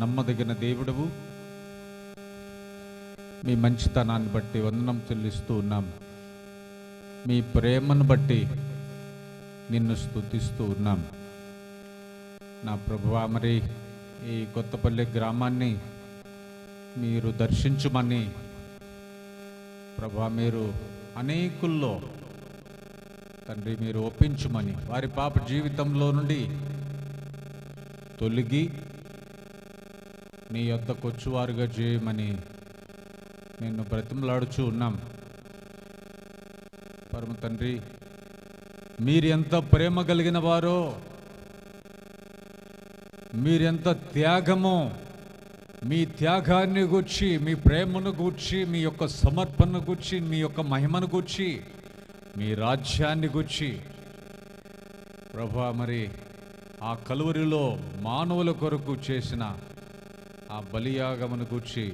నమ్మదగిన దేవుడవు, మీ మంచితనాన్ని బట్టి వందనం చెల్లిస్తూ ఉన్నాం. మీ ప్రేమను బట్టి నిన్ను స్తుతిస్తూ ఉన్నాం. నా ప్రభువా, మరి ఈ కొత్తపల్లి గ్రామాన్ని మీరు దర్శించుమని ప్రభువా, మీరు అనేకుల్లో తండ్రి మీరు ఒప్పించుమని, వారి పాప జీవితంలో నుండి తొలగి నీ యొద్దకు వచ్చువారుగా చేయమని నిన్ను బ్రతిమలాడుచూ ఉన్నాం. పరమ తండ్రి, మీరు ఎంత ప్రేమ కలిగిన వారో, మీరెంత త్యాగమో, మీ త్యాగాన్ని గూర్చి, మీ ప్రేమను గూర్చి, మీ యొక్క సమర్పణను గూర్చి, మీ యొక్క మహిమను గూర్చి, మీ రాజ్యాన్ని గూర్చి ప్రభువా, మరి ఆ కలువరిలో మానవుల కొరకు చేసిన ఆ బలియాగమును గూర్చి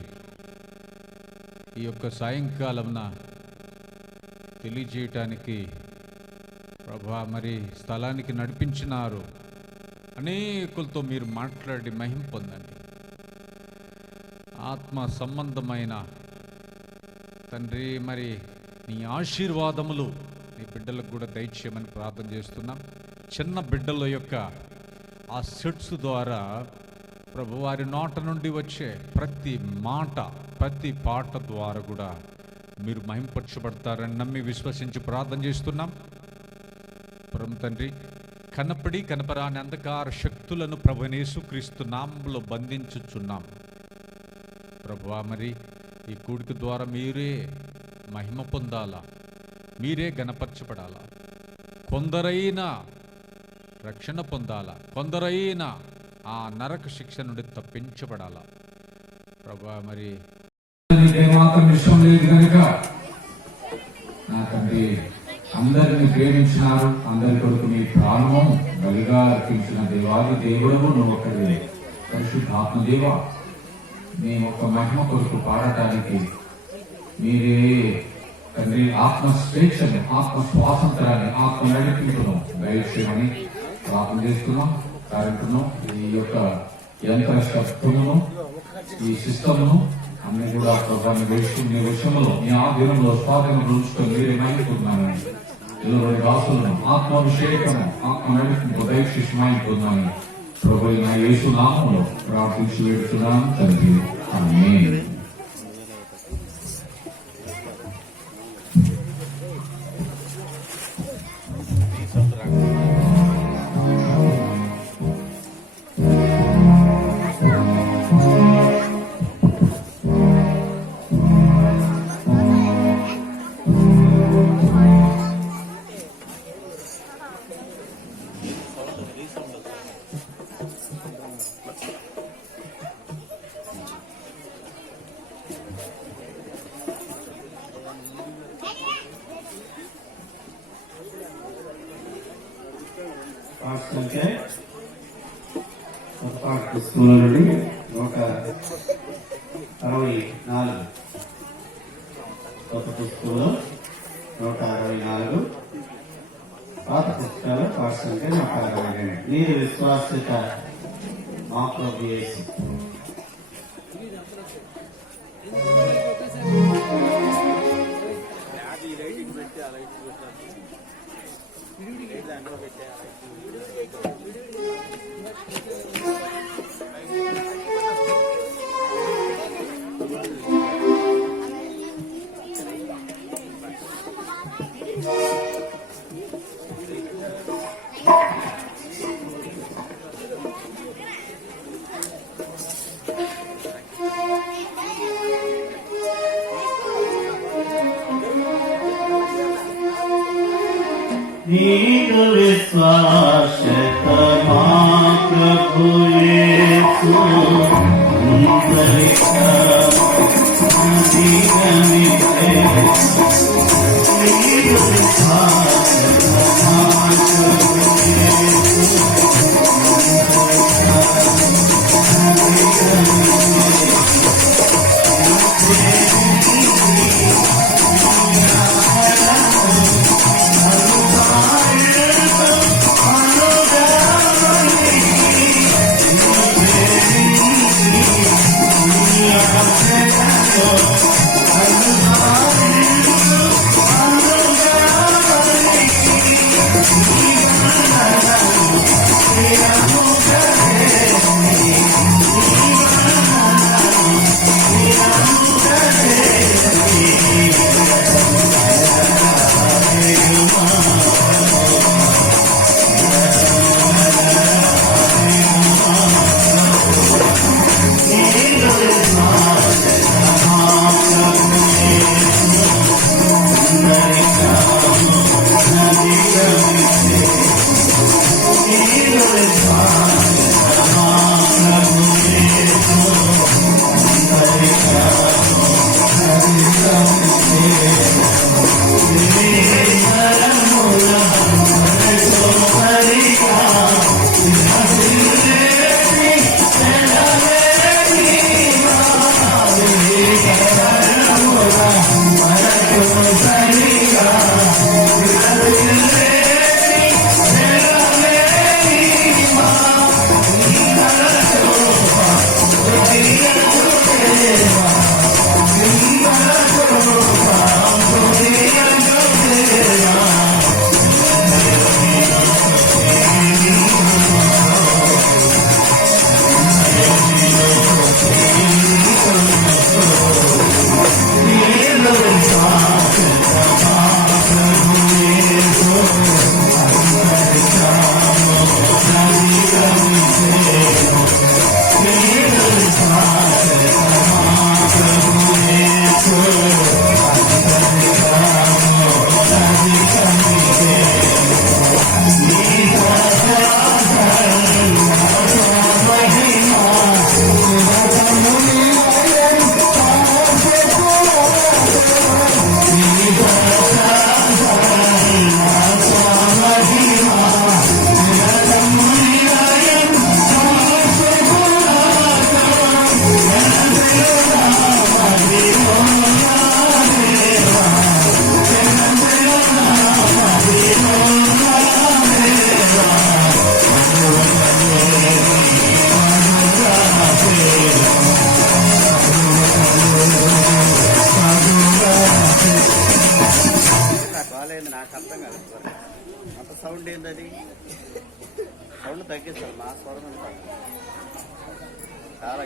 ఈ యొక్క సాయంకాలమున తెలియజేయటానికి ప్రభువా మరి స్థలానికి నడిపించినారు. అనేకులతో మీరు మాట్లాడి మహిమ పొందండి. ఆత్మ సంబంధమైన తండ్రి మరి నీ ఆశీర్వాదములు నీ బిడ్డలకు కూడా దయచేయమని ప్రార్థన చేస్తున్నాం. చిన్న బిడ్డల యొక్క ఆ సెట్స్ ద్వారా ప్రభు వారి నోట నుండి వచ్చే ప్రతి మాట, ప్రతి పాట ద్వారా కూడా మీరు మహింపరచబడతారని నమ్మి విశ్వసించి ప్రార్థన చేస్తున్నాం. పరమ తండ్రి, కనపడి కనపరాని అంధకార శక్తులను ప్రభువైన యేసుక్రీస్తు నామములో బంధించుచున్నాం. ప్రభువా, మరి ఈ కూడిక ద్వారా మీరే మహిమ పొందాలా, మీరే గణపరచబడాలా. కొందరైనా రక్షణ పొందాలా, కొందరైనా ఆ నరక శిక్ష నుండి తప్పించబడాలా. ప్రభువా, మరి మాత్రం ఇష్టం లేదు కనుక నా తండ్రి అందరిని ప్రేమించినారు. అందరి కొరకు మీ ప్రాణము బలిగా అర్పించిన దేవాది దేవుడు నువ్వు ఒక్కడే. పరిశుద్ధాత్మ దేవ, మీ ఒక్క మహిమ కొరకు పాడటానికి మీరే తండ్రి ఆత్మ స్వేచ్ఛను, ఆత్మ స్వాతంత్రాన్ని, ఆత్మ నడిపింపును దయచేయమని ప్రార్థన చేస్తున్నాం. కార్యక్రమం ఈ యొక్క యంత్ర శబ్దమును, ఈ సిస్టమ్ను అన్ని కూడా ప్రభావాన్ని వేసుకుని మీ విషయంలో మీ ఆధీనంలో స్వాధీనంలో ఉంచుకొని మీరే నడుపుతున్నామని, ఇరవై రాసులను ఆత్మాభిషేకము, ఆత్మ నడిపింపు దయచేయమని ప్రభువైన యేసు నామములో ప్రార్థించి వేడుతున్నాం తండ్రి. ఆమేన్. అంటే పుస్తకంలో నుండి 164 కొత్త పుస్తకంలో 164, పాత పుస్తకాలు పాఠ సంఖ్య 162. నీరు విశ్వాసిత మా ప్రభు యేసు. నీరు విశ్వాసత మా ప్రభు యేసు. నీరు విశ్వాసత మా ప్రభు యేసు.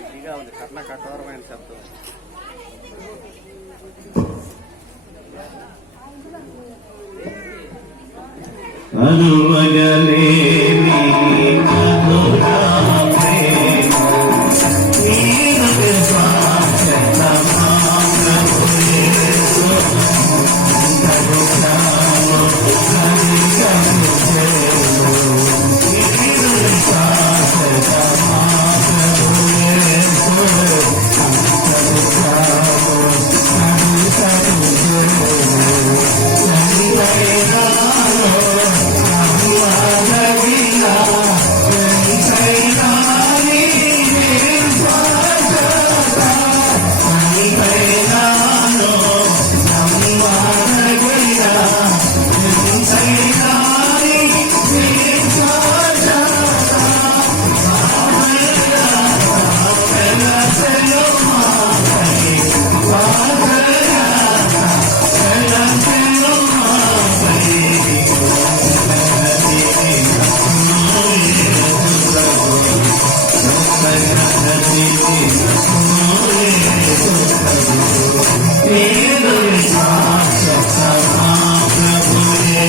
గట్టిగా ఉంది, కఠోరమైన శబ్దం. అనువగలేని మధుర ప్రేమ నీరు విశ్వాసమా ప్రభుయే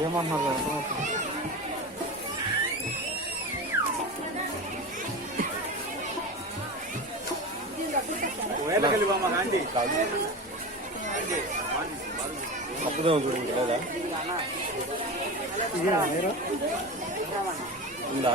ఏమన్నారు ఉందా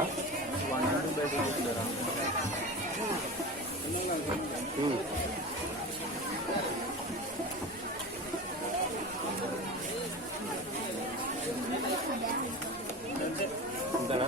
ఉందా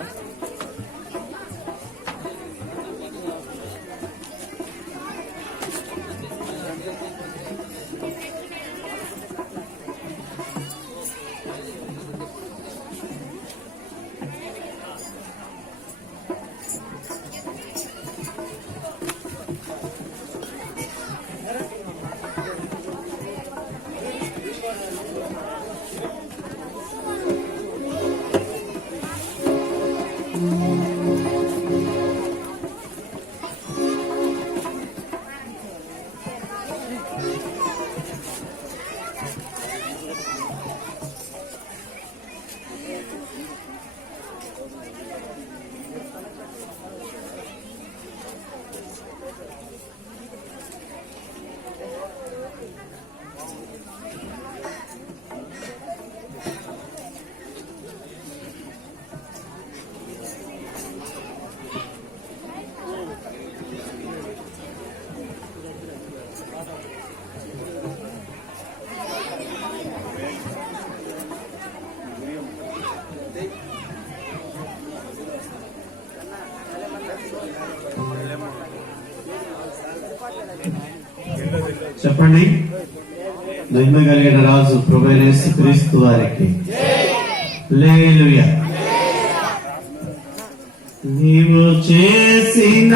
చెప్పండి. మహిమ కలిగిన రాజు ప్రభువైన యేసుక్రీస్తు వారికి హల్లెలూయా. నీవు చేసిన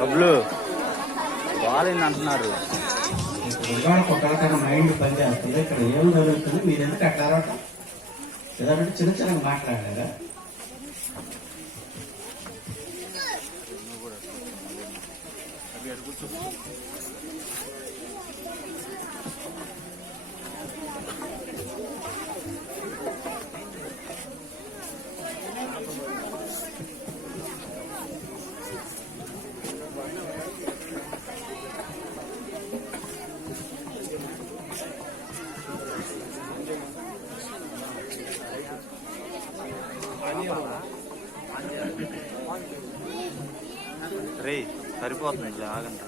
డబ్బులు బాగాలేని అంటున్నారు. ఒక్కొక్కరికైనా మైండ్ పనిచేస్తుంది. ఇక్కడ ఏం జరుగుతుంది, మీరు ఎందుకు అట్లా రావటం ఏదంటే చిన్న చిన్న మాట్లాడారా? రే సరిపోతుంది, ఆగండి.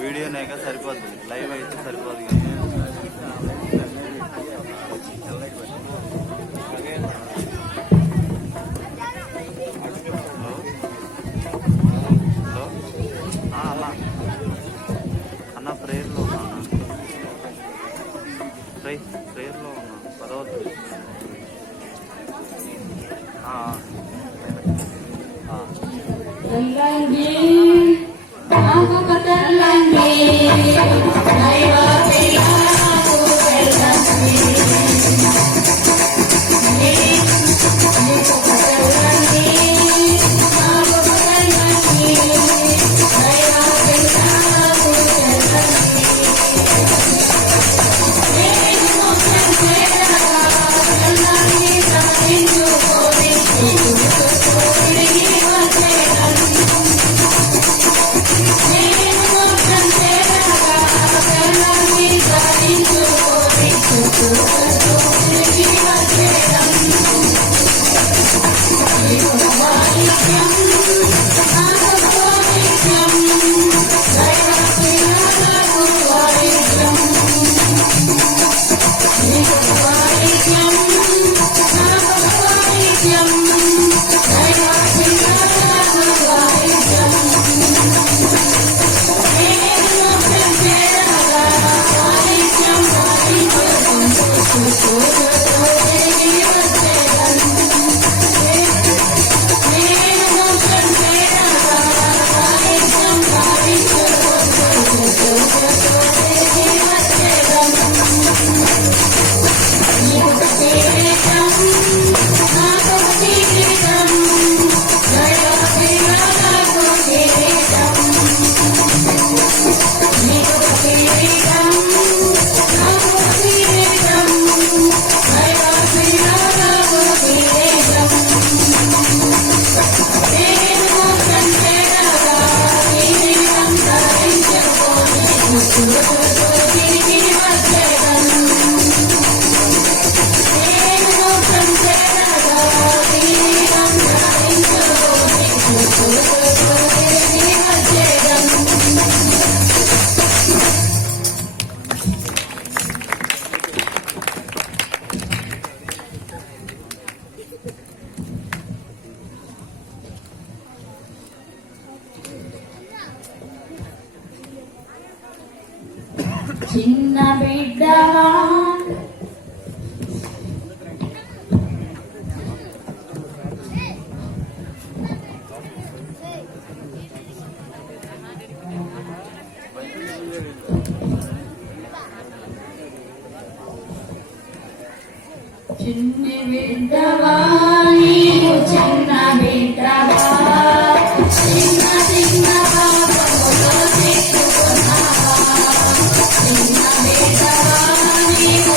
వీడియోనేగా సరిపోతుంది, లైవ్ అయితే సరిపోదు. హలో, అలా terlanggi, aku terlanggi, Naiwa bila aku terlanggi, aku terlanggi, aku terlanggi, Naiwa bila aku terlanggi. చిన్న బిడ్డవా చిన్న బిడ్డవా నీవు చిన్న బిడ్డవా చిన్న చిన్న పాపములో చిక్కుకున్నావా చిన్న బిడ్డవా నీవు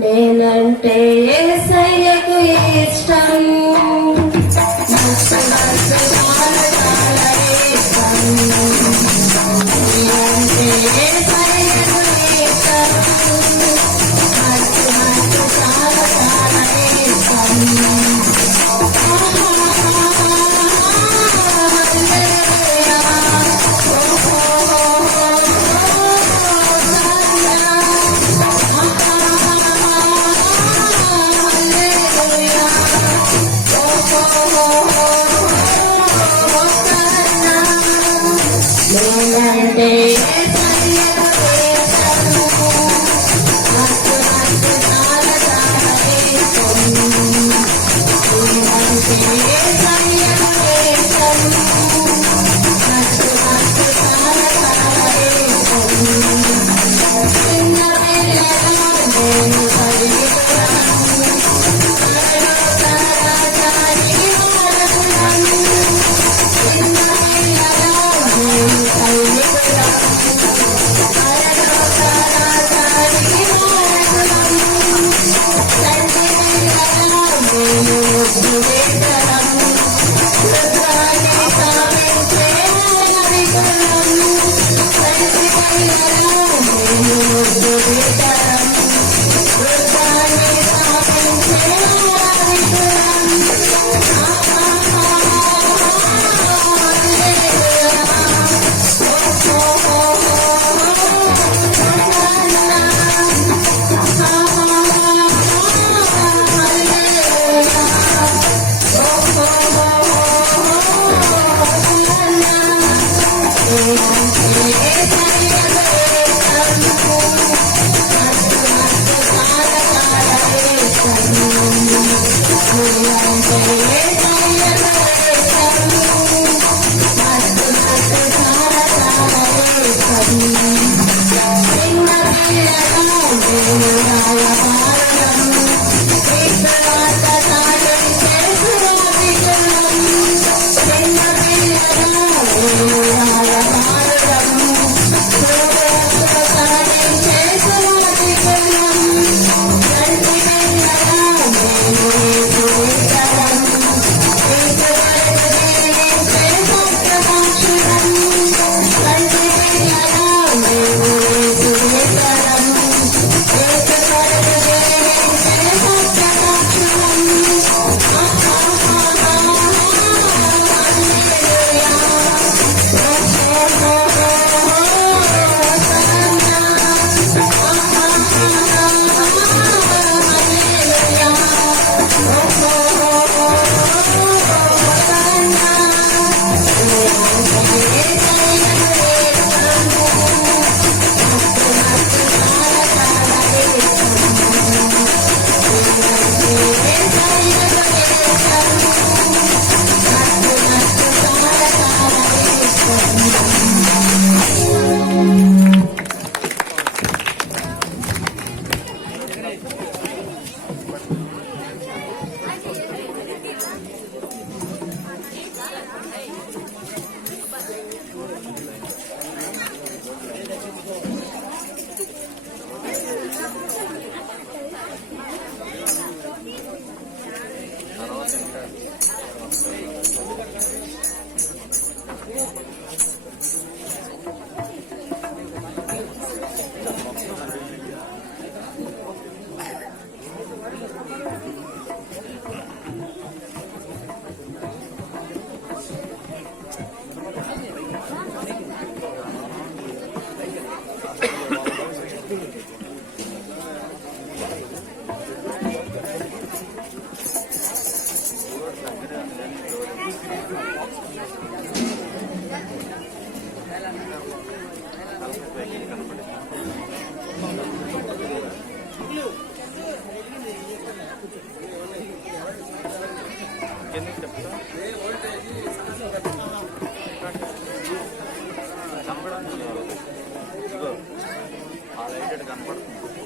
నేనంటే యేసయ్యకు ఇష్టం, మస్తు మస్తు చాలా చాలా ఇష్టం. నేనంటే యేసయ్యకు ఇష్టం, మస్తు మస్తు చాలా చాలా ఇష్టం. కిందకి చెప్తా కనపడదు ఇదిగో ఆ లైట్ కనపడుతుంది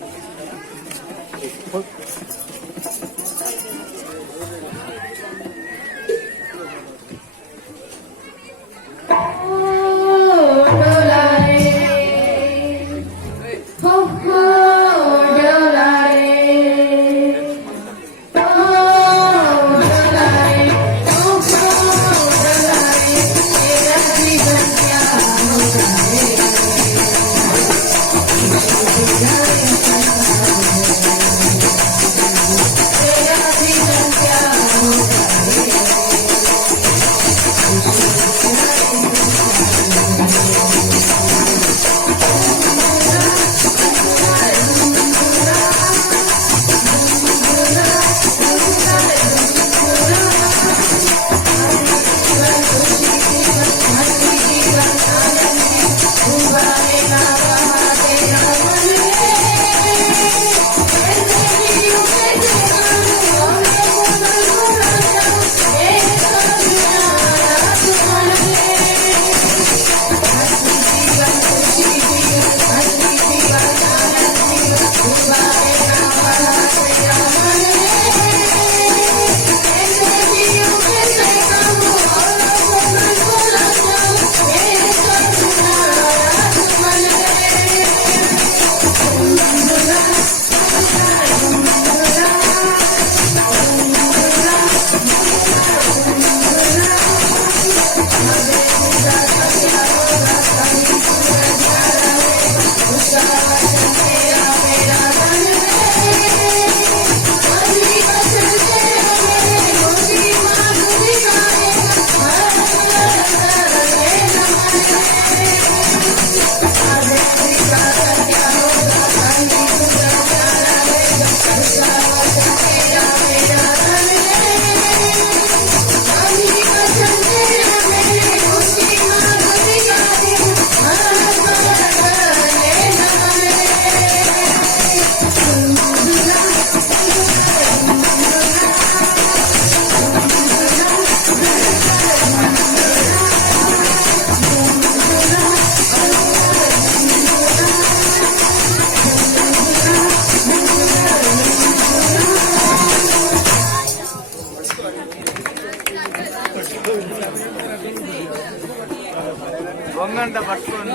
వంగంట పట్టుకోండి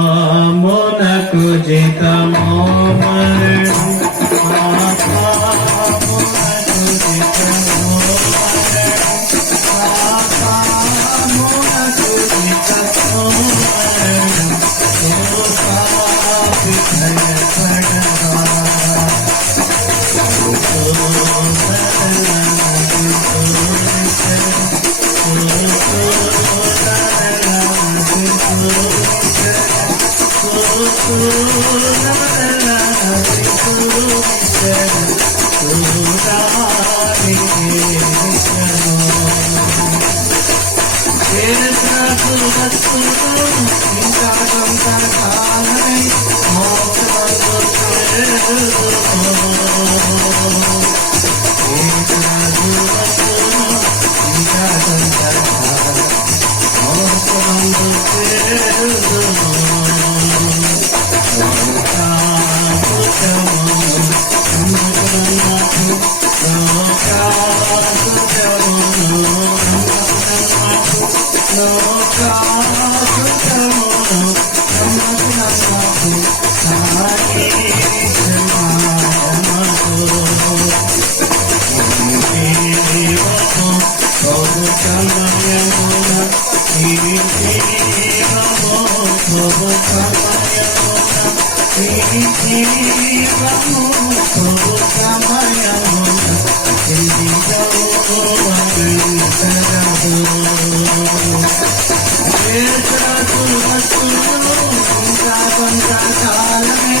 పామునకు జితమో మరణం పామునకు జితమో పామునకు జితమో మరణం ఓ పాపి భయపడవా Come on, జీవము ప్రభు సమయమున కొంతకాలమే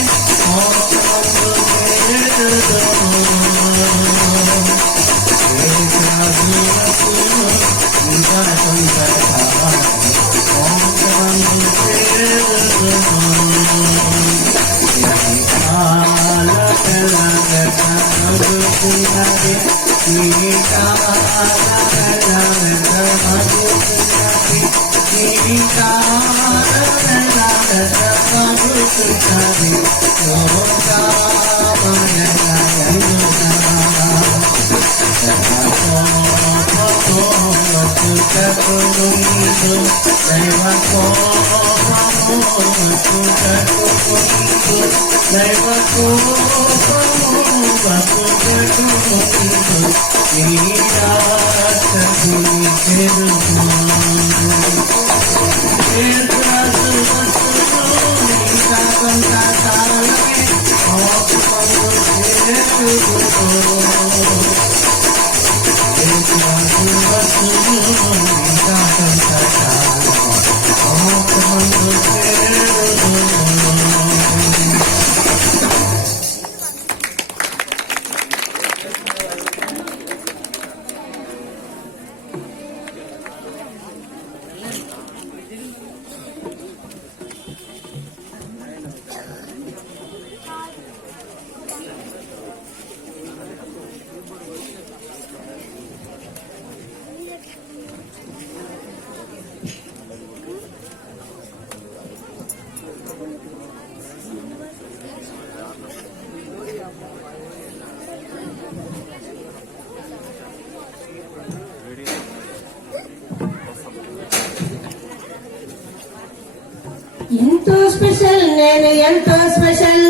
ఎంతో స్పెషల్ నేను ఎంతో స్పెషల్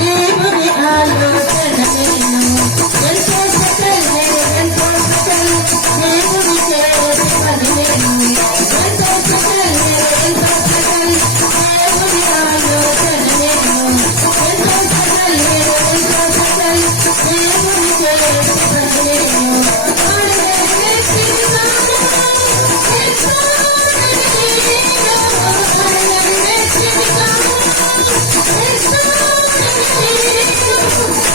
దేవుని ఆలోచన నేను ఎంతో స్పెషల్ నేను ఎంతో స్పెషల్ దేవుని చేతి పని నేను ఎంతో స్పెషల్ నేను ఎంతో స్పెషల్ దేవుని ఆలోచన నేను ఎంతో స్పెషల్ నేను ఎంతో స్పెషల్ దేవుని చేతి పని నేను It's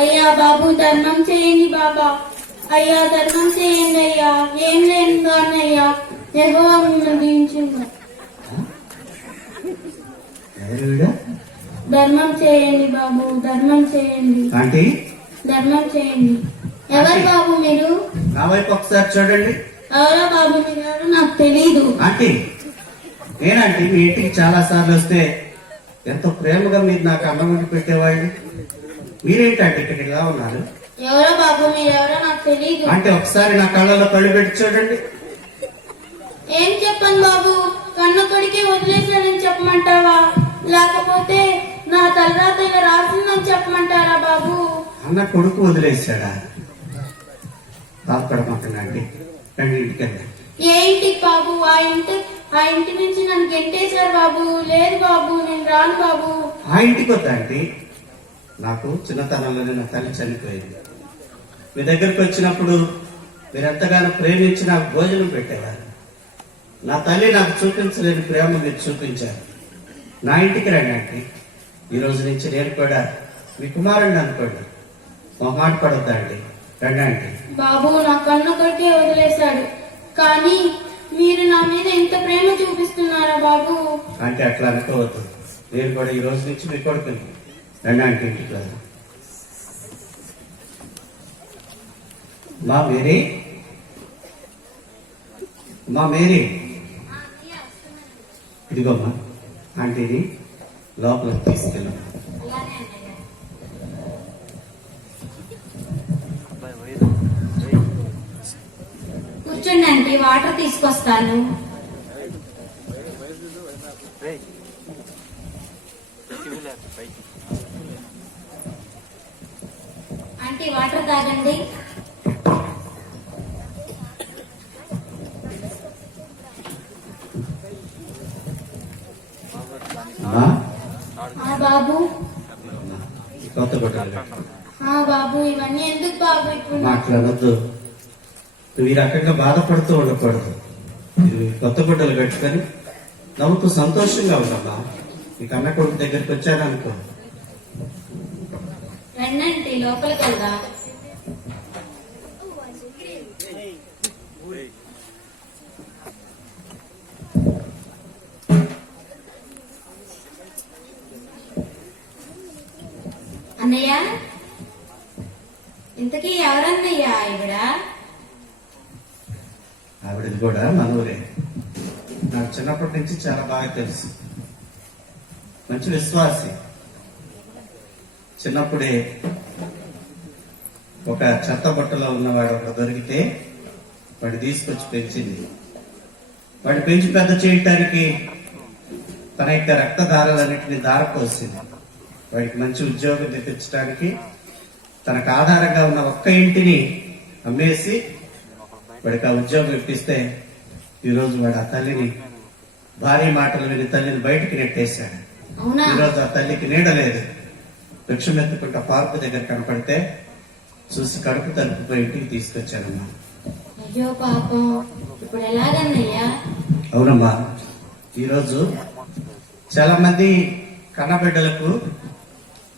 అయ్యా బాబు ధర్మం చేయండి బాబా. అయ్యా ధర్మం చేయండి అయ్యా. ఏం లేని దాన్నయ్యా యెహోవా మిమ్మల్ని దీవించింది. ధర్మం చేయండి బాబు, ధర్మం చేయండి, ఆంటీ ధర్మం చేయండి. ఎవరు బాబు మీరు? నా వైపు ఒకసారి చూడండి. ఎవరో బాబు మీరు ఎవరో నాకు తెలీదు. ఆంటీ నేనంటే మీ ఇంటికి చాలా సార్లు వస్తే ఎంతో ప్రేమగా మీరు నాకు అన్నం వండి పెట్టేవాడిని. మీరేంటంటే ఇక్కడ ఇలా ఉన్నారు? ఎవరో బాబు మీరు ఎవరో నాకు తెలీదు. అంటే ఒకసారి నా కళ్ళలో కళ్ళు పెట్టి చూడండి. ఏం చెప్పను బాబు? కన్ను కొడికి వదిలేశానని చెప్పమంటావా, లేకపోతే నా తలరాత ఇలా రాసిందని చెప్పమంటారా బాబు? అన్న కొడుకు వదిలేశాడా? బాధపడమాకండి, రండి ఇంటికి వెళ్దాం. ఏ ఇంటికి బాబు? ఆ ఇంటి నుంచి నన్ను గెంటేశారు బాబు. లేదు బాబు, నేను రాను బాబు. ఆ ఇంటికి వద్దా అండి? నాకు చిన్నతనంలోనే నా తల్లి చనిపోయింది. మీ దగ్గరకు వచ్చినప్పుడు మీరు ఎంతగానో ప్రేమించి నాకు భోజనం పెట్టేవారు. నా తల్లి నాకు చూపించలేని ప్రేమ మీరు చూపించారు. నా ఇంటికి రండి అంటే ఈ రోజు నుంచి నేను కూడా మీ కుమారుడిని అనుకోండి. మా మాట పడొద్దా అండి? రండి అంటే బాబు నా కన్ను కొడికే వదిలేశాడు, కానీ మీరు నా మీద ఎంత ప్రేమ చూపిస్తున్నారా బాబు? అంటే అట్లా అనుకోవద్దు. నేను కూడా ఈ రోజు నుంచి మీ కొడుకుని. రండి అంటే ఇంటికి వెళ్దాం. మా మేరీ, మా మేరీ, ఇదిగోమ్మా ఆంటీని లోపలికి తీసుకెళ్ళాం. కూర్చోండి ఆంటీ, వాటర్ తీసుకొస్తాను. ఆంటీ వాటర్ తాగండి. అమ్మా, ఆ బాబు, ఈ కొత్త బట్టలు కట్టు. ఆ బాబు ఇవన్నీ ఎందుకు బాబు ఇప్పుడు? మాట్లాడద్దు. నువ్వు ఈ రకంగా బాధపడుతూ ఉండకూడదు. మీరు ఈ కొత్త గుడ్డలు కట్టుకొని నవ్వుతూ సంతోషంగా ఉండమ్మా. ఈ కన్న కొడుకు దగ్గరికి వచ్చాననుకో. రండి లోపలికి వెళ్దా. అన్నయ్య, ఇంతకీ ఎవరన్నయ్యా ఈవిడ? ఆవిడది కూడా మనూరే. నాకు చిన్నప్పటి నుంచి చాలా బాగా తెలుసు. మంచి విశ్వాసి. చిన్నప్పుడే ఒక చెత్త బట్టలో ఉన్నవాడు ఒక దొరికితే వాడు తీసుకొచ్చి పెంచింది. వాడు పెంచి పెద్ద చేయటానికి తన యొక్క రక్తధారాలన్నింటినీ దారపోసింది. వాడికి మంచి ఉద్యోగం తెప్పించడానికి తనకు ఆధారంగా ఉన్న ఒక్క ఇంటిని అమ్మేసి వాడికి ఆ ఉద్యోగం ఇప్పిస్తే ఈరోజు వాడు ఆ తల్లిని భారీ మాటలు విని తల్లిని బయటికి నెట్టేశాడు. అవునా? ఈరోజు ఆ తల్లికి నీడలేదు. వృక్షమెత్తుకుంటా పార్కు దగ్గర కనపడితే చూసి కడుపు తలుపుపోయి ఇంటికి తీసుకొచ్చానమ్మా. అయ్యో పాపం, ఇప్పుడు ఎలాగన్నయ్యా? అవునమ్మా, ఈరోజు చాలా మంది కన్నబిడ్డలకు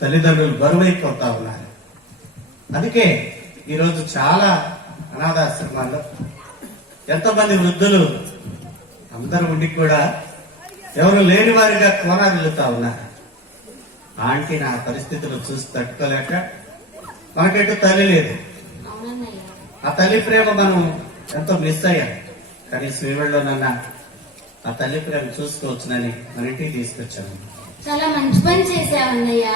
తల్లిదండ్రులు బరువైపోతా ఉన్నారు. అందుకే ఈరోజు చాలా అనాథాశ్రమాల్లో ఎంతోమంది వృద్ధులు అందరూ ఉండి కూడా ఎవరు లేని వారిగా కోరాదిల్లుతా ఉన్నారు. ఆంటీ నా పరిస్థితులు చూసి తట్టుకోలేక మనకెటు తల్లి లేదు. అవునన్నయ్య. ఆ తల్లి ప్రేమ మనం ఎంతో మిస్ అయ్యాం. కనీసం ఈవిడలోనన్నా ఆ తల్లి ప్రేమ చూసుకోవచ్చునని మన ఇంటికి తీసుకొచ్చాము. చాలా మంచి పని చేసావన్నయ్య.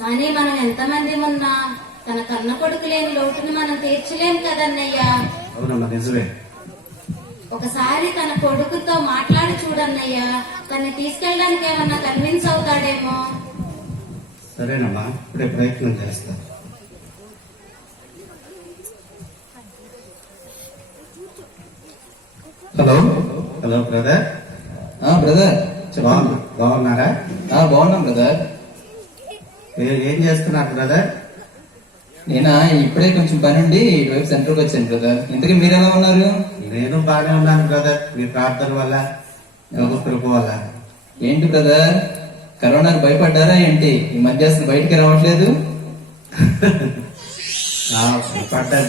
కానీ మనం ఎంతమంది ఉన్నా తన కన్న కొడుకు లేని లోటుని మనం తీర్చలేం కదన్నయ్య. అవునమ్మా, నిజమే. ఒకసారి తన కొడుకుతో మాట్లాడి చూడన్నయ్య. తన్ని తీసుకెళ్ళడానికి ఏమన్నా కన్విన్స్ అవుతాడేమో. సరేనమ్మా, ఇప్పుడే ప్రయత్నం చేస్తాను. హలో హలో బ్రదర్, బ్రదర్ బాగున్నారా? బాగున్నాం బ్రదర్. ఏం చేస్తున్నారు బ్రదర్? నేనా ఇప్పుడే కొంచెం పని ఉండి ఇటువైపు సెంటర్కి వచ్చాను బ్రదర్. ఇంతకీ మీరు ఎలా ఉన్నారు? నేను బాగానే ఉన్నాను బ్రదర్, మీ ప్రార్థన వల్ల, కృప వల్ల. ఏంటి బ్రదర్, కరోనాకు భయపడ్డారా ఏంటి? ఈ మధ్య అసలు బయటికి రావట్లేదు.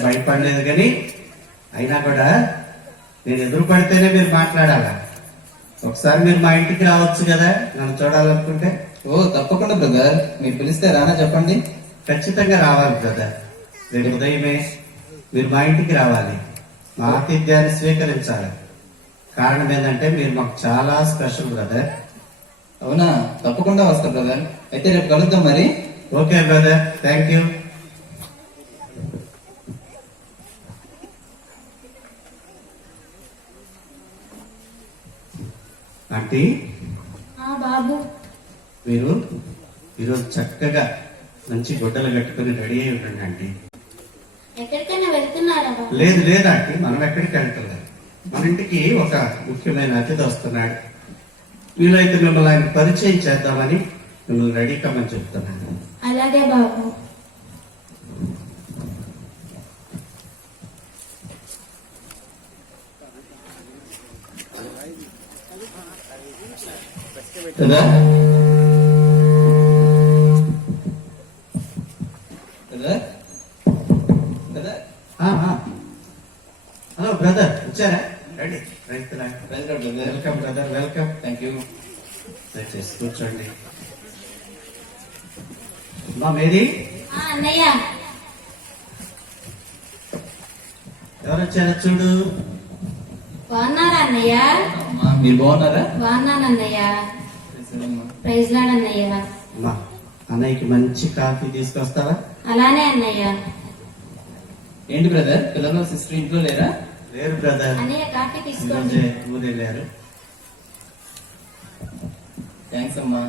భయపడలేదు కానీ అయినా కూడా నేను ఎదురు పడితేనే మీరు మాట్లాడాలా. ఒకసారి మీరు మా ఇంటికి రావచ్చు కదా నన్ను చూడాలనుకుంటే. తప్పకుండా బ్రదర్, మీరు పిలిస్తే రానా చెప్పండి. ఖచ్చితంగా రావాలి బ్రదర్. రేపు ఉదయమే మీరు మా ఇంటికి రావాలి, మా ఆతిథ్యాన్ని స్వీకరించాలి. కారణం ఏంటంటే మీరు మాకు చాలా స్పెషల్ బ్రదర్. అవునా, తప్పకుండా వస్తా బ్రదర్. అయితే రేపు కలుద్దాం మరి. Okay brother, thank you. Aunty, బాబు, మీరు ఈరోజు చక్కగా మంచి గుడ్డలు కట్టుకుని రెడీ అయి ఉండండి ఆంటీ. ఎక్కడికైనా వెళ్తున్నారా బాబు? లేదు లేదు ఆంటీ, మనం ఎక్కడికి వెళ్తలేదు. మన ఇంటికి ఒక ముఖ్యమైన అతిథి వస్తున్నాడు. వీలైతే మిమ్మల్ని ఆయన పరిచయం చేద్దామని మిమ్మల్ని రెడీ కమ్మని చెప్తున్నాను. అలాగే బాబు. Brother brother brother hello brother, వచ్చారా? రండి, రైతులా. Brother welcome brother, welcome. Thank you. దయచేసి కూర్చోండి. మా మేరీ, అన్నయ్య, ఎవరు వచ్చారో చూడు. బాగున్నారా అన్నయ్య? మీరు బాగున్నారా? బాగున్నాను అన్నయ్య. ప్రైజ్ లాడ్ అన్నయ్య. అమ్మా, అన్నయ్యకి మంచి కాఫీ తీసుకొస్తావా? అలానే అన్నయ్య. ఏంటి బ్రదర్, పిల్లలు సిస్టర్ ఇంట్లో లేరా? లేరు బ్రదర్, అన్నయ్య కాఫీ తీసుకోండి. ఈరోజే ఊరెళ్ళారు. థ్యాంక్స్ అమ్మా.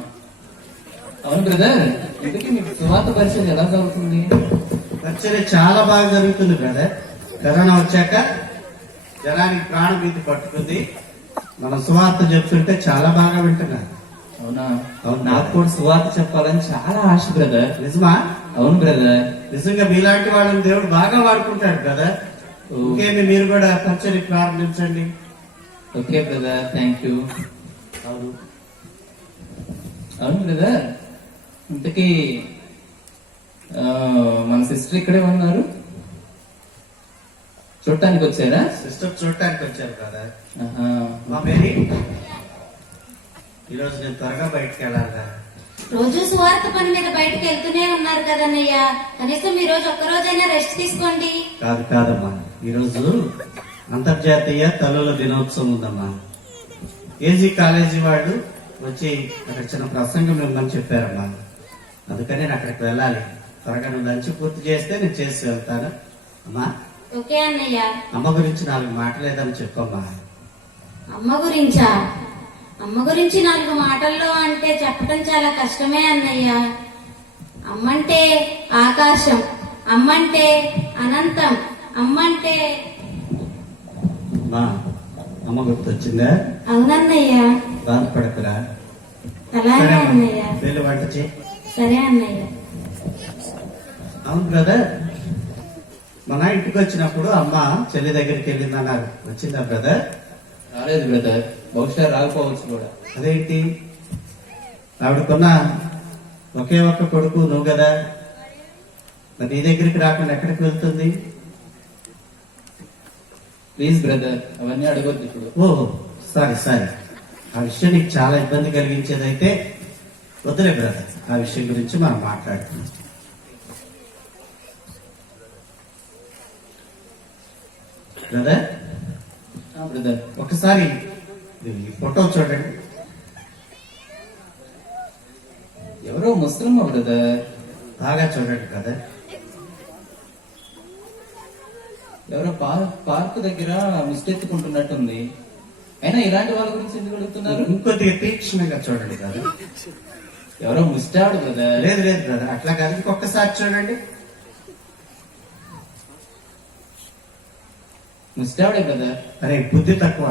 అవును బ్రదర్, ఇందుకే మీకు సువార్త పరిచయం ఎలా జరుగుతుంది? పరిచర్య చాలా బాగా జరుగుతుంది బ్రదర్. కరోనా వచ్చాక జనానికి ప్రాణ భీతి పట్టుకుంది. మన సువార్త చెప్తుంటే చాలా బాగా వింటున్నారు. అవునా? అవును, నాకు కూడా సువార్త చెప్పాలని చాలా ఆశ బ్రదర్. నిజమా? అవును బ్రదర్. నిజంగా మీలాంటి వాళ్ళని దేవుడు బాగా వాడుకుంటాడు బ్రదర్. ఇంకేమి మీరు కూడా పరిచర్య ప్రారంభించండి. Okay brother, thank you. అవును, అవును బ్రదర్, ఇంతకీ మన సిస్టర్ ఇక్కడే ఉన్నారు, చూడటానికి వచ్చారా? సిస్టర్ చూడటానికి వచ్చారు బ్రదర్. ఆహా. మా మేరీ, ఈరోజు నేను త్వరగా బయటకు వెళ్ళాలి. రోజు సువార్త పని మీద బయటకు వెళ్తూనే ఉన్నారు కదన్నయ్య. కనీసం ఈ రోజు ఒక్కరోజైనా రెస్ట్ తీసుకోండి. కాదమ్మా, ఈరోజు అంతర్జాతీయ తల్లుల దినోత్సవం ఉందమ్మా. ఏజీ కాలేజీ వాళ్ళు వచ్చి అక్కడ చిన్న ప్రసంగం ఇవ్వమని చెప్పారమ్మా. అందుకని నేను అక్కడికి వెళ్ళాలి. త్వరగా నువ్వు లంచ్ పూర్తి చేస్తే నేను చేసి వెళ్తాను. అమ్మా, ఓకే అన్నయ్య. అమ్మ గురించి 4 మాటలేదని చెప్పమ్మా. అమ్మ గురించా? అమ్మ గురించి 4 మాటల్లో అంటే చెప్పడం చాలా కష్టమే అన్నయ్య. అమ్మంటే ఆకాశం, అమ్మంటే అనంతం, అమ్మంటే... అమ్మా, అమ్మ గుర్తొచ్చిందా? అవునన్నయ్య. బాధపడకురా. అలాగే అన్నయ్య. వెళ్ళి వంట చేయి. సరే అన్నయ్య. అవును బ్రదర్, మన ఇంటికి వచ్చినప్పుడు అమ్మ చెల్లి దగ్గరికి వెళ్ళిందన్నారు. వచ్చిందా బ్రదర్? రాలేదు బ్రదర్, బహుశా రాకపోవచ్చు కూడా. అదేంటి? ఆవిడకున్న ఒకే ఒక్క కొడుకు నువ్వు కదా, మరి నీ దగ్గరికి రాకుండా ఎక్కడికి వెళ్తుంది? ప్లీజ్ బ్రదర్, అవన్నీ అడగొద్దు ఇప్పుడు. ఓహో సారీ, ఆ విషయం నీకు చాలా ఇబ్బంది కలిగించేదైతే వదిలే బ్రదర్, ఆ విషయం గురించి మనం మాట్లాడుతున్నాం. బ్రదర్ బ్రదర్, ఒకసారి ఈ ఫోటో చూడండి. ఎవరో ముస్లిం బ్రదర్. బాగా చూడండి బ్రదర్. ఎవరో పార్క్ దగ్గర మిస్టెత్తుకుంటున్నట్టుంది. అయినా ఇలాంటి వాళ్ళ గురించి ఎందుకు అడుగుతున్నారు? ఇంకొద్దిగా తీక్షణంగా చూడండి బ్రదర్. ఎవరో ముస్టాడు బ్రదర్. లేదు బ్రదర్, అట్లా కాదు, ఇంకొకసారి చూడండి. ముస్టాడే బ్రదర్. అరే బుద్ధి తక్కువ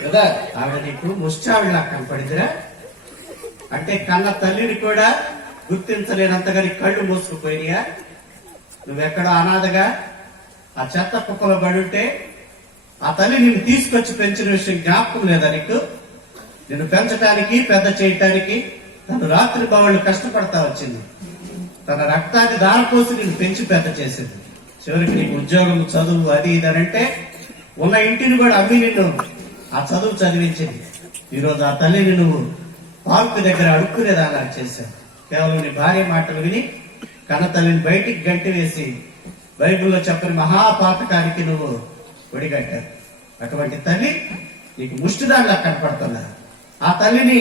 బ్రదర్, ఆవిడ నీకు ముష్టావిడిలా కనపడిందిరా? అంటే కన్న తల్లిని కూడా గుర్తించలేనంతగా నీ కళ్ళు మూసుకుపోయినాయా? నువ్వెక్కడో అనాథగా ఆ చెత్త కుప్పలో పడుంటే ఆ తల్లి నిన్ను తీసుకొచ్చి పెంచిన విషయం జ్ఞాపకం లేదా నీకు? నిన్ను పెంచడానికి పెద్ద చేయటానికి తను రాత్రి పగళ్ళు కష్టపడతా వచ్చింది. తన రక్తాన్ని దారపోసి నిన్ను పెంచి పెద్ద చేసింది. చివరికి నీకు ఉద్యోగం, చదువు, అది ఇది అంటే ఉన్న ఇంటిని కూడా అమ్మి నిన్ను ఆ చదువు చదివించింది. ఈరోజు ఆ తల్లిని నువ్వు పార్కు దగ్గర అడుక్కునేదాకా చేశావు. కేవలం నీ భార్య మాటలు విని కన్న తల్లిని బయటికి గంటి వేసి బైబిల్లో చెప్పని మహాపాతకానికి నువ్వు ఒడిగట్టావు. అటువంటి తల్లి నీకు ముష్టిదానిలా కనపడుతున్నా. ఆ తల్లిని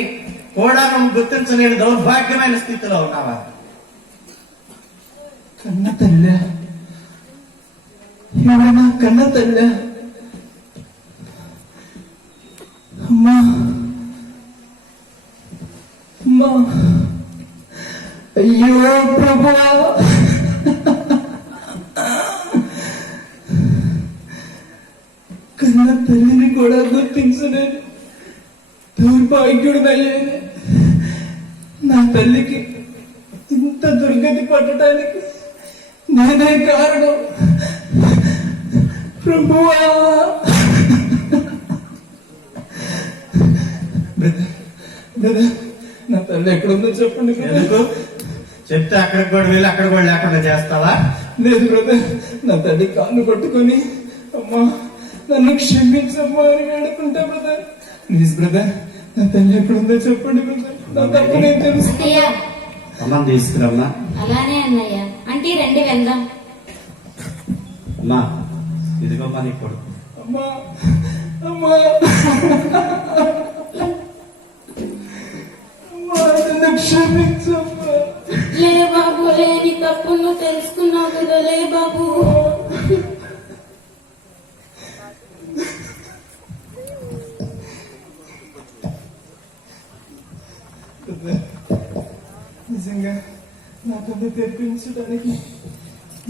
కూడా నువ్వు గుర్తించలేని దౌర్భాగ్యమైన స్థితిలో ఉన్నావా? కన్న తల్లి, ఎవరైనా కన్న తల్లి. అమ్మా అమ్మా, అయ్యో ప్రభువా, కన్న తల్లిని కూడా గుర్తించలేను దౌర్భాగ్యుడినయ్యాను. నా తల్లికి ఇంత దుర్గతి పట్టడానికి నేనే కారణం ప్రభువా. బ్రదర్, నా తల్లి ఎక్కడుందో చెప్పండి. ఎందుకు చెప్తే అక్కడికి కూడా వెళ్ళి అక్కడ కూడా లేకుండా చేస్తావా? లేదు బ్రదర్, నా తల్లి కాళ్ళు పట్టుకొని అమ్మా నన్ను క్షమించమ్మా అని వేడుకుంటా బ్రదర్. ప్లీజ్ బ్రదర్, నా తల్లి ఎక్కడుందో చెప్పండి బ్రదర్. నా తప్పు నేను తెలుసు. అయ్యా, అమ్మని తీసుకురమ్మా. అలానే అన్నయ్య. అంటే రండి వెళ్దాం. అమ్మా ఇదిగోమ్మా నీ కొడుకు. అమ్మా అమ్మా అమ్మా, నన్ను క్షమించమ్మా. లే బాబు, లేని తప్పు నువ్వు తెలుసుకున్నావు కదా. లే బాబు. నిజంగా నా కథ తెప్పించడానికి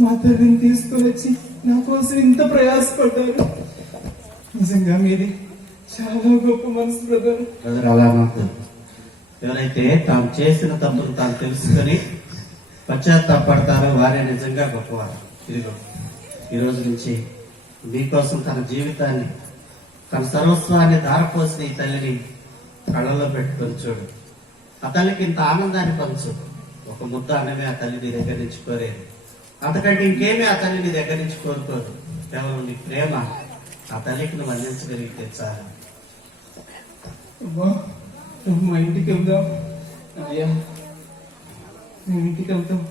మా తల్లిని తీసుకొని వచ్చి నా కోసం ఇంత ప్రయాసపడ్డారు. నిజంగా మీది చాలా గొప్ప మనసు బ్రదర్. బ్రదర్ అలా మాకు ఎవరైతే తాము చేసిన తప్పును తాను తెలుసుకొని పశ్చాత్తాపడతారో వారే నిజంగా గొప్పవారు. ఇదిగో ఈ రోజు నుంచి మీకోసం తన జీవితాన్ని, తన సర్వస్వాన్ని ధారపోసిన ఈ తల్లిని కళ్ళల్లో పెట్టుకొని చూడు. ఆ తల్లికి ఇంత ఆనందాన్ని పంచు. ఒక ముద్ద అన్నమే ఆ తల్లి నీ దగ్గర నుంచి కోరేది. అంతకంటే ఇంకేమీ ఆ తల్లి నీ దగ్గర నుంచి కోరుకోదు. కేవలం నీ ప్రేమ ఆ తల్లికి నువ్వు అందించగలిగితే చాలు. అమ్మా, మా ఇంటికి వెళ్దాం అయ్యా. మేము ఇంటికి వెళ్తాం.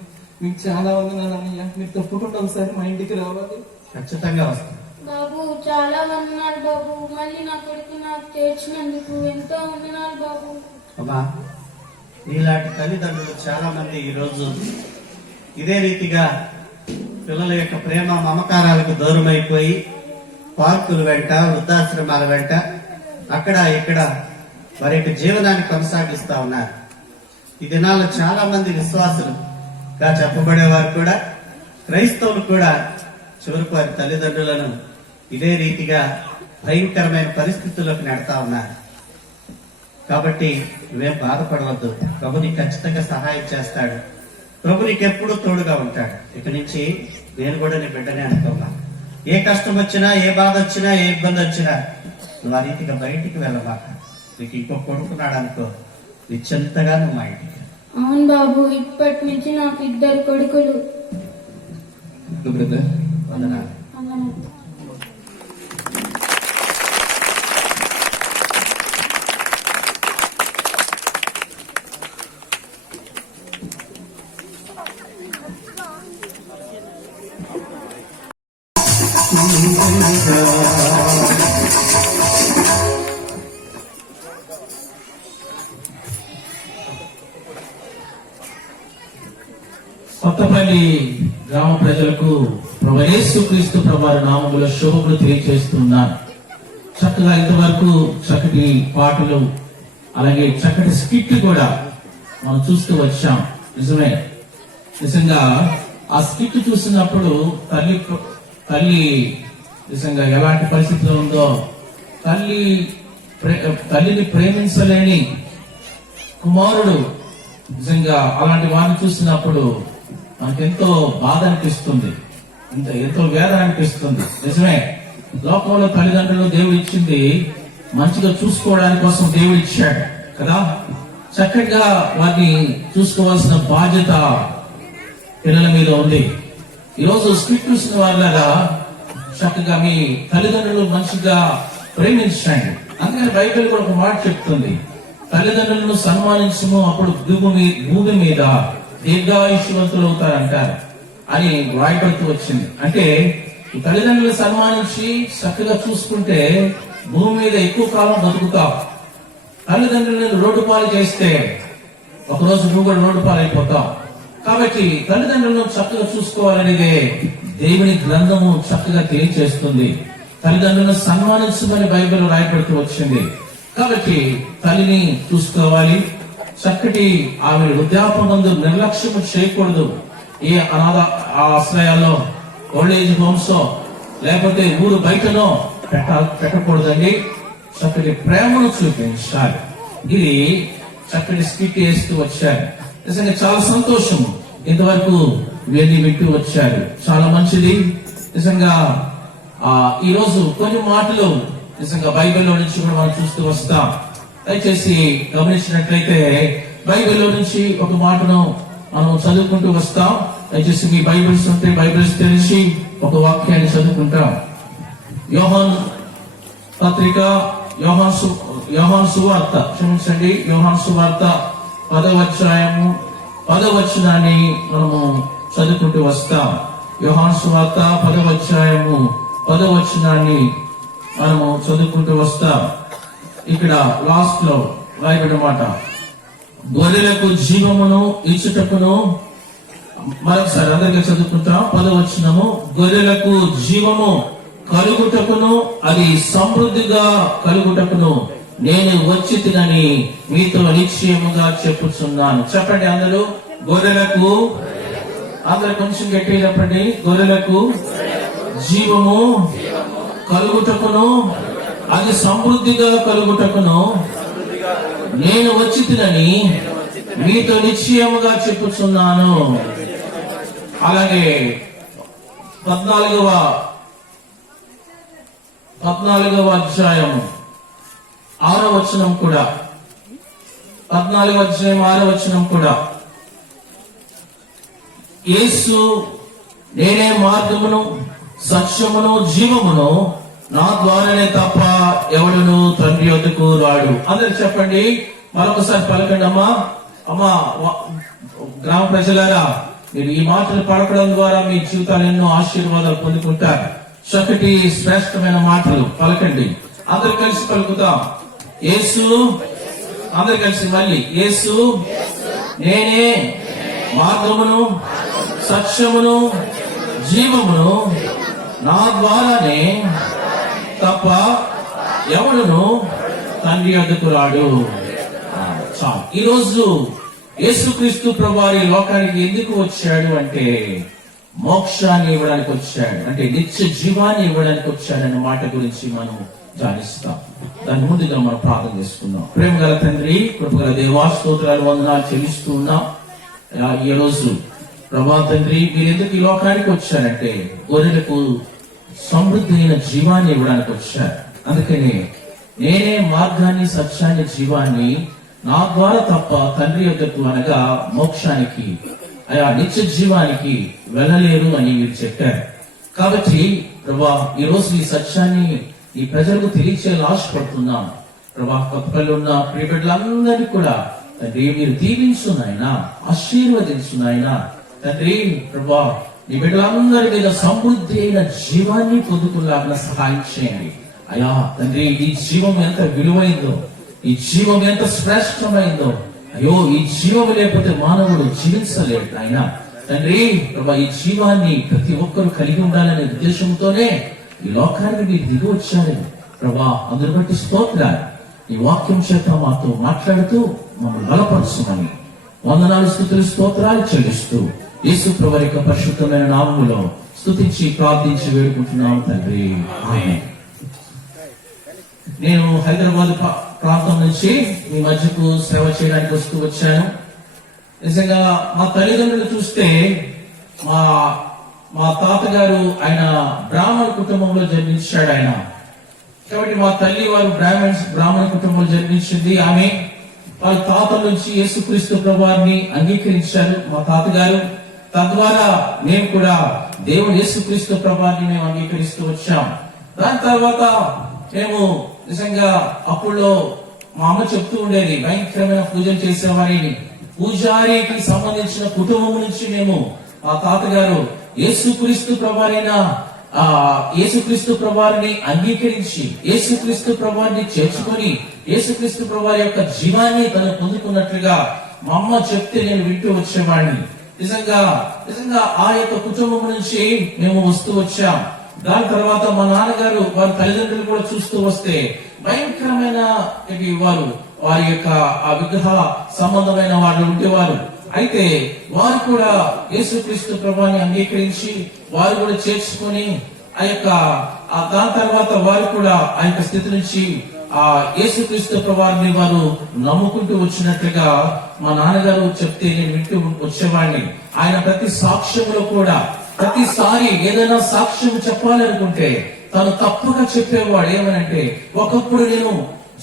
మీకు చాలా వందనాలు అన్నయ్య. మీరు తప్పకుండా ఒకసారి మా ఇంటికి రావాలి. ఖచ్చితంగా వస్తాను. బాబు చాలా వందనాలు బాబు. మళ్ళీ నా కొడుకు నాకు చేర్చినందుకు ఎంతో వందనాలు బాబు. అమ్మా నీలాంటి తల్లిదండ్రులు చాలా మంది ఈ రోజు ఇదే రీతిగా పిల్లల యొక్క ప్రేమ మమకారాలకు దూరం అయిపోయి పార్కుల వెంట, వృద్ధాశ్రమాల వెంట అక్కడ ఇక్కడ వారి యొక్క జీవనాన్ని కొనసాగిస్తా ఉన్నారు. ఈ దినాల్లో చాలా మంది విశ్వాసులుగా చెప్పబడేవారు కూడా, క్రైస్తవులు కూడా చివరికి వారి తల్లిదండ్రులను ఇదే రీతిగా భయంకరమైన పరిస్థితుల్లోకి నెడతా ఉన్నారు. కాబట్టి నువ్వేం బాధపడవద్దు. ప్రభు నీకు ఖచ్చితంగా సహాయం చేస్తాడు. ప్రభు నీకు ఎప్పుడూ తోడుగా ఉంటాడు. ఇక నుంచి నేను కూడా నీ బిడ్డనే అనుకోమా. ఏ కష్టం వచ్చినా, ఏ బాధ వచ్చినా, ఏ ఇబ్బంది వచ్చినా నువ్వు ఆ రీతిగా బయటికి వెళ్ళమాక. నీకు ఇంకో కొడుకున్నాడు అనుకో, నిశ్చింతగా నువ్వు మా ఇంటికి. అవును బాబు, ఇప్పటి నుంచి నాకు 2 కొడుకులు. బ్రదర్ వందనాలు. అవును. కొత్తపల్లి గ్రామ ప్రజలకు ప్రభు యేసుక్రీస్తు ప్రభువారి నామములో శుభములు తెలియజేస్తున్నాను. చక్కగా ఇంతవరకు చక్కటి పాటలు అలాగే చక్కటి స్కిట్ కూడా మనం చూస్తూ వచ్చాం. నిజంగా ఆ స్కిట్ చూసినప్పుడు తల్లి నిజంగా ఎలాంటి పరిస్థితిలో ఉందో, తల్లిని ప్రేమించలేని కుమారుడు, నిజంగా అలాంటి వారిని చూసినప్పుడు మనకెంతో బాధ అనిపిస్తుంది, ఎంతో వేదన అనిపిస్తుంది. నిజమే, లోకంలో తల్లిదండ్రులు దేవుడు ఇచ్చింది మంచిగా చూసుకోవడానికి కోసం దేవుడు ఇచ్చాడు కదా. చక్కగా వారిని చూసుకోవాల్సిన బాధ్యత పిల్లల మీద ఉంది. ఈరోజు స్క్రిప్ట్ చూసిన వాళ్ళగా చక్కగా మీ తల్లిదండ్రులు మంచిగా ప్రేమించండి. అందుకని బైబిల్ కూడా ఒక మాట చెప్తుంది, తల్లిదండ్రులను సన్మానించము, అప్పుడు భూమి మీద దీర్ఘాయుష్యవంతులు అవుతారంటారు అని రాయబడుతూ వచ్చింది. అంటే ఈ తల్లిదండ్రులు సన్మానించి చక్కగా చూసుకుంటే భూమి మీద ఎక్కువ కాలం బతుకుతావు. తల్లిదండ్రులను రోడ్డు పాలు చేస్తే ఒకరోజు నువ్వు కూడా రోడ్డు పాలు అయిపోతావు. కాబట్టి తల్లిదండ్రులను చక్కగా చూసుకోవాలనేదే దేవుని గ్రంథము చక్కగా తెలియజేస్తుంది. తల్లిదండ్రులను సన్మానించమని బైబిల్ రాయబడుతూ వచ్చింది. కాబట్టి తల్లిని చూసుకోవాలి. చక్కటి ఆమె వృద్ధాపమందు నిర్లక్ష్యం చేయకూడదు. ఏ అనాథ ఆశ్రయాల్లో, ఓల్డేజ్ హోమ్స్ లేకపోతే ఊరు బయటనో పెట్టకూడదండి. చక్కటి ప్రేమను చూపించాలి. ఇది చక్కటి స్కిట్ వేస్తూ వచ్చారు. నిజంగా చాలా సంతోషము. ఇంతవరకు వెళ్ళి వింటూ వచ్చారు, చాలా మంచిది. నిజంగా ఈ రోజు కొన్ని మాటలు నిజంగా బైబిల్లో నుంచి కూడా మనం చూస్తూ వస్తాం. దయచేసి గమనించినట్లయితే బైబిల్లో నుంచి ఒక మాటను మనం చదువుకుంటూ వస్తాం. దయచేసి మీ బైబిల్స్ ఉంటే బైబిల్స్ తెలిసి ఒక వాక్యాన్ని చదువుకుంటాం. యోహాను పత్రిక, యోహాను సువార్త, క్షమించండి, యోహాను సువార్త 10వ అధ్యాయము 10వ వచనాన్ని మనము చదువుకుంటూ వస్తాం. యోహాను సువార్త 10వ అధ్యాయము 10వ వచనాన్ని మనము చదువుకుంటూ వస్తాం. ఇక్కడ లాస్ట్ లో రాయబడిన మాట, గొర్రెలకు జీవమును ఇచ్చుటకును, మరొకసారి అందరికీ చదువుకుంటాం. 10వ వచనము, గొర్రెలకు జీవము కలుగుటకును అది సమృద్ధిగా కలుగుటకును నేను వచ్చి తినని మీతో నిశ్చయముగా చెప్పుచున్నాను. చెప్పండి అందరూ, గొర్రెలకు, అందరు కొంచెం గట్టిగా చెప్పండి, గొర్రెలకు జీవము కలుగుటకును అది సమృద్ధిగా కలుగుటకును నేను వచ్చి తినని మీతో నిశ్చయముగా చెప్పుచున్నాను. అలాగే 14వ అధ్యాయము 6వ వచనం కూడా, 14వ అధ్యాయం 6వ వచనం కూడా, యేసు నేనే మార్గమును సత్యమును జీవమును, నా ద్వారానే తప్ప ఎవడును తండ్రి వద్దకు రాడు. అందరు చెప్పండి, మరొకసారి పలకండి. అమ్మా గ్రామ ప్రజలారా, మీరు ఈ మాటలు పలకడం ద్వారా మీ జీవితాలు ఎన్నో ఆశీర్వాదాలు పొందుకుంటారు. చక్కటి శ్రేష్టమైన మాటలు పలకండి. అందరు కలిసి పలుకుతాం. యేసు, అందరు కలిసి మళ్ళీ, యేసు నేనే మార్గమును సత్యమును జీవమును, నా ద్వారానే తప్ప ఎవడును తండ్రి వద్దకు రాడు. చాలు. ఈరోజు యేసుక్రీస్తు ప్రభువారి లోకానికి ఎందుకు వచ్చాడు అంటే మోక్షాన్ని ఇవ్వడానికి వచ్చాడు, అంటే నిత్య జీవాన్ని ఇవ్వడానికి వచ్చాడన్న మాట గురించి మనం ధ్యానిస్తాం. దాని ముందుగా మనం ప్రార్థన చేసుకుందాం. ప్రేమ గల తండ్రి, కృపగల దేవా, స్తోత్రాలు వందనాలు చెల్లిస్తూ ఉన్నాం. ఈ రోజు ప్రభా తండ్రి, మీరు ఎందుకు ఈ లోకానికి వచ్చారంటే గొర్రెలకు సమృద్ధి అయిన జీవాన్ని ఇవ్వడానికి వచ్చారు. అందుకని నేనే మార్గాన్ని సత్యాన్ని జీవాన్ని, నా ద్వారా తప్ప తండ్రి యొద్దకు అనగా మోక్షానికి ఆయా నిత్య జీవానికి వెళ్ళలేరు అని మీరు చెప్పారు. కాబట్టి ప్రభా ఈ రోజు ఈ సత్యాన్ని ఈ ప్రజలకు తెలియచేయాలని ఆశపడుతున్నాం. ప్రభా కొత్తపల్లి ఉన్న ప్రియ బిడ్డలందరినీ కూడా తండ్రి మీరు దీవించు నాయన, ఆశీర్వదించు నాయన. తండ్రి ప్రభా ఈ బిడ్డలందరి మీద సమృద్ధి అయిన జీవాన్ని పొందుకునేలాగా సహాయం చేయండి అయ్యా. తండ్రి ఈ జీవం ఎంత విలువైందో, ఈ జీవం ఎంత శ్రేష్టమైందో. అయ్యో ఈ జీవం లేకపోతే మానవుడు జీవించలేడు ఆయన. తండ్రి ప్రభా ఈ జీవాన్ని ప్రతి ఒక్కరు కలిగి ఉండాలనే ఉద్దేశంతోనే ఈ లోకానికి మీరు దిగి వచ్చారు ప్రభా. అందుని బట్టి స్తోత్రాలు. ఈ వాక్యం చేత మాతో మాట్లాడుతూ మమ్మల్ని బలపరచుమని వందనాలు, స్తుతులు, స్తోత్రాలు చెల్లిస్తూ యేసు ప్రభువు యొక్క పరిశుద్ధమైన నామములో స్తుతించి ప్రార్థించి వేడుకుంటున్నాము తండ్రి, ఆమేన్. నేను హైదరాబాద్ ప్రాంతం నుంచి మీ మధ్యకు సేవ చేయడానికి వస్తూ వచ్చాను. నిజంగా మా తల్లిదండ్రులు చూస్తే మా తాతగారు ఆయన బ్రాహ్మణ కుటుంబంలో జన్మించాడు ఆయన. కాబట్టి మా తల్లి వారు బ్రాహ్మణ కుటుంబంలో జన్మించింది. ఆమె వాళ్ళ తాతల నుంచి యేసుక్రీస్తు ప్రభువారిని అంగీకరించారు మా తాతగారు. తద్వారా మేము కూడా దేవుడు యేసుక్రీస్తు ప్రభువారిని మేము అంగీకరిస్తూ వచ్చాం. దాని తర్వాత మేము నిజంగా అప్పుడులో మా అమ్మ చెప్తూ ఉండేది, భయంకరమైన పూజలు చేసేవారిని, పూజారికి సంబంధించిన కుటుంబం నుంచి మేము మా తాతగారు యేసుక్రీస్తు ప్రభువారైన యేసుక్రీస్తు ప్రభువారిని అంగీకరించి యేసుక్రీస్తు ప్రభువారిని చేర్చుకొని యేసుక్రీస్తు ప్రభువారి యొక్క జీవాన్ని తను పొందుకున్నట్లుగా మా అమ్మ చెప్తే నేను వింటూ వచ్చేవాడిని. నిజంగా ఆ యొక్క కుటుంబం నుంచి మేము వస్తూ వచ్చాం. దాని తర్వాత మా నాన్నగారు వారి తల్లిదండ్రులు కూడా చూస్తూ వస్తే భయంకరమైన వారి యొక్క ఆ విగ్రహ సంబంధమైన వాళ్ళు ఉండేవారు. అయితే వారు కూడా యేసుక్రీస్తు ప్రభువుని అంగీకరించి వారు కూడా చేర్చుకొని దాని తర్వాత వారు కూడా ఆ యొక్క స్థితి నుంచి ఆ యేసుక్రీస్తు ప్రభువుని వారు నమ్ముకుంటూ వచ్చినట్లుగా మా నాన్నగారు చెప్తే నేను వింటూ వచ్చేవాడిని. ఆయన ప్రతి సాక్ష్యంలో కూడా ప్రతిసారి ఏదైనా సాక్ష్యం చెప్పాలనుకుంటే తను తప్పగా చెప్పేవాడు. ఏమనంటే, ఒకప్పుడు నేను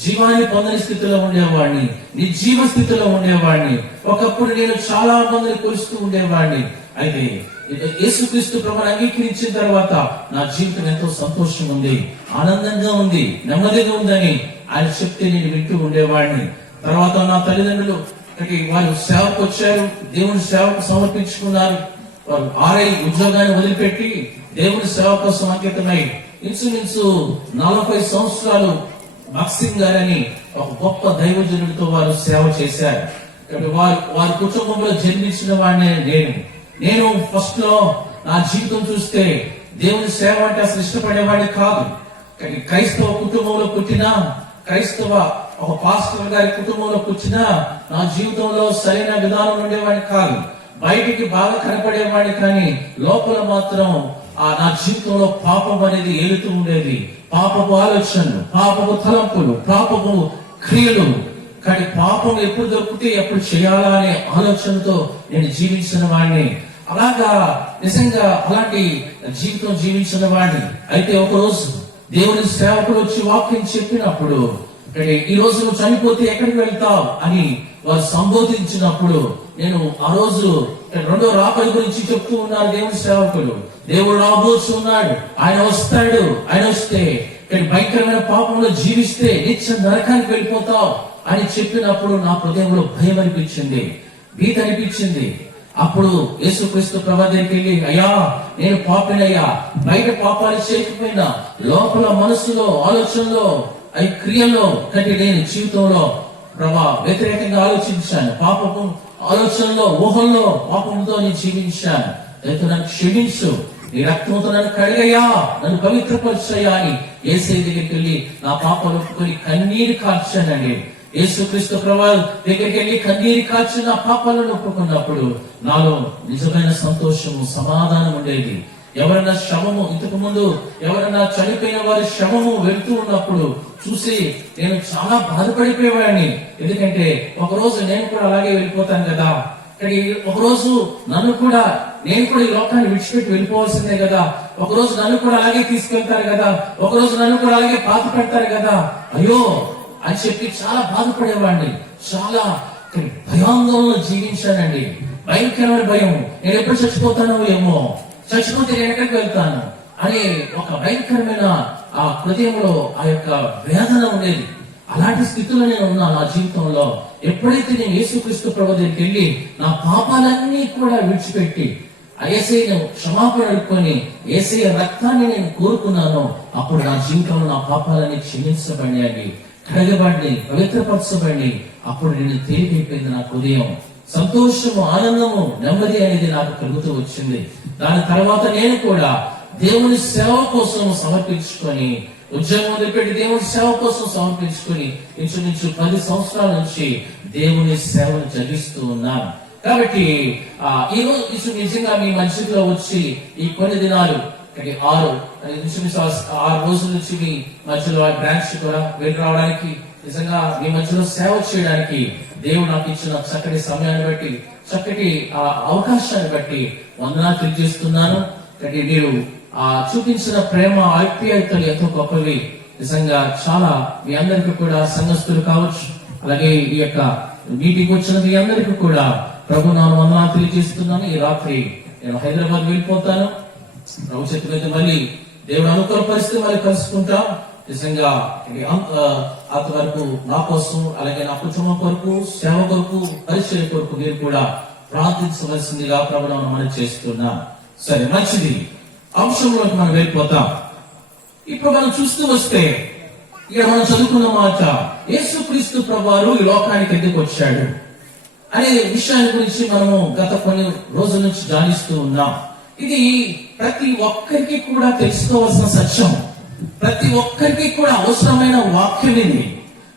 జీవాన్ని పొందని స్థితిలో ఉండేవాడిని, నిర్జీవ స్థితిలో ఉండేవాడిని, ఒకప్పుడు నేను చాలా మందిని కొలుస్తూ ఉండేవాడిని. అయితే యేసుక్రీస్తు ప్రభువుని అంగీకరించిన తర్వాత నా జీవితం ఎంతో సంతోషం ఉంది, ఆనందంగా ఉంది, నెమ్మదిగా ఉందని ఆయన చెప్తే నేను వింటూ ఉండేవాడిని. తర్వాత నా తల్లిదండ్రులు వారు సేవకు వచ్చారు, దేవుని సేవకు సమర్పించుకున్నారు. వారు ఆర్ఐ ఉద్యోగాన్ని వదిలిపెట్టి దేవుని సేవ కోసం అంకితమై ఇన్సుమిన్సు 40 సంవత్సరాలు భక్సింగ్ గారని ఒక గొప్ప దైవజనుడితో వారు సేవ చేశారు. వారి కుటుంబంలో జన్మించిన వాడిని నేను ఫస్ట్ లో నా జీవితం చూస్తే దేవుని సేవ అంటే అసలు ఇష్టపడేవాడిని కాదు. కానీ క్రైస్తవ కుటుంబంలో పుట్టినా, క్రైస్తవ ఒక పాస్టర్ గారి కుటుంబంలో పుట్టినా నా జీవితంలో సరైన విధానం ఉండేవాడిని కాదు. బయటికి బాగా కనపడేవాడిని, కానీ లోపల మాత్రం నా జీవితంలో పాపం అనేది ఏలుతూ ఉండేది. పాపపు ఆలోచనలు, పాపపు తలంపులు, పాపపు క్రియలు. కానీ పాపం ఎప్పుడు దొరికితే ఎప్పుడు చేయాలా అనే ఆలోచనతో నేను జీవించిన వాడిని. అలాగా నిజంగా అలాంటి జీవితం జీవించిన వాడిని. అయితే ఒకరోజు దేవుని సేవకులు వచ్చి వాక్యం చెప్పినప్పుడు, ఈ రోజు నువ్వు చనిపోతే ఎక్కడికి వెళ్తావు అని వారు సంబోధించినప్పుడు, నేను ఆ రోజు రెండో రాకడ గురించి చెప్తూ ఉన్నారు దేవుని సేవకులు. దేవుడు రాబోతున్నాడు, ఆయన వస్తాడు, ఆయన వస్తే భయంకరమైన పాపంలో జీవిస్తే నిత్య నరకానికి వెళ్ళిపోతావు అని చెప్పినప్పుడు నా హృదయంలో భయం అనిపించింది, భీతి అనిపించింది. అప్పుడు యేసుక్రీస్తు ప్రభువు దగ్గరికి వెళ్ళి, అయ్యా నేను పాపినయ్యా, బయట పాపాలు చేయకపోయినా లోపల మనసులో, ఆలోచనలో, ఈ క్రియలో కంటే నేను జీవితంలో ప్రభా వ్యతిరేకంగా ఆలోచించాను. పాపపు ఆలోచనలో, ఊహల్లో పాపంతో నేను జీవించాను. అయితే నన్ను క్షమించు, నీ రక్తంతో నన్ను కడిగయ్యా, నన్ను పవిత్రపరిచయ్యా అని యేసయ్య దగ్గరికి వెళ్ళి నా పాపాలు ఒప్పుకొని కన్నీరు కార్చానండి. యేసుక్రీస్తు ప్రభువు దగ్గరికి వెళ్ళి కన్నీరు కార్చి నా పాపాలను ఒప్పుకున్నప్పుడు నాలో నిజమైన సంతోషము, సమాధానం ఉండేది. ఎవరైనా శవము, ఇంతకు ముందు ఎవరైనా చనిపోయిన వారి శవము వెళ్తూ ఉన్నప్పుడు చూసి నేను చాలా బాధపడిపోయేవాడిని. ఎందుకంటే ఒకరోజు నేను కూడా అలాగే వెళ్ళిపోతాను కదా, కానీ ఒకరోజు నేను కూడా ఈ లోకాన్ని విడిచిపెట్టి వెళ్ళిపోవాల్సిందే కదా, ఒకరోజు నన్ను కూడా అలాగే తీసుకెళ్తారు కదా, ఒకరోజు నన్ను కూడా అలాగే పాత పెడతారు కదా. అయ్యో అని చెప్పి చాలా బాధపడేవాడిని. చాలా భయాందోళనలో జీవించానండి. భయంకరమైన భయం, నేను ఎప్పుడు చచ్చిపోతానో ఏమో, చచ్చిపోతే నేను ఎక్కడికి వెళ్తాను అనే ఒక భయంకరమైన ఆ హృదయంలో ఆ యొక్క వేదన ఉండేది. అలాంటి స్థితిలో నేను ఉన్నాను నా జీవితంలో. ఎప్పుడైతే నేను యేసుక్రీస్తు ప్రభు దగ్గరికి వెళ్ళి నా పాపాలన్నీ కూడా విడిచిపెట్టి యేసయ్యను క్షమాపణ అడుక్కొని యేసయ్య రక్తాన్ని నేను కోరుకున్నాను, అప్పుడు నా జీవితంలో నా పాపాలన్నీ క్షమించబడినాయి, కడగబడి పవిత్రపరచబడి, అప్పుడు నేను తేలికైపోయింది. నా హృదయం సంతోషము, ఆనందము, నెమ్మది అనేది నాకు కలుగుతూ వచ్చింది. దాని తర్వాత నేను కూడా దేవుని సేవ కోసం సమర్పించుకొని, ఉద్యోగం వదిలిపెట్టి దేవుని సేవ కోసం సమర్పించుకొని ఇంచుమించు 10 సంవత్సరాల నుంచి దేవుని సేవను జరిగిస్తూ ఉన్నాను. కాబట్టి ఈ రోజు నిజంగా మీ మధ్యలో వచ్చి ఈ కొన్ని దినాలు 6 రోజుల నుంచి మీ మధ్యలో బ్రాంచ్ కూడా వెళ్ళి రావడానికి, నిజంగా మీ మధ్యలో సేవ చేయడానికి దేవుడు నాకు ఇచ్చిన చక్కటి సమయాన్ని బట్టి, చక్కటి అవకాశాన్ని బట్టి వందనాలు తెలియజేస్తున్నాను. మీరు చూపించిన ప్రేమ, ఆప్యాయతలు ఎంతో గొప్పవి. నిజంగా చాలా మీ అందరికీ కూడా సంఘస్థులు కావచ్చు, అలాగే ఈ యొక్క మీటింగ్ వచ్చిన మీ అందరికీ కూడా ప్రభు నాన్న వందనాలు తెలియజేస్తున్నాను. ఈ రాత్రి నేను హైదరాబాద్ వెళ్ళిపోతాను. ప్రభు చేతి మీద మళ్ళీ దేవుడు అనుకూల పరిస్థితి మళ్ళీ కలుసుకుంటాం. నిజంగా అంతవరకు నా కోసం, అలాగే నా కుటుంబం కొరకు, సేవ కొరకు, పరిచయం కొరకు మీరు కూడా ప్రార్థించవలసిందిగా ప్రభు నాన్న మనం చేస్తున్నా. సరే, మంచిది. అంశంలోకి మనం వెళ్ళిపోతాం. ఇప్పుడు మనం చూస్తూ వస్తే ఇక్కడ మనం చదువుకున్న మాట, యేసుక్రీస్తు ప్రభువారు ఈ లోకానికి ఎందుకు వచ్చాడు అనే విషయాన్ని గురించి మనము గత కొన్ని రోజుల నుంచి ధ్యానిస్తూ ఉన్నాం. ఇది ప్రతి ఒక్కరికి కూడా తెలుసుకోవాల్సిన సత్యం, ప్రతి ఒక్కరికి కూడా అవసరమైన వాక్యం ఇది,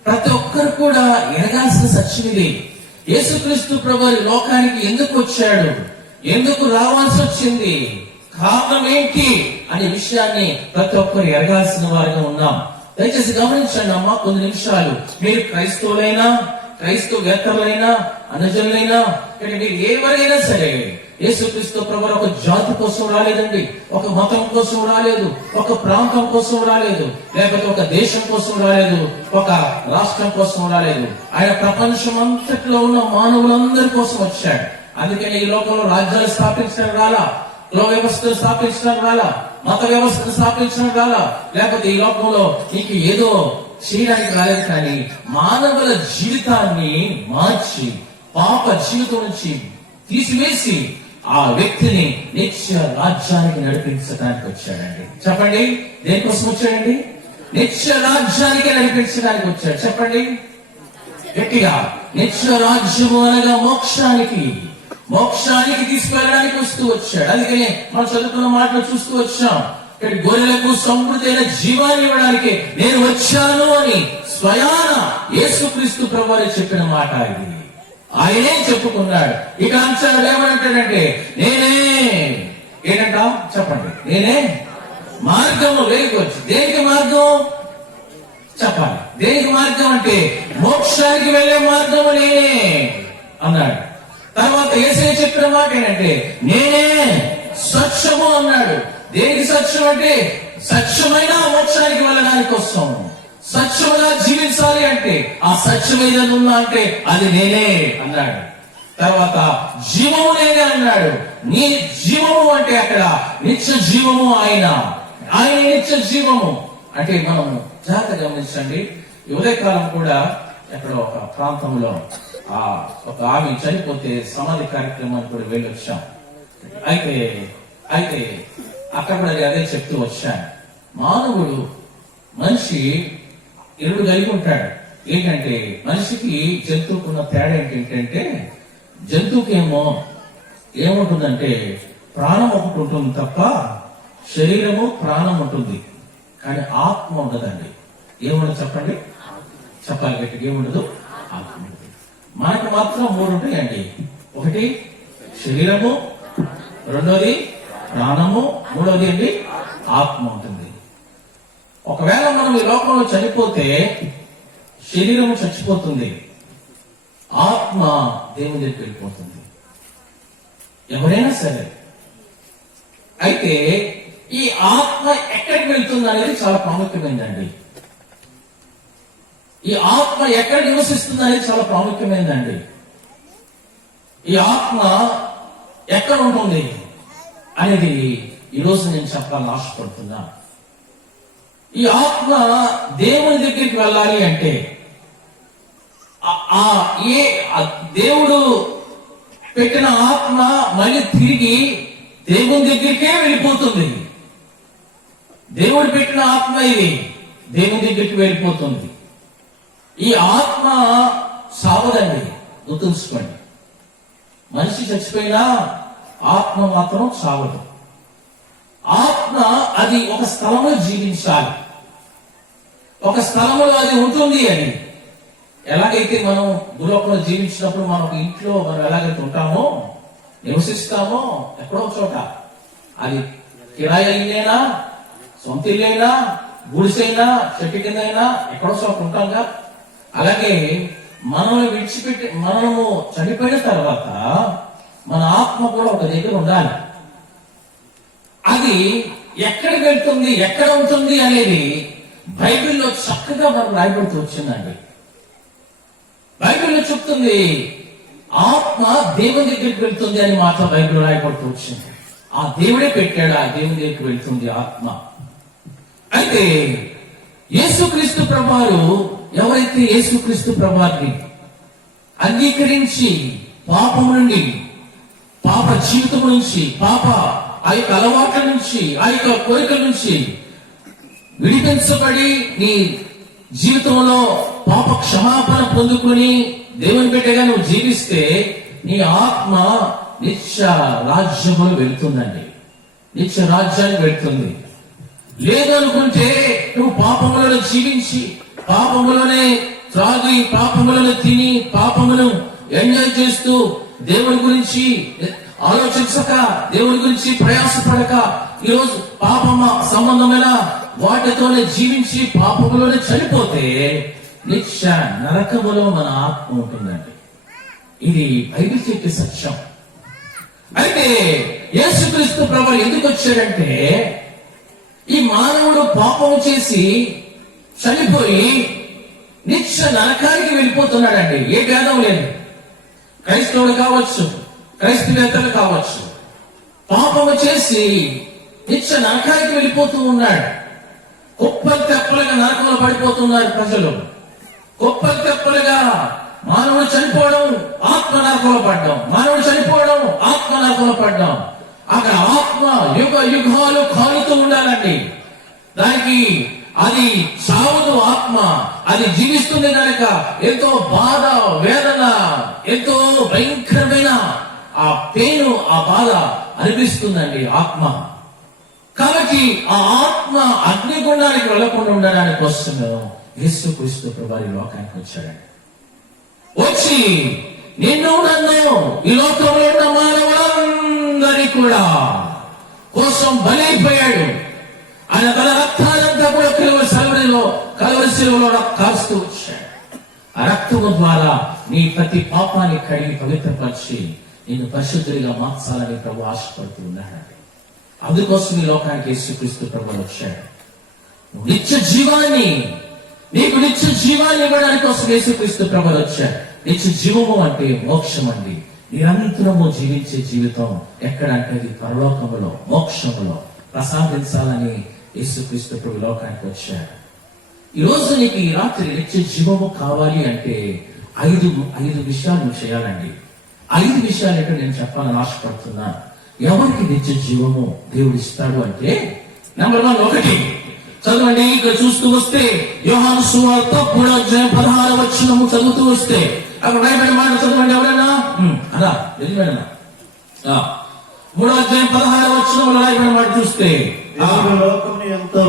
ప్రతి ఒక్కరు కూడా ఎరగాల్సిన సత్యం ఇది. యేసుక్రీస్తు ప్రభువారు లోకానికి ఎందుకు వచ్చాడు, ఎందుకు రావాల్సి వచ్చింది, కారణం ఏంటి అనే విషయాన్ని ప్రతి ఒక్కరు ఎరగాల్సిన వారిగా ఉన్నాం. దయచేసి గమనించండి అమ్మా, కొన్ని నిమిషాలు. మీరు క్రైస్తవులైనా, క్రైస్తవేతరులైనా, అనజనులైనా, ఎవరైనా సరే, యేసుక్రీస్తు ప్రభువు ఒక జాతి కోసం రాలేదండి, ఒక మతం కోసం రాలేదు, ఒక ప్రాంతం కోసం రాలేదు, లేకపోతే ఒక దేశం కోసం రాలేదు, ఒక రాష్ట్రం కోసం రాలేదు. ఆయన ప్రపంచం అంతట్లో ఉన్న మానవులందరి కోసం వచ్చాడు. అందుకని ఈ లోకంలో రాజ్యాలు స్థాపించడం రాలా, కుల వ్యవస్థను స్థాపించడం రాలా, మత వ్యవస్థను స్థాపించడం రాలా, లేకపోతే ఈ లోకంలో నీకు ఏదో చేయడానికి రాలేదు. కానీ మానవుల జీవితాన్ని మార్చి, పాప జీవితం నుంచి తీసివేసి ఆ వ్యక్తిని నిత్య రాజ్యానికి నడిపించడానికి వచ్చాడండి. చెప్పండి, దేనికోసం వచ్చాడండి? నిత్య రాజ్యానికి నడిపించడానికి వచ్చాడు. చెప్పండి గట్టిగా. నిత్య రాజ్యము అనగా మోక్షానికి తీసుకెళ్ళడానికి వస్తూ వచ్చాడు. అందుకనే మనం చదువుకున్న మాటలు చూస్తూ వచ్చాం. ఇక్కడ గొర్రెలకు సమృద్ధి అయిన జీవాన్ని ఇవ్వడానికి నేను వచ్చాను అని స్వయాన యేసుక్రీస్తు ప్రభువు చెప్పిన మాట ఇది. ఆయనే చెప్పుకున్నాడు. ఇక అంశాలు ఏమంటాడంటే, నేనే ఏంటంట చెప్పండి, నేనే మార్గము. లేకపోవచ్చు దేనికి మార్గం చెప్పాలి. దేనికి మార్గం అంటే మోక్షానికి వెళ్లే మార్గము నేనే అన్నాడు. తర్వాత యేసయ్య చెప్పిన మాట ఏంటంటే, నేనే సత్యము అన్నాడు. దేనికి సత్యం అంటే సత్యమైన మోక్షానికి వెళ్ళడానికి కోసం, సత్యముగా జీవించాలి అంటే ఆ సత్యం ఏదైనా ఉన్నా అంటే అది నేనే అన్నాడు. తర్వాత జీవము నేనే అన్నాడు. నీ జీవము అంటే అక్కడ నిత్య జీవము ఆయన నిత్య జీవము అంటే మనము జాగ్రత్త గమనించండి. ఉదయకాలం కూడా ఎక్కడో ఒక ప్రాంతంలో ఒక ఆమె చనిపోతే సమాధి కార్యక్రమానికి కూడా వెళ్ళొచ్చాం. అయితే అక్కడ కూడా అదే చెప్తూ వచ్చాను. మానవుడు, మనిషి 2 కలిగి ఉంటాడు. ఏంటంటే మనిషికి జంతువుకున్న తేడా ఏంటంటే, జంతువుకేమో ఏముంటుందంటే ప్రాణం ఒకటి ఉంటుంది తప్ప, శరీరము ప్రాణం ఉంటుంది, కానీ ఆత్మ ఉండదండి. ఏముండదు చెప్పండి, చెప్పాలి గట్టిగా, ఏముండదు, ఆత్మ ఉండదు. మనకు మాత్రం 3 ఉంటాయండి. ఒకటి శరీరము, రెండోది ప్రాణము, మూడోది ఏంటి, ఆత్మ ఉంటుంది. ఒకవేళ మనం ఈ లోకంలో చనిపోతే శరీరము చచ్చిపోతుంది, ఆత్మ దేవుని దగ్గరికి వెళ్ళిపోతుంది, ఎవరైనా సరే. అయితే ఈ ఆత్మ ఎక్కడికి వెళ్తుంది అనేది చాలా ప్రాముఖ్యమైనదండి. ఈ ఆత్మ ఎక్కడ నివసిస్తుంది అనేది చాలా ప్రాముఖ్యమైనదండి. ఈ ఆత్మ ఎక్కడ ఉంటుంది అనేది ఈరోజు నేను చెప్పాలని ఆశపడుతున్నా. ఈ ఆత్మ దేవుని దగ్గరికి వెళ్ళాలి అంటే దేవుడు పెట్టిన ఆత్మ మళ్ళీ తిరిగి దేవుని దగ్గరికే వెళ్ళిపోతుంది. దేవుడు పెట్టిన ఆత్మ ఇది దేవుని దగ్గరికి వెళ్ళిపోతుంది. ఈ ఆత్మ సావదండి, గుర్తుంచుకోండి. మనిషి చచ్చిపోయినా ఆత్మ మాత్రం సావదు. ఆత్మ అది ఒక స్థలంలో జీవించాలి, ఒక స్థలంలో అది ఉంటుంది. అని ఎలాగైతే మనం భూలోకంలో జీవించినప్పుడు మనం ఒక ఇంట్లో మనం ఎలాగైతే ఉంటామో, నివసిస్తామో, ఎక్కడో చోట, అది కిరాయి ఇల్లేనా, సొంత ఇల్లైనా, గుడిసైనా, చెట్టు కింద అయినా ఎక్కడో చోట ఉంటాంగా. అలాగే మనల్ని విడిచిపెట్టి మనము చనిపోయిన తర్వాత మన ఆత్మ కూడా ఒక దగ్గర ఉండాలి. అది ఎక్కడికి వెళ్తుంది, ఎక్కడ ఉంటుంది అనేది బైబిల్లో చక్కగా మనం రాయబడుతూ వచ్చిందండి. బైబిల్లో చెప్తుంది ఆత్మ దేవుని దగ్గరికి వెళ్తుంది అని మాత్రం బైబిల్లో రాయబడుతూ వచ్చింది. ఆ దేవుడే పెట్టాడు, ఆ దేవుని దగ్గరికి వెళ్తుంది ఆత్మ. అయితే యేసుక్రీస్తు ప్రభువారు, ఎవరైతే యేసుక్రీస్తు ప్రభువారిని అంగీకరించి పాపము నుండి, పాప జీవితం నుంచి, ఆ యొక్క అలవాట్ల నుంచి, ఆ యొక్క కోరికల నుంచి విడిపించబడి నీ జీవితంలో పాప క్షమాపణ పొందుకుని దేవుని బిడ్డగా నువ్వు జీవిస్తే నీ ఆత్మ నిత్య రాజ్యములు వెళ్తుందండి, నిత్య రాజ్యానికి వెళ్తుంది. లేదు అనుకుంటే నువ్వు పాపములను జీవించి, పాపములోనే త్రాగి, పాపములను తిని, పాపమును ఎంజాయ్ చేస్తూ దేవుని గురించి ఆలోచించక, దేవుని గురించి ప్రయాసపడక, ఈరోజు పాపమ సంబంధమైన వాటితోనే జీవించి పాపములోనే చనిపోతే నిత్య నరకములో మన ఆత్మ ఉంటుందండి. ఇది బైబిల్ చెప్పే సత్యం. అయితే యేసుక్రీస్తు ప్రభువు ఎందుకు వచ్చాడంటే, ఈ మానవుడు పాపం చేసి చనిపోయి నిత్య నరకానికి వెళ్ళిపోతున్నాడండి. ఏ భేదం లేదు. క్రైస్తవుడు కావచ్చు, క్రైస్తవేత్తలు కావచ్చు, పాపము చేసి నిత్య నరకానికి వెళ్ళిపోతూ ఉన్నాడు. కుప్పలు తెప్పలుగా నరకంలో పడిపోతున్నారు ప్రజలు. కుప్పలు తెప్పలుగా మానవుడు చనిపోవడం, ఆత్మ నరకంలో పడ్డం, మానవుడు చనిపోవడం, ఆత్మ నరకంలో పడ్డం. అక్కడ ఆత్మ యుగ యుగాలు కాలుతూ ఉండాలండి. దానికి అది సావదు. ఆత్మ అది జీవిస్తుంది కనుక ఎంతో బాధ, వేదన, ఎంతో భయంకరమైన ఆ పెయిన్, ఆ బాధ అనిపిస్తుందండి ఆత్మ. కాబట్టి ఆ ఆత్మ అగ్నిగుండానికి వెళ్లకుండా ఉండడానికి కోసం యేసుక్రీస్తు ప్రభువు ఈ లోకానికి వచ్చాడండి. వచ్చి నిన్ను నన్ను, ఈ లోకంలో ఉన్న మానవులందరి కూడా కోసం బలైపోయాడు. ఆయన తన రక్తానంతా కూడా కలువరి శిలువలో కాస్తూ వచ్చాడు. ఆ రక్తము ద్వారా నీ ప్రతి పాపాన్ని కడిగి పవిత్రపరిచి నిన్ను పరిశుద్ధుడిగా మార్చాలని ప్రభు ఆశపడుతూ ఉన్నాడండి. అందుకోసం ఈ లోకానికి యేసుక్రీస్తు ప్రభువు వచ్చాడు. నిత్య జీవాన్ని, నీకు నిత్య జీవాన్ని ఇవ్వడానికి కోసం యేసుక్రీస్తు ప్రభువు వచ్చాడు. నిత్య జీవము అంటే మోక్షం అండి. నిరంతరము జీవించే జీవితం ఎక్కడంటే అది పరలోకములో, మోక్షములో ప్రసాదించాలని యేసుక్రీస్తు ప్రభు లోకానికి వచ్చాడు. ఈ రోజు నీకు ఈ రాత్రి నిత్య జీవము కావాలి అంటే ఐదు విషయాలు నువ్వు చేయాలండి. 5 విషయాలు ఇక్కడ నేను చెప్పాలని ఆశపడుతున్నా. ఎవరికి నిత్య జీవము దేవుడు ఇస్తాడు అంటే, నెంబర్ 1, 1 చదవండి. ఇక్కడ చూస్తూ వస్తే యోహాను సువార్త 3వ అధ్యాయం 16వ వచనము చదువుతూ వస్తే అక్కడ రాయబడిన మాట చదవండి. ఎవరైనా అలా వెళ్ళిపోయినా 3వ అధ్యాయం 16వ వచనంలో రాయబడిన మాట చూస్తే, దేవుడు లోకమును ఎంతో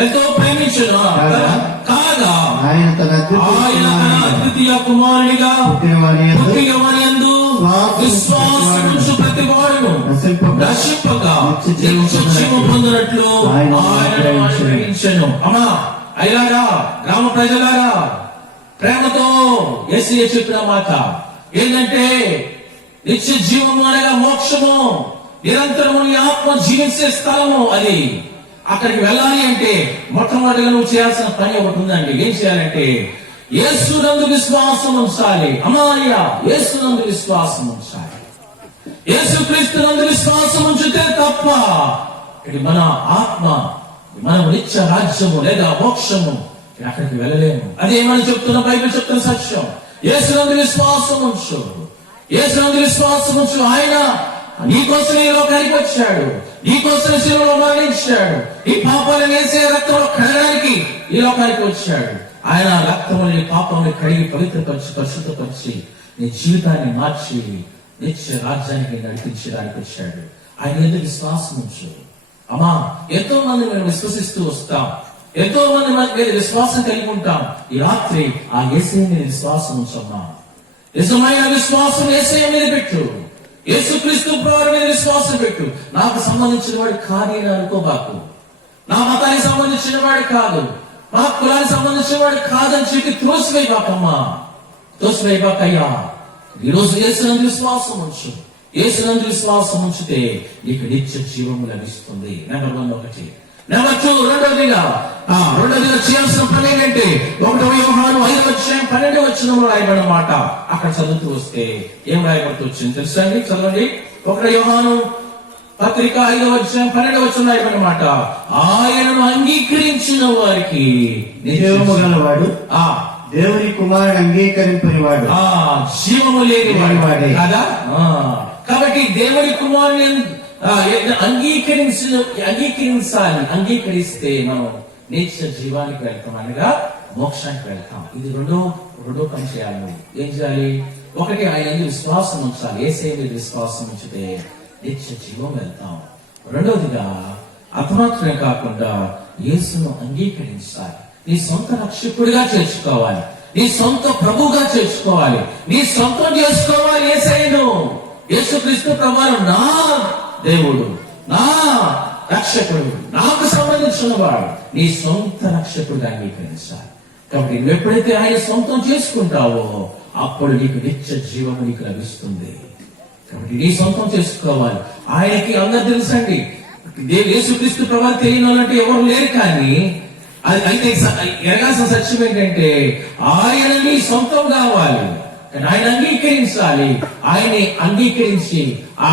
ఎంతో ప్రేమించును కాగా ఆయన తన అద్వితీయ కుమారునిగా పుట్టినవాని యందు విశ్వాసముంచు ప్రతి వాడును నశింపక నిత్య జీవము పొందినట్లు ఆయనను ప్రేమించెను. అమ్మా అయ్యారా, గ్రామ ప్రజలారా, ప్రేమతో యేసయ్య చెప్పిన మాట ఏంటంటే, నిత్య జీవము అనగా మోక్షము, నిరంతరము నీ ఆత్మ జీవించే స్థలము అది. అక్కడికి వెళ్ళాలి అంటే మొట్టమొదటిగా నువ్వు చేయాల్సిన పని ఒకటి ఉందండి. ఏం చేయాలంటే యేసునందు విశ్వాసం ఉంచాలి. అమ్మాయ్యా, యేసునందు విశ్వాసం ఉంచాలి. యేసుక్రీస్తునందు విశ్వాసం ఉంచితే తప్ప ఇది మన ఆత్మ, మనం నిత్య రాజ్యము లేదా మోక్షము అక్కడికి వెళ్ళలేము. అదేమని చెప్తున్న బైబిల్ చెప్తున్న సత్యం. యేసునందు విశ్వాసం ఉంచు, యేసునందు విశ్వాసం ఉంచు. ఆయన నీకోసం ఈ లోకానికి వచ్చాడు, నీకోసం శిలువలో మరణించాడు, ఈ పాపాలను వేసే రక్తంలో కడగడానికి ఈ లోకానికి వచ్చాడు. ఆయన రక్తంలో నీ పాపాన్ని కడిగి పవిత్రపరిచి పరిశుద్ధపరిచి నీ జీవితాన్ని మార్చి నిత్య రాజ్యానికి నడిపించడానికి వచ్చాడు. ఆయన ఎందుకు విశ్వాసం ఉంచు. అమ్మా, ఎంతో మంది మేము విశ్వసిస్తూ వస్తాం, ఎంతో మంది మీద విశ్వాసం కలిగి ఉంటాం. ఈ రాత్రి ఆ యేసయ్య మీద విశ్వాసం ఉంచమ్మా. నిజమైన విశ్వాసం యేసయ్య మీద పెట్టు, యేసుక్రీస్తు ప్రభువు మీద విశ్వాసం పెట్టు. నాకు సంబంధించిన వాడు కానీ అనుకోబాకు, నా మతానికి సంబంధించిన వాడు కాదు, మా కులానికి సంబంధించిన వాడు కాదని చెప్పి త్రోసివేయబాకమ్మా, త్రోసివేయబాకయ్యా. ఈరోజు యేసునందు విశ్వాసం ఉంచు. యేసునందు విశ్వాసం ఉంచితే నీకు నిత్య జీవము లభిస్తుంది. నెంబర్ 1 ఒకటి. నెంబర్ 2 రెండోదిగా చేయాల్సిన పని ఏంటంటే 1 యోహాను 5:12 రాయబడిన మాట అక్కడ చదువుతూ వస్తే ఏం రాయబడుతూ వచ్చింది తెలుసా అండి? చదవండి. 1 యోహాను పత్రిక 5:12 రాయబడిన మాట, ఆయనను అంగీకరించిన వారికి జీవము గలవాడు, దేవుని కుమారుడు అంగీకరింపని వాడు జీవము లేని వాడే కదా. కాబట్టి దేవుని కుమారుని అంగీకరిస్తే మనం నిత్య జీవానికి వెళ్తాం, అనగా మోక్షానికి వెళ్తాం. ఇది రెండో పని చేయాలి. నువ్వు ఏం చేయాలి? ఒకటి, ఆయన విశ్వాసం ఉంచాలి. యేసయ్య మీద విశ్వాసం ఉంచితే నిత్య జీవం వెళ్తాం. రెండోదిగా అతమాత్రమే కాకుండా యేసును అంగీకరించాలి. నీ సొంత రక్షకుడిగా చేర్చుకోవాలి, నీ సొంత ప్రభువుగా చేర్చుకోవాలి, నీ సొంతం చేసుకోవాలి. యేసయ్యను, యేసుక్రీస్తు ప్రభువు నా దేవుడు, నా రక్షకుడు, నాకు సంబంధించిన వాడు, నీ సొంత రక్షకుడిగా అంగీకరించాలి. కాబట్టి నువ్వు ఎప్పుడైతే ఆయన సొంతం చేసుకుంటావో అప్పుడు నీకు నిత్య జీవము నీకు లభిస్తుంది. కాబట్టి నీ సొంతం చేసుకోవాలి. ఆయనకి అందరు తెలుసండి, యేసుక్రీస్తు ప్రభువు తెలియని వాళ్ళంటే ఎవరు లేరు. కానీ అయితే ఎరగాల్సిన సత్యం ఏంటంటే ఆయన నీ సొంతం కావాలి, ఆయన అంగీకరించాలి. ఆయన్ని అంగీకరించి ఈ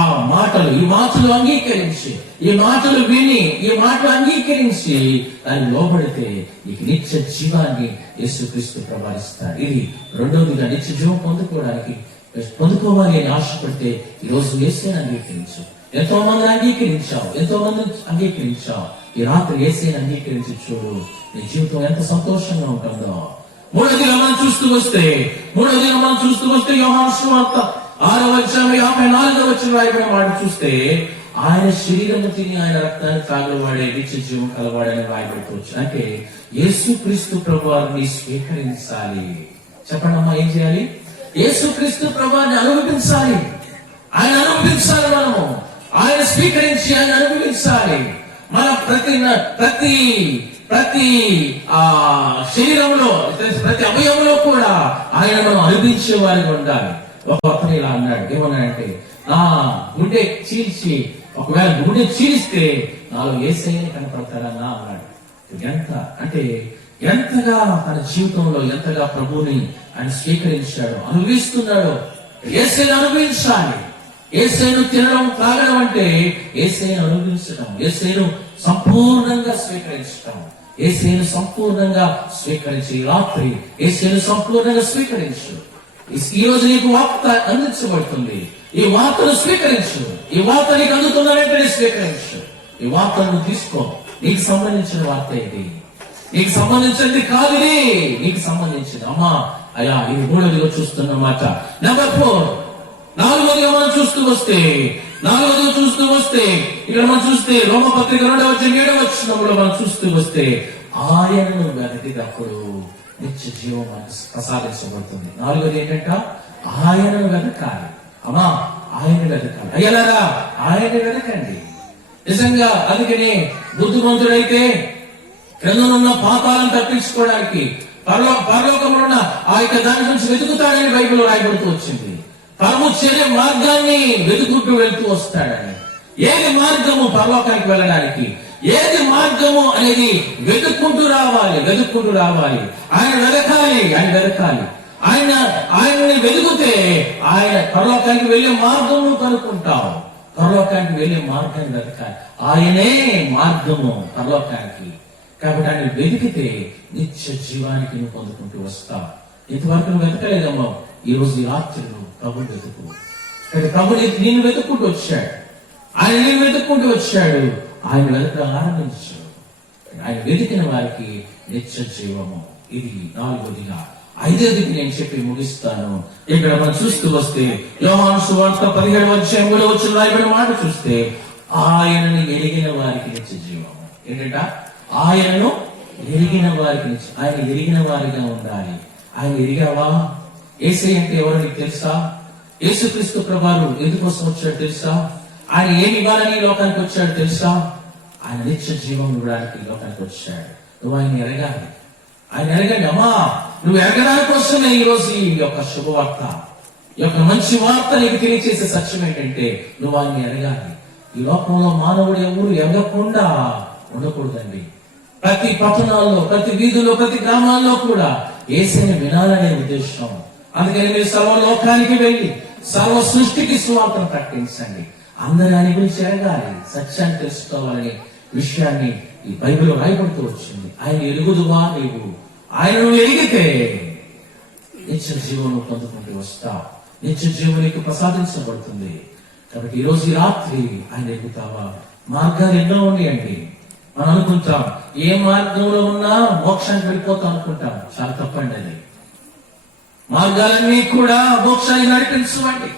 మాటలు అంగీకరించి, ఈ మాటలు విని, ఈ మాటలు అంగీకరించి దాన్ని లోబడితే నీకు నిత్య జీవాన్ని యేసుక్రీస్తు ప్రవహిస్తాడు. ఇది రెండోదిగా నిత్య జీవం పొందుకోవాలి అని ఆశపడితే ఈ రోజు యేసయ్యను అంగీకరించు. ఎంతో మంది అంగీకరించావు. ఈ రాత్రి యేసయ్యను అంగీకరించి చూడు, నీ జీవితం ఎంత సంతోషంగా ఉంటుందో. మూడోదిగా మనం చూస్తూ వస్తే యోహాను సువార్త 6:54 రాయబడిన మాట చూస్తే ఆయన శరీరము తిని ఆయన రక్తాన్ని తాగలవాడే నిత్య జీవం కలవాడని రాయబడుకోవచ్చు. అంటే యేసుక్రీస్తు ప్రభువారిని స్వీకరించాలి. చెప్పండమ్మా, ఏం చేయాలి? యేసుక్రీస్తు ప్రభువారిని అనుభవించాలి. ఆయన అనుభవించాలి. మనము ఆయన స్వీకరించి ఆయన అనుభవించాలి. మన ప్రతి శరీరంలో, ప్రతి అవయవంలో కూడా ఆయన మనం అనిపించే వారిగా ఉండాలి. ఒక అతను ఇలా అన్నాడు, ఏమన్నాడంటే, నా గుండె చీల్చి, ఒకవేళ గుండె చీలిస్తే నాలో యేసయ్యని కనపడతాడన్నా అన్నాడు. ఎంతగా తన జీవితంలో ఎంతగా ప్రభువుని ఆయన స్వీకరించాడో, అనుభవిస్తున్నాడో. యేసయ్యను అనుభవించాలి. యేసయ్యను తినడం, తాగడం అంటే యేసయ్యను అనుభవించడం, యేసయ్యను సంపూర్ణంగా స్వీకరించడం. యేసయ్యను సంపూర్ణంగా స్వీకరించి రాత్రి యేసయ్యను సంపూర్ణంగా స్వీకరించు. ఈ రోజు నీకు వార్త అందించబడుతుంది. ఈ వార్తను స్వీకరించు. ఈ వార్త నీకు అందుతున్న వెంటనే స్వీకరించు. ఈ వార్తను తీసుకో. నీకు సంబంధించిన వార్త ఇది, నీకు సంబంధించింది కాదు, ఇది నీకు సంబంధించింది. అమ్మా అయ్యా, ఇది మూడోదిగా చూస్తున్న మాట. నెంబర్ 4, నాలుగోదిగా మనం చూస్తూ వస్తే ఇక్కడ మనం చూస్తే రోమపత్రిక 2:7 మనం చూస్తూ వస్తే ఆయనను వెతికినప్పుడు నిత్య జీవం మనకు ప్రసాదించబడుతుంది. నాలుగోది ఏంటంట? ఆయనను వెతకాలి. అమ్మా, ఆయన వెతకాలి. అయ్యలారా, ఆయన వెతకండి. నిజంగా అందుకనే బుద్ధిమంతుడైతే క్రిందనున్న పాపాలను తప్పించుకోవడానికి పరలోకంలో ఉన్న ఆ యొక్క దాని గురించి వెతుకుతాడని బైబిల్లో రాయబడుతూ వచ్చింది. పరము చేరే మార్గాన్ని వెతుకుంటూ వెళ్తూ వస్తాడని. ఏది మార్గము పరలోకానికి వెళ్ళడానికి? ఏది మార్గము అనేది వెతుక్కుంటూ రావాలి. ఆయన వెతకాలి. ఆయన్ని వెతుకుతే ఆయన పరలోకానికి వెళ్ళే మార్గము కనుక్కుంటాం. పరలోకానికి వెళ్ళే మార్గాన్ని వెతకాలి. ఆయనే మార్గము పరలోకానికి. కాబట్టి ఆయన వెతికితే నిత్య జీవానికి నువ్వు పొందుకుంటూ వస్తావు. ఇంతవరకు నువ్వు వెతకలేదమ్మా, ఈ రోజు ఈ రాత్రి నువ్వు ప్రభుని వెతుకు. ప్రభు నిన్ను వెతుక్కుంటూ వచ్చాడు. ఆయన నిన్ను వెతుక్కుంటూ వచ్చాడు. ఆయన వెతక ఆరంభించాడు. ఆయన వెతికిన వారికి నిత్య జీవము. ఇది 4వదిగా. 5వదికి నేను చెప్పి ముగిస్తాను. ఇక్కడ మనం చూస్తూ వస్తే యోహాను సువార్త 17 రాయబడిన మాట చూస్తే ఆయనని ఎరిగిన వారికి నిత్య జీవము. ఏంటంట? ఆయనను ఎరిగిన వారికి ఆయన ఎరిగిన వారిగా ఉండాలి. ఆయన ఎరిగావా? యేసయ్య అంటే ఎవరో నీకు తెలుసా? యేసుక్రీస్తు ప్రభువు ఎందుకోసం వచ్చాడు తెలుసా? ఆయన ఏమి ఇవ్వాలని లోకానికి వచ్చాడు తెలుసా? ఆయన నిత్య జీవం ఇవ్వడానికి లోకానికి వచ్చాడు. నువ్వు ఆయన ఎరగాలి. ఆయన ఎరగండి అమ్మా. నువ్వు ఎరగడానికి కోసమే ఈ రోజు ఈ యొక్క శుభవార్త, ఈ యొక్క మంచి వార్త నీకు తెలియచేసే సత్యం ఏంటంటే నువ్వు ఆయన ఎరగాలి. ఈ లోకంలో మానవుడు ఎవరు ఎరగకుండా ఉండకూడదండి. ప్రతి పట్టణాల్లో, ప్రతి వీధుల్లో, ప్రతి గ్రామాల్లో కూడా యేసుని వినాలనే ఉద్దేశం. అందుకని మీరు సర్వలోకానికి వెళ్ళి సర్వ సృష్టికి సువార్తను ప్రకటించండి. అందరూ ఆయన గురించి ఎరగాలి, సత్యాన్ని తెలుసుకోవాలనే విషయాన్ని ఈ బైబిల్ రాయబడుతూ వచ్చింది. ఆయన ఎరుగుదువా నీవు? ఆయన నువ్వు ఎరిగితే నిత్య జీవం పొందుకుంటూ వస్తావు. నిత్య జీవం నీకు ప్రసాదించబడుతుంది. కాబట్టి ఈ రోజు ఈ రాత్రి ఆయన ఎరుగుతావా? మార్గాలు ఎన్నో ఉన్నాయండి. మనం అనుకుంటాం ఏ మార్గంలో ఉన్నా మోక్షానికి వెళ్ళిపోతాం అనుకుంటాం. చాలా తప్పండి అది. మార్గాలన్నీ కూడా మోక్షాన్ని నడిపించవండి.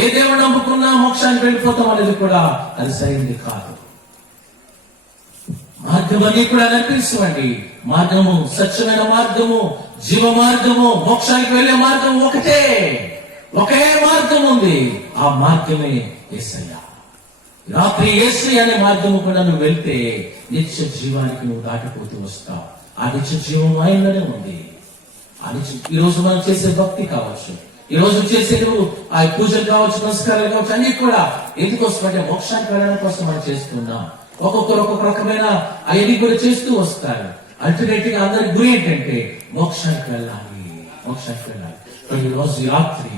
ఏ దేవుడు నమ్ముకున్నా మోక్షానికి వెళ్ళిపోతాం అనేది కూడా అది సరైనది కాదు. మార్గం అన్ని కూడా నడిపించవండి. మార్గము, సత్యమైన మార్గము, జీవ మార్గము, మోక్షానికి వెళ్ళే మార్గం ఒకే మార్గం ఉంది. ఆ మార్గమే యేసయ్య. రాత్రి యేసయ్య అనే మార్గము కూడా నువ్వు వెళ్తే నిత్య జీవానికి నువ్వు దాటిపోతూ వస్తావు. ఆ నిత్య జీవం ఆయనలోనే ఉంది. ఈ రోజు మనం చేసే భక్తి కావచ్చు, ఈ రోజు చేసే ఆ పూజలు కావచ్చు, నమస్కారాలు కావచ్చు, అన్ని కూడా ఎందుకోసం అంటే మోక్షానికి వెళ్ళడం కోసం మనం చేస్తున్నాం. ఒక్కొక్కరు ఒక్కొక్క రకమైన అవన్నీ కూడా చేస్తూ వస్తారు. అల్టిమేట్ గా అందరి గురి ఏంటంటే మోక్షానికి వెళ్ళాలి. ఈ రోజు ఈ రాత్రి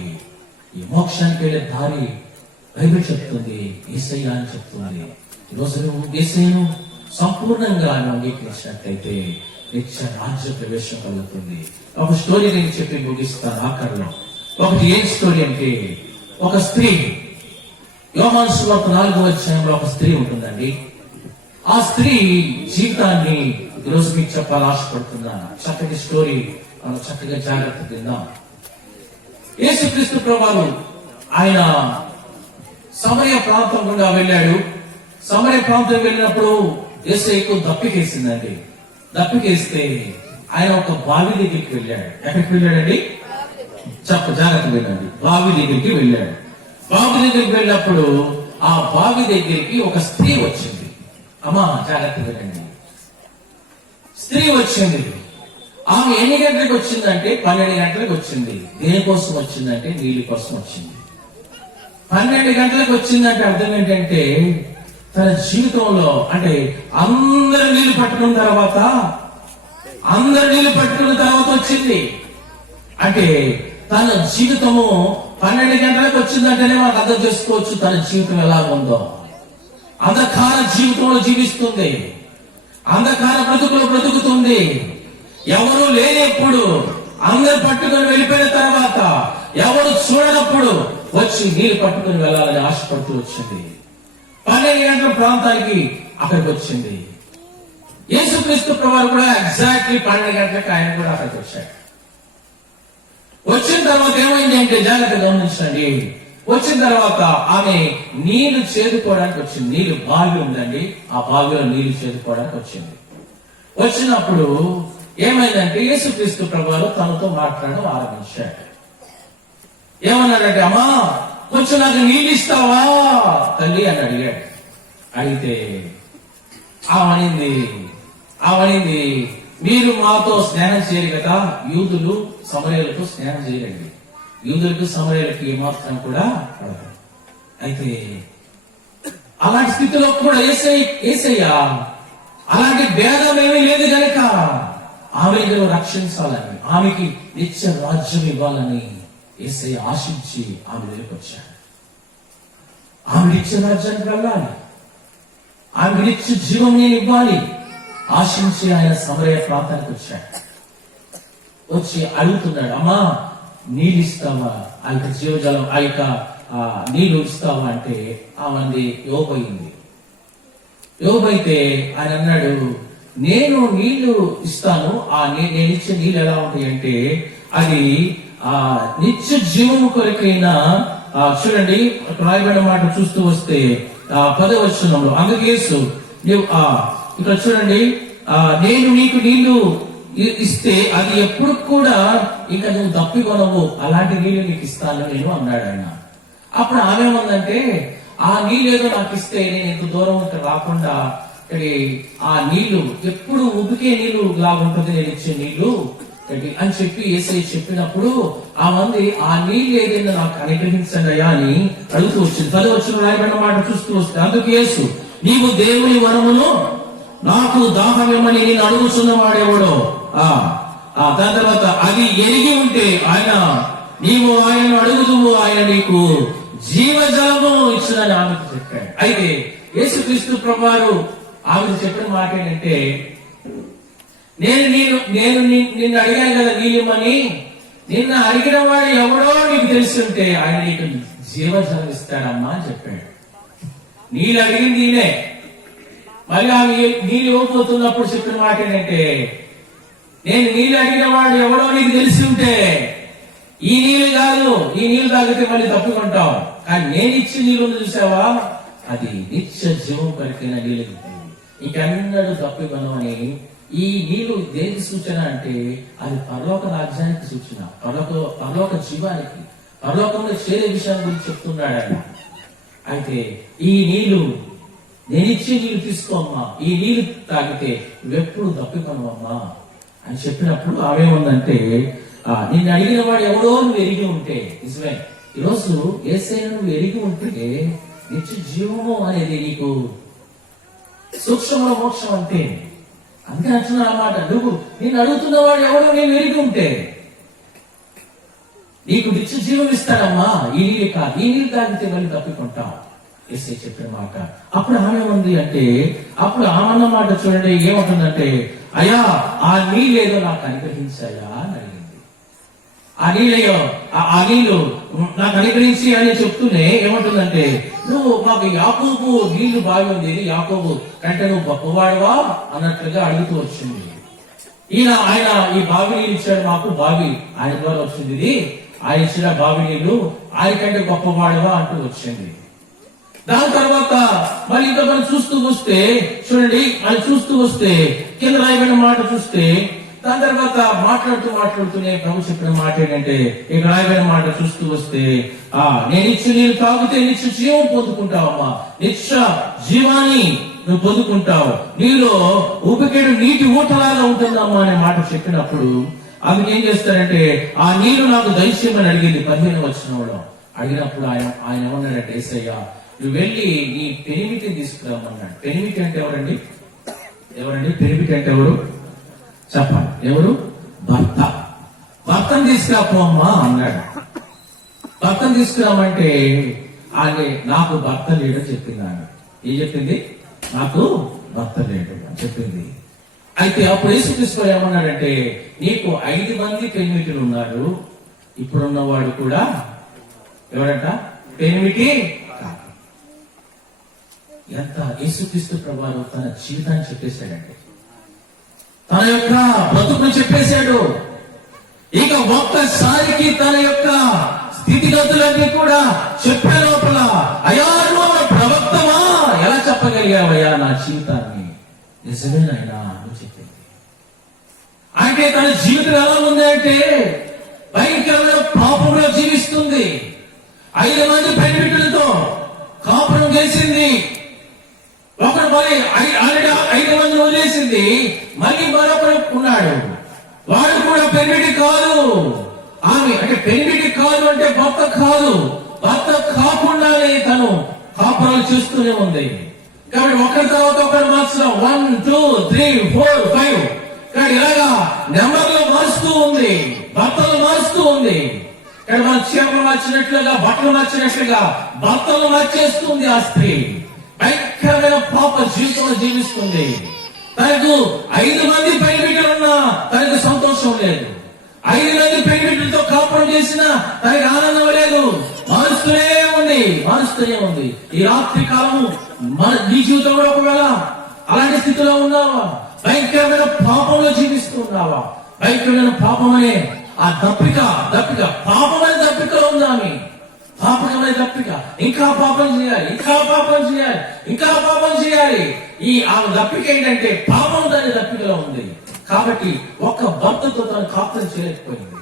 ఈ మోక్షానికి వెళ్ళే దారి బైబిల్ చెప్తుంది, యేసయ్య అని చెప్తుంది. ఈరోజు నువ్వు యేసయ్యను సంపూర్ణంగా అంగీకరించినట్లయితే నిత్య రాజ్య ప్రవేశం కలుగుతుంది. ఒక స్టోరీ నేను చెప్పి ముగిస్తాను ఆఖరిలో. ఒకటి ఏం స్టోరీ అంటే, ఒక స్త్రీ, యోహాను సువార్త 4వ అధ్యాయంలో ఒక స్త్రీ ఉంటుందండి. ఆ స్త్రీ జీవితాన్ని ఈరోజు మీకు చెప్పాలి ఆశపడుతున్నాను. చక్కటి స్టోరీ మనం చక్కగా జాగ్రత్త తిందాం. యేసుక్రీస్తు ప్రభువు ఆయన సమరయ ప్రాంతం గుండా వెళ్ళాడు. సమరయ ప్రాంతం వెళ్ళినప్పుడు యేసయ్యకు దప్పికేసిందండి. దప్పికేస్తే ఆయన ఒక బావి దగ్గరికి వెళ్ళాడు. ఎక్కడికి వెళ్ళాడండి? జాగ్రత్త వెళ్ళండి. బావి దగ్గరికి వెళ్ళాడు. బావి దగ్గరికి వెళ్ళినప్పుడు ఆ బావి దగ్గరికి ఒక స్త్రీ వచ్చింది. అమ్మా జాగ్రత్త వెళ్ళండి. స్త్రీ వచ్చింది. ఆమె ఎన్ని గంటలకు వచ్చిందంటే 12 గంటలకు వచ్చింది. దేనికోసం వచ్చిందంటే నీళ్ళ కోసం వచ్చింది. 12 గంటలకు వచ్చిందంటే అర్థం ఏంటంటే తన జీవితంలో అంటే అందరు నీళ్లు పట్టుకున్న తర్వాత వచ్చింది. అంటే తన జీవితము 12 గంటలకు వచ్చిందంటేనే మనకు అర్థం చేసుకోవచ్చు తన జీవితం ఎలా ఉందో. అంధకార జీవితంలో జీవిస్తుంది, అంధకార బ్రతుకుతుంది. ఎవరు లేనప్పుడు, అందరు పట్టుకొని వెళ్ళిపోయిన తర్వాత, ఎవరు చూడనప్పుడు వచ్చి నీళ్లు పట్టుకుని వెళ్ళాలని ఆశపడుతూ వచ్చింది. 12 గంటల ప్రాంతానికి అక్కడికి వచ్చింది. యేసుక్రీస్తు ప్రభువు కూడా ఎగ్జాక్ట్లీ 12 గంటలకు ఆయన కూడా అక్కడికి వచ్చాడు. వచ్చిన తర్వాత ఏమైంది అంటే జాగ్రత్తగా గమనించండి. వచ్చిన తర్వాత ఆమె నీళ్లు చేదుకోవడానికి వచ్చింది. నీళ్లు బావి ఉందండి, ఆ బావిలో నీళ్లు చేదుకోవడానికి వచ్చింది. వచ్చినప్పుడు ఏమైందంటే యేసుక్రీస్తు ప్రభువు తనతో మాట్లాడడం ఆరంభించాడు. ఏమన్నాడంటే, అమ్మా కొంచెం నాకు నీళ్ళు ఇస్తావా తల్లి అని అడిగాడు. అడిగితే ఆవనింది మీరు మాతో స్నేహం చేయరు కదా, యూదులు సమరయులతో స్నేహం చేయరండి, యూదులకు సమరయులకి ఏమాత్రం కూడా పడదు. అయితే అలాంటి స్థితిలో కూడా ఏసయ్యా అలాంటి భేదం ఏమీ లేదు గనక ఆమెను రక్షించాలని, ఆమెకి నిత్య రాజ్యం ఇవ్వాలని ఏసయ్య ఆశించి ఆమె దగ్గరికి వచ్చాడు. ఆమె నిత్య రాజ్యానికి వెళ్ళాలి, ఆమె నిత్య జీవం నేను ఇవ్వాలి ఆశించి ఆయన సమరయ ప్రాంతానికి వచ్చాడు. వచ్చి అడుగుతున్నాడు, అమ్మా నీళ్ళు ఇస్తావా, ఆ యొక్క జీవజలం, ఆ యొక్క నీళ్లు ఇస్తావా అంటే ఆమెది యోబయింది. యోబైతే ఆయన అన్నాడు, నేను నీళ్లు ఇస్తాను, నేను ఇచ్చే నీళ్ళు ఎలా ఉంటాయి అంటే అది నిత్య జీవము కొరకైనా చూడండి రాయబడిన మాట చూస్తూ వస్తే 10వ వచనంలో అందుకే యేసు ఇక్కడ చూడండి నేను నీకు నీళ్లు ఇస్తే అది ఎప్పుడు కూడా ఇంకా నువ్వు తప్పికొనవు, అలాంటి నీళ్లు నీకు ఇస్తాను నేను అన్నాడు ఆయన. అప్పుడు ఆమె ఏమందంటే ఆ నీళ్ళు ఏదో నాకు ఇస్తే నేను ఇంత దూరం ఇక్కడ రాకుండా ఆ నీళ్లు ఎప్పుడు ఉబికే నీళ్లు లాగుంటుంది నేను ఇచ్చే నీళ్లు అని చెప్పి యేసయ్య చెప్పినప్పుడు ఆ మంది ఆ నీళ్ళు ఏదైనా నాకు అనుగ్రహించండి అయ్యా అని అడుగుతూ వచ్చింది. 10వ వచనం రాయబడిన మాట చూస్తూ వస్తే అందుకు యేసు నీవు దేవుని వరమును నాకు దాహమేమని నేను అడుగుతున్న వాడేవాడో దాని తర్వాత అది ఎరిగి ఉంటే ఆయన నీవు ఆయన అడుగుదువు ఆయన నీకు జీవజలము ఇచ్చిందని ఆమెకు చెప్పాడు. అయితే యేసుక్రీస్తు ప్రభువారు ఆమెకు చెప్పిన మాట ఏంటంటే నేను నిన్ను అడిగాను కదా నీళ్ళమని, నిన్న అడిగిన వాడు ఎవడో నీకు తెలుసుంటే ఆయన నీకు జీవజలం ఇస్తాడమ్మా అని చెప్పాడు. నీళ్ళు అడిగింది నేనే. మళ్ళీ ఆమె నీళ్ళు ఇవ్వబోతున్నప్పుడు చెప్పిన మాట ఏంటంటే నేను నీళ్ళు అడిగిన వాడు ఎవడో నీకు తెలిసి ఉంటే ఈ నీళ్ళు కాదు, ఈ నీళ్ళు తాగితే మళ్ళీ తప్పుకుంటావు, కానీ నేను ఇచ్చి నీళ్ళు చూసావా అది నిత్య జీవం కొరకైన నీళ్ళు, ఇంకెన్నడూ తప్పుకొనవని. ఈ నీళ్లు దేనికి సూచన అంటే అది పరలోక రాజ్యానికి సూచన, పరలోక జీవానికి, పరలోకంలో చేరే విషయం గురించి చెప్తున్నాడు ఆయన. అయితే ఈ నీళ్లు నేనిచ్చే నీళ్లు తీసుకోమ్మా, ఈ నీళ్లు తాగితే నువ్వెప్పుడు తప్పికొనవమ్మా అని చెప్పినప్పుడు ఆమెముందంటే నిన్ను అడిగిన వాడు ఎవడో నువ్వు ఎరిగి ఉంటే, నిజమే ఈరోజు యేసయ్యను నువ్వు ఎరిగి ఉంటే నిత్య జీవము అనేది నీకు సూక్ష్మ మోక్షం అంటే. అందుకే అంటున్నా అన్నమాట, నువ్వు నేను అడుగుతున్నవాడు ఎవడో నేను ఎరిగి ఉంటే నీకు నిత్య జీవం ఇస్తాడమ్మా, ఈ నీళ్ళు కాదు, ఈ నీళ్ళు తాగితే మళ్ళీ తప్పికొంటాం యేసయ్య చెప్పిన మాట. అప్పుడు ఆమె ఉంది అంటే అప్పుడు ఆమెన్న మాట చూడండి ఏమంటుందంటే అయ్యా ఆ నీళ్ళు ఏదో నాకు అనుగ్రహించాయా అని అడిగింది. ఆ నీళ్ళు నాకు అనుగ్రహించి అని చెప్తూనే ఏమంటుందంటే నువ్వు మాకు యాకోబు నీళ్లు బావి ఉంది, యాకోబు కంటే నువ్వు గొప్పవాడువా అన్నట్లుగా అడుగుతూ వచ్చింది. ఆయన ఈ బావి నీళ్ళు ఇచ్చాడు మాకు, బావి ఆయన ద్వారా వచ్చింది, ఇది ఆయన ఇచ్చిన బావి నీళ్లు, ఆయన కంటే గొప్పవాడువా అంటూ వచ్చింది. దాని తర్వాత మళ్ళీ ఇంకా మనం చూస్తూ వస్తే చూడండి అది చూస్తూ వస్తే కింద రాయబడిన మాట చూస్తే దాని తర్వాత మాట్లాడుతూనే ప్రభు చెప్పిన మాట ఏంటంటే ఇక్కడ రాయబడిన మాట చూస్తూ వస్తే నేను ఇచ్చి నీళ్ళు తాగితే నిత్య జీవం పొందుకుంటావమ్మా, నిత్య జీవాన్ని నువ్వు పొందుకుంటావు, నీలో ఊపికేడు నీటి ఊటలాగా ఉంటుందమ్మా అనే మాట చెప్పినప్పుడు అందుకు ఏం చేస్తారంటే ఆ నీళ్లు నాకు దయచేయమని అడిగింది. 15వ వచనంలో అడిగినప్పుడు ఆయన ఏమన్నాడంటే యేసయ్య నువ్వు వెళ్ళి నీ పెనిమిటిని తీసుకురామన్నాడు. పెనిమిటి అంటే ఎవరండి? పెనిమిటి అంటే ఎవరు చెప్పండి? ఎవరు? భర్తను తీసుకురాపోమ్మా అన్నాడు. భర్తను తీసుకురామంటే ఆమె నాకు భర్త లేడని చెప్పింది. ఆమె ఏం చెప్పింది? నాకు భర్త లేడు అని చెప్పింది. అయితే అప్పుడు యేసుక్రీస్తు ఏమన్నాడంటే నీకు 5 మంది పెనిమిటిలు ఉన్నారు, ఇప్పుడున్నవాడు కూడా ఎవరంట? పెనిమిటి. ఎంత యేసుక్రీస్తు ప్రభువు తన జీవితాన్ని చెప్పేశాడంటే, తన యొక్క బ్రతుకును చెప్పేశాడు. ఇక ఒక్కసారికి తన యొక్క స్థితిగతులన్నీ కూడా చెప్పే లోపల అయ్యా నువ్వు ప్రవక్తమా, ఎలా చెప్పగలిగావయ్యా నా జీవితాన్ని? నిజమేనైనా నువ్వు చెప్పింది. అంటే తన జీవితం ఎలా ఉంది అంటే భయంకరమైన పాపంలో జీవిస్తుంది. 5 మంది పెనిమిటులతో కాపురం చేసింది. ఒకడు మరి 5 మంది వదిలేసింది, మళ్ళీ మరొకడు ఉన్నాడు, వాడు కూడా పెనిమిటి కాదు. ఆమె అంటే పెనిమిటి కాదు అంటే భర్త కాదు, భర్త కాకుండానే తను కాపురాలు చేస్తూనే ఉంది. కాబట్టి ఒకరి తర్వాత ఒకరు మార్చడం 1 2 3 4 5 కానీ ఇలాగా నెంబర్లు మారుస్తూ ఉంది, భర్తలు మారుస్తూ ఉంది. కానీ మన చీరలు మార్చినట్లుగా, బట్టలు మార్చినట్లుగా భర్తలు మార్చేస్తుంది ఆ స్త్రీ. భయంకరమైన పాప జీవితంలో జీవిస్తుంది. తనకు 5 మంది పెళ్లిబిడ్డలున్నా తనకు సంతోషం లేదు. 5 మంది పెళ్లిబిడ్డలతో కాపురం చేసినా తనకి ఆనందం లేదు. మారుస్తూనే ఉంది. ఈ రాత్రి కాలం నీ జీవితంలో ఒకవేళ అలాంటి స్థితిలో ఉన్నావా? భయంకరమైన పాపంలో జీవిస్తూ ఉన్నావా? భయంకరమైన పాపం అనే ఆ దప్పిక పాపమనే దప్పికలో ఉందామి. పాపకమైన దప్పిక, ఇంకా పాపం చేయాలి, ఇంకా పాపం చేయాలి. ఆ దప్పిక ఏంటంటే పాపం దాని దప్పికలో ఉంది. కాబట్టి ఒక్క భర్తతో తను కాపురం చేయలేకపోయింది.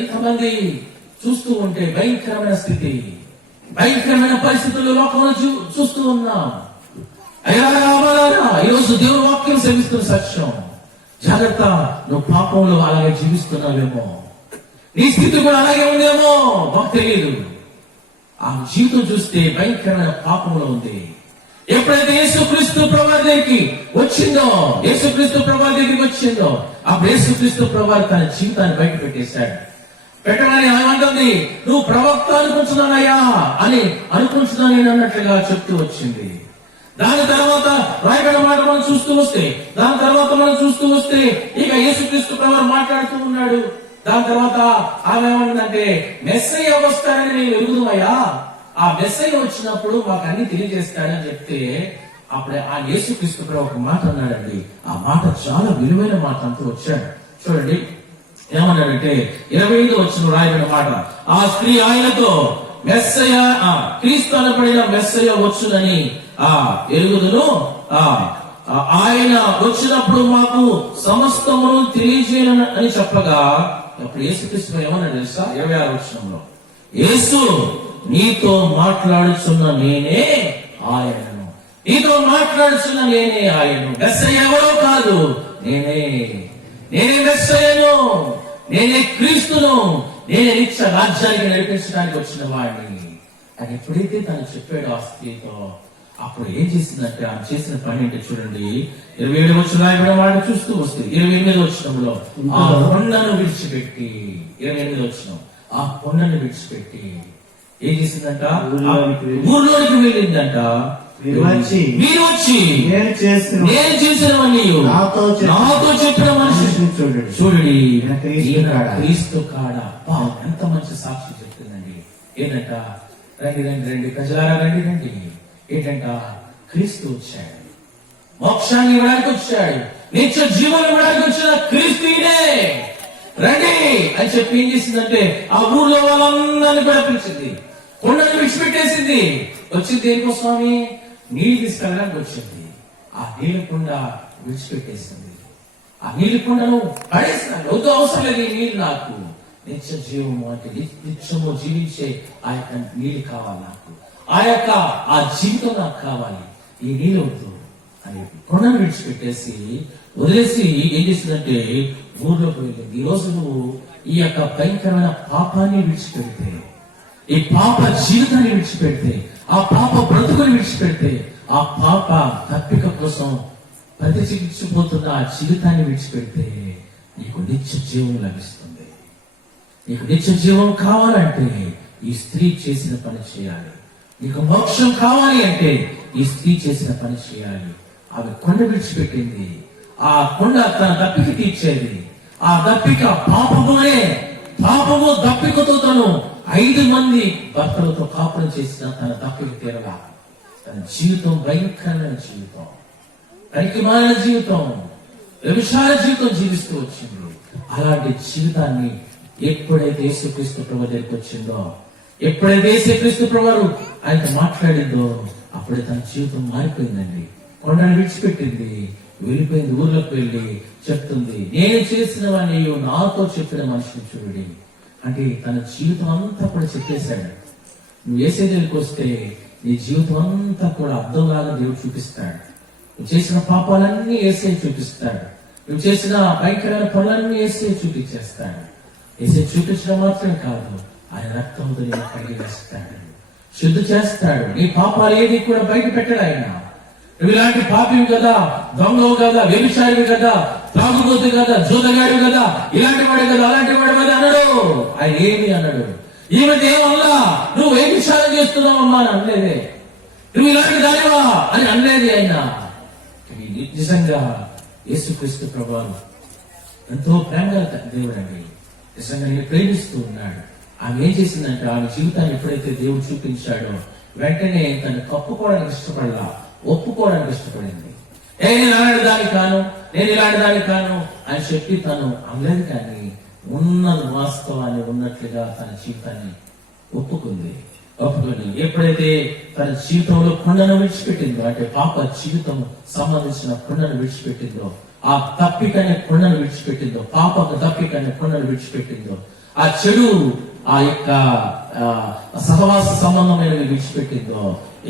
ఎంతమంది చూస్తూ ఉంటే భయంకరమైన స్థితి, భయంకరమైన పరిస్థితుల్లో లోకంలో చూస్తూ ఉన్నాం. ఈరోజు దేవుని వాక్యం సెవిస్తున్న సత్యం. జాగ్రత్త, నువ్వు పాపంలో అలాగే జీవిస్తున్నావేమో, నీ స్థితి కూడా అలాగే ఉందేమో మాకు తెలియదు. ఆ జీవితం చూస్తే భయంకరమైన పాపంలో ఉంది. ఎప్పుడైతే యేసుక్రీస్తు ప్రభువారి దగ్గరికి వచ్చిందో అప్పుడు యేసుక్రీస్తు ప్రభువారు తన జీవితాన్ని బయట పెట్టేశాడు. పెట్టమని ఏమంటుంది, నువ్వు ప్రవక్త అనుకుంటున్నానయ్యా అని అనుకుంటున్నాను అన్నట్లుగా చెప్తూ వచ్చింది. దాని తర్వాత రాయబడిన మాట మనం చూస్తూ వస్తే ఇక యేసుక్రీస్తు ప్రభువారు మాట్లాడుతూ ఉన్నాడు. దాని తర్వాత ఆమె ఏమంటుందంటే, మెస్సయ్య వస్తాడని నేను ఎరుగుదమయ్యా, ఆ మెస్సయ్య వచ్చినప్పుడు మాకు అన్ని తెలియజేస్తాడని చెప్తే అప్పుడే ఆ యేసుక్రీస్తు ప్రభు ఒక మాట అన్నాడండి. ఆ మాట చాలా విలువైన మాట అంటూ వచ్చాడు. చూడండి ఏమన్నాడంటే 25వ వచనం రాయబడిన మాట, ఆ స్త్రీ ఆయనతో మెస్సయ్య క్రీస్తు అనబడిన మెస్సయ్య వచ్చునని ఎరుగుదును, ఆయన వచ్చినప్పుడు మాకు సమస్తమును తెలియజేయను అని చెప్పగా అప్పుడు యేసుక్రీస్తు ఏమన్నాడు తెలుసా? 26వ వచనంలో, యేసు నీతో మాట్లాడుచున్న నేనే ఆయనను, మెస్సయ్య ఎవరో కాదు, నేనే మెస్సయ్యను, నేనే క్రీస్తును, నేనే నిత్య రాజ్యానికి నడిపించడానికి వచ్చిన వాడిని అని ఎప్పుడైతే తను చెప్పాడు ఆ స్త్రీతో, అప్పుడు ఏం చేసిందంటే ఆమె చేసిన పని ఏంటో చూడండి. 27వ వచనం రాయబడిన మాట చూస్తూ వస్తే 28వ వచనంలో ఆ కొండను విడిచిపెట్టి, 28వ వచనం, ఆ కొండను విడిచిపెట్టి ఏం చేసిందంట? ఊర్లోనికి వెళ్ళిందంట. మీరు వచ్చి నేను చేసినవన్నీ నాతో చెప్పిన మనిషిని చూడండి, క్రీస్తు కాడా. ఎంత మంచి సాక్షి చెప్తుందండి. ఏంటంట? రండి ప్రజలారా, రండి. ఏంటంట? క్రీస్తు వచ్చాడు, మోక్షాన్ని ఇవ్వడానికి వచ్చాడు, నిత్య జీవనం ఇవ్వడానికి వచ్చిన క్రీస్తునే రండి అని చెప్పి ఏం చేసిందంటే ఆ ఊర్లో వాళ్ళందరినీ కూడా పిలిచింది. కొండను విడిచిపెట్టేసింది. వచ్చింది దేనికోసమని? నీళ్ళు తీసుకెళ్ళడానికి వచ్చింది. ఆ నీళ్ళ కుండ విడిచిపెట్టేసింది. ఆ నీళ్ళ కుండను పడేసినాడు. వద్దు, అవసరం లేదు ఈ నీళ్ళు, నాకు నిత్య జీవము అంటే నిత్యము జీవించే ఆ యొక్క నీళ్ళు కావాలి, నాకు ఆ జీవితం నాకు కావాలి, ఈ నీళ్ళు వద్దు అని కొండను విడిచిపెట్టేసి వదిలేసి ఏం చేసిందంటే ఊర్లోకి వెళ్ళింది. ఈ రోజు నువ్వు ఈ యొక్క భయంకరమైన పాపాన్ని విడిచిపెడితే, ఈ పాప జీవితాన్ని విడిచిపెడితే, ఆ పాప బ్రతుకుని విడిచిపెడితే, ఆ పాప తప్పిక కోసం ప్రతిచికిత్సపోతున్న ఆ జీవితాన్ని విడిచిపెడితే నీకు నిత్య జీవం లభిస్తుంది. నీకు నిత్య జీవం కావాలంటే ఈ స్త్రీ చేసిన పని చేయాలి. నీకు మోక్షం కావాలి అంటే ఈ స్త్రీ చేసిన పని చేయాలి. ఆమె కొండ విడిచిపెట్టింది. ఆ కొండ తన దప్పిక తీర్చేది. ఆ దప్పిక పాపము దప్పికతో తను 5 మంది భర్తలతో కాపురం చేసిన తన దప్పిక తీరగా తన జీవితం భయంకరమైన జీవితం, పనికిమాలిన జీవితం, వ్యభిచార జీవితం జీవిస్తూ వచ్చింది. అలాంటి జీవితాన్ని ఎప్పుడైతే యేసుక్రీస్తు ప్రభు దగ్గరికి వచ్చిందో, ఎప్పుడైతే యేసుక్రీస్తు ప్రభు ఆయనతో మాట్లాడిందో అప్పుడే తన జీవితం మారిపోయిందండి. కొండను విడిచిపెట్టింది, వెళ్ళిపోయింది. ఊర్లోకి వెళ్ళి చెప్తుంది, నేను చేసినవన్నీ నాతో చెప్పిన మనిషిని చూడండి అంటే తన జీవితం అంతా కూడా చెప్పేశాడు. నువ్వు యేసే దగ్గరికి వస్తే నీ జీవితం అంతా కూడా అర్థంలాగా దేవుడు చూపిస్తాడు. నువ్వు చేసిన పాపాలన్నీ యేసే చూపిస్తాడు. నువ్వు చేసిన భయంకరమైన పనులన్నీ యేసే చూపించేస్తాడు. యేసే చూపించడం మాత్రమే కాదు, ఆయన రక్తంతో నేను కడిగి వేస్తాడు, శుద్ధి చేస్తాడు. నీ పాపాలు ఏది కూడా బయట పెట్టడు ఆయన. నువ్వు ఇలాంటి పాపివి కదా, దొంగవు కదా, వ్యభిచారివి కదా, త్రాగుబోతు కదా, జూదగాడివి కదా, ఇలాంటి వాడు కదా, అలాంటి వాడు కదా అన్నాడు. ఆయన ఏమి అన్నాడు? ఈమె ఏమల్లా నువ్వు వ్యభిచారం చేస్తున్నావు అమ్మా అని అనలేదే. నువ్వు ఇలాంటి దానివా అని అనలేదు ఆయన. నిజంగా యేసుక్రీస్తు ప్రభువు ఎంతో ప్రేమగా దేవుడు అండి. నిజంగా నేను ప్రేమిస్తూ ఉన్నాడు. ఆమె ఏం చేసిందంటే ఆమె జీవితాన్ని ఎప్పుడైతే దేవుడు చూపించాడో వెంటనే తను కప్పుకోవడానికి ఇష్టపడలా, ఒప్పుకోవడానికి ఇష్టపడింది. నేను ఇలాంటి దానికి కాను, నేను ఇలాంటి దానికి కాను అని చెప్పి తను అనలేదు. కానీ ఉన్న వాస్తవాన్ని ఉన్నట్లుగా తన జీవితాన్ని ఒప్పుకుంది. ఒప్పుకొని ఎప్పుడైతే తన జీవితంలో కొండను విడిచిపెట్టిందో, అంటే పాప జీవితం సంబంధించిన కొండను విడిచిపెట్టిందో, ఆ తప్పికనే కొండను విడిచిపెట్టిందో, పాపకు తప్పికనే కొండను విడిచిపెట్టిందో, ఆ చెడు ఆ యొక్క సహవాస సంబంధమైనవి విడిచిపెట్టిందో,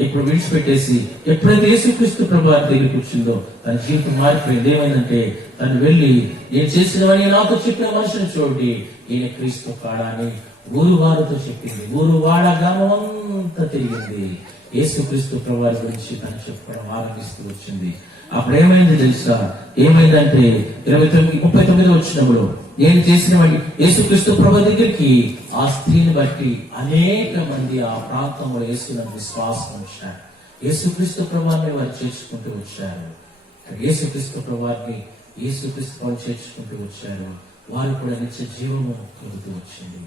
ఇప్పుడు విడిచిపెట్టేసి ఎప్పుడైతే యేసుక్రీస్తు ప్రభువు దగ్గర కూర్చుందో తన జీవితం మారిపోయింది. ఏమైందంటే తను వెళ్ళి నేను చేసినవని నాతో చెప్పిన మనుషుని చూడండి, ఈయన క్రీస్తు కాడా అని ఊరు వారితో చెప్పింది. ఊరు వాడ గ్రామం అంతా తిరిగింది. యేసుక్రీస్తు ప్రభువు గురించి తను చెప్పడం ఆరంభిస్తూ వచ్చింది. అప్పుడు ఏమైంది తెలుసా? ఏమైందంటే 39 వచనంలో నేను చేసినవాడిని యేసుక్రీస్తు ప్రభు దగ్గరికి ఆ స్త్రీని బట్టి అనేక మంది ఆ ప్రాంతంలో యేసునందు విశ్వాసం వచ్చారు. యేసుక్రీస్తు ప్రభువాన్ని వారు చేర్చుకుంటూ వచ్చారు. యేసుక్రీస్తు ప్రభువాన్ని చేర్చుకుంటూ వచ్చారు. వారు కూడా నిత్య జీవము కలుగుతూ వచ్చింది.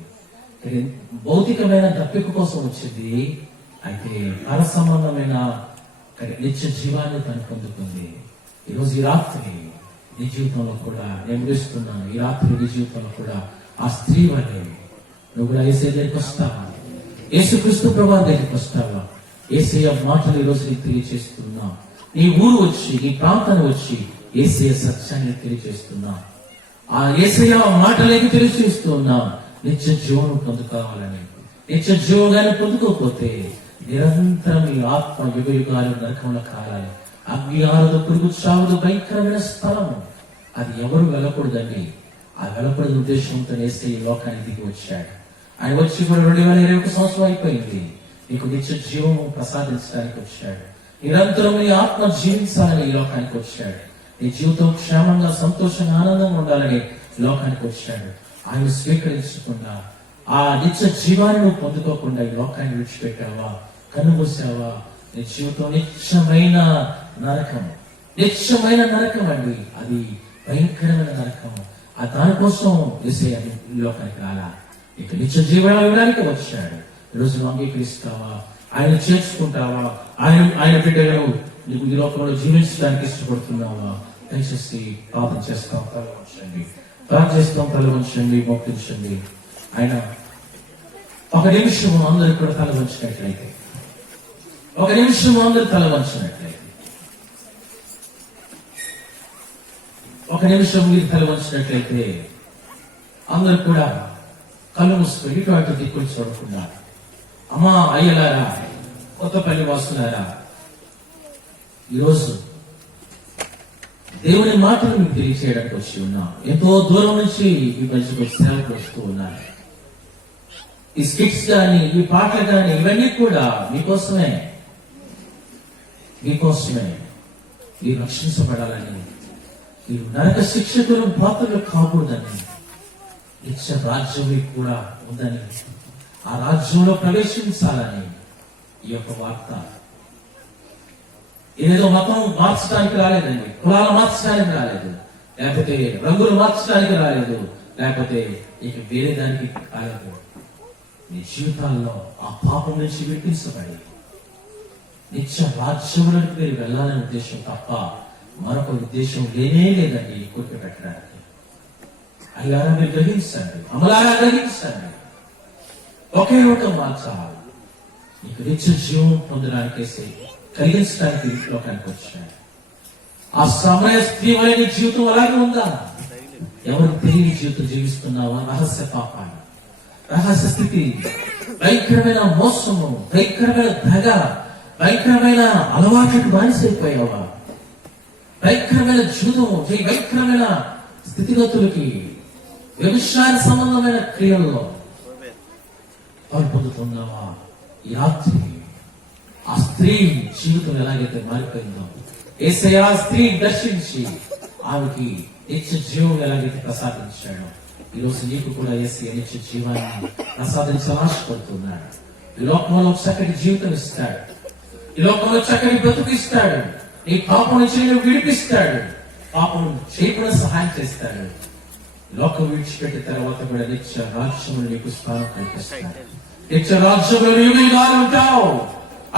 భౌతికమైన దప్పిక కోసం వచ్చింది, అయితే పర సంబంధమైన నిత్య జీవాన్ని తను పొందుకుంది. ఈరోజు ఈ రాత్రి నీ జీవితంలో కూడా నేను ముగిస్తున్నాను. ఈ రాత్రి నీ జీవితంలో కూడా ఆ స్త్రీ వల్లే నువ్వు కూడా యేసయ్య దగ్గరికి వస్తావా? యేసుక్రీస్తు ప్రభువు దగ్గరికి వస్తావా? యేసయ్య మాటలు ఈరోజు నీకు తెలియజేస్తున్నా. నీ ఊరు వచ్చి, నీ ప్రాంతాన్ని వచ్చి యేసయ్య సత్యాన్ని తెలియజేస్తున్నా. ఆ యేసయ్య మాటలేకి తెలియజేస్తున్నా. నిత్య జీవనం పొందుకోవాలని. నిత్య జీవనాన్ని పొందుకోకపోతే నిరంతరం ఈ ఆత్మ యుగ యుగాలు నరకంలో కాలాలి. అగ్ని ఆరదు, పురుగు చావదు, భయంకరమైన స్థలము. అది ఎవరు వెళ్ళకూడదండి. ఆ వెళ్ళకూడదు ఉద్దేశంతో వేస్తే ఈ లోకానికి దిగి వచ్చాడు. ఆయన వచ్చి కూడా 2021 సంవత్సరం అయిపోయింది. నీకు నిత్య జీవము ప్రసాదించడానికి వచ్చాడు. నిరంతరం నీ ఆత్మ జీవించాలని ఈ లోకానికి వచ్చాడు. నీ జీవితం క్షేమంగా, సంతోషంగా, ఆనందంగా ఉండాలని లోకానికి వచ్చాడు. ఆయన స్వీకరించకుండా ఆ నిత్య జీవాన్ని నువ్వు పొందుకోకుండా ఈ లోకాన్ని విడిచిపెట్టావా, కనుమూసావా, నీ జీవితం నిత్యమైన నరకం. నిత్యమైన నరకం అండి. అది భయంకరమైన నరకం. ఆ దానికోసం యేసయ్య ఈ లోకానికి రాలా, ఇక నిత్య జీవనం ఇవ్వడానికి వచ్చాడు. ఈరోజు నువ్వు అంగీకరిస్తావా? ఆయన చేర్చుకుంటావా? ఆయన బిడ్డలను నీకు ఈ లోకంలో జీవించడానికి ఇష్టపడుతున్నావా? దయచేసి ప్రార్థన చేస్తాం, తల వంచండి. ప్రార్థన చేస్తాం, తల వంచండి, మోకరించండి. ఆయన ఒక నిమిషం అందరూ కూడా తల వంచినట్లయితే, ఒక నిమిషం అందరూ తల వంచినట్లయితే, ఒక నిమిషం మీరు తల వంచినట్లయితే అందరూ కూడా కళ్ళు మూసుకొని ఇటు అటు దిక్కులు చూడకుండా, అమ్మా అయ్యలారా, కొత్తపల్లి వాసులారా, ఈరోజు దేవుని మాటలు మీకు తెలియచేయడానికి వచ్చి ఉన్నా. ఎంతో దూరం నుంచి ఈ మధ్యకు సేవకు వస్తూ ఉన్నారు. ఈ స్కిట్స్ కానీ, ఈ పాటలు కానీ, ఇవన్నీ కూడా మీకోసమే. మీరు రక్షించబడాలని, మీరు నరక శిక్షకులు పాత్రలు కాకూడదని, నిత్య రాజ్యం కూడా ఉందని, ఆ రాజ్యంలో ప్రవేశించాలని ఈ యొక్క వార్త. ఏదో మతం మార్చడానికి రాలేదండి, కులాలు మార్చడానికి రాలేదు, లేకపోతే రంగులు మార్చడానికి రాలేదు, లేకపోతే ఇక వేరే దానికి రాలేదు. మీ జీవితాల్లో ఆ పాపం నుంచి విడిపించబడి నిత్య రాజ్యములకు మీరు వెళ్ళాలనే ఉద్దేశం తప్ప మరొక ఉద్దేశం లేనే లేదండి. కొట్టి పెట్టడానికి అయ్యారా మీరు గ్రహించండి, అమలారా గ్రహించండి. ఒకే ఒక మార్చాలి. నీకు నిత్య జీవం పొందడానికి, కలిగించడానికి లోకానికి వచ్చాడు. ఆ సమయ స్త్రీ వల్ల నీ జీవితం అలాగే ఉందా? ఎవరు తెలియని జీవితం జీవిస్తున్నావా? రహస్య పాపాన్ని, రహస్య స్థితి, భయంకరమైన మోసము, భయంకరమైన దగ, భయంకరమైన అలవాట్లకు బానిసైపోయావా? భయంకరమైన జూదం, భయంకరమైన స్థితిగతులకి, వ్యభిచార సంబంధమైన క్రియల్లో పాల్పొందుతున్నావా? ఈ రాత్రి ఆ స్త్రీ జీవితం ఎలాగైతే మారిపోయిందో, యేసయ్య ఆ స్త్రీ దర్శించి ఆమెకి నిత్య జీవం ఎలాగైతే ప్రసాదించాడో, ఈరోజు నీకు కూడా యేసయ్య నిత్య జీవాన్ని ప్రసాదించాలని ఆశపడుతున్నాడు. ఈ లోకంలో చక్కటి జీవితం ఇస్తాడు, ఈ లోకంలో చక్కటి బ్రతుకు ఇస్తాడు, నీ పాపం నుంచి నేను విడిపిస్తాడు, పాపం చేయకుండా సహాయం చేస్తాడు. లోకం విడిచిపెట్టిన తర్వాత కూడా నిత్య రాజ్యంలో నీకు స్థానం కల్పిస్తాడు. నిత్య రాజ్యంలో యుగంగా ఉంటావు.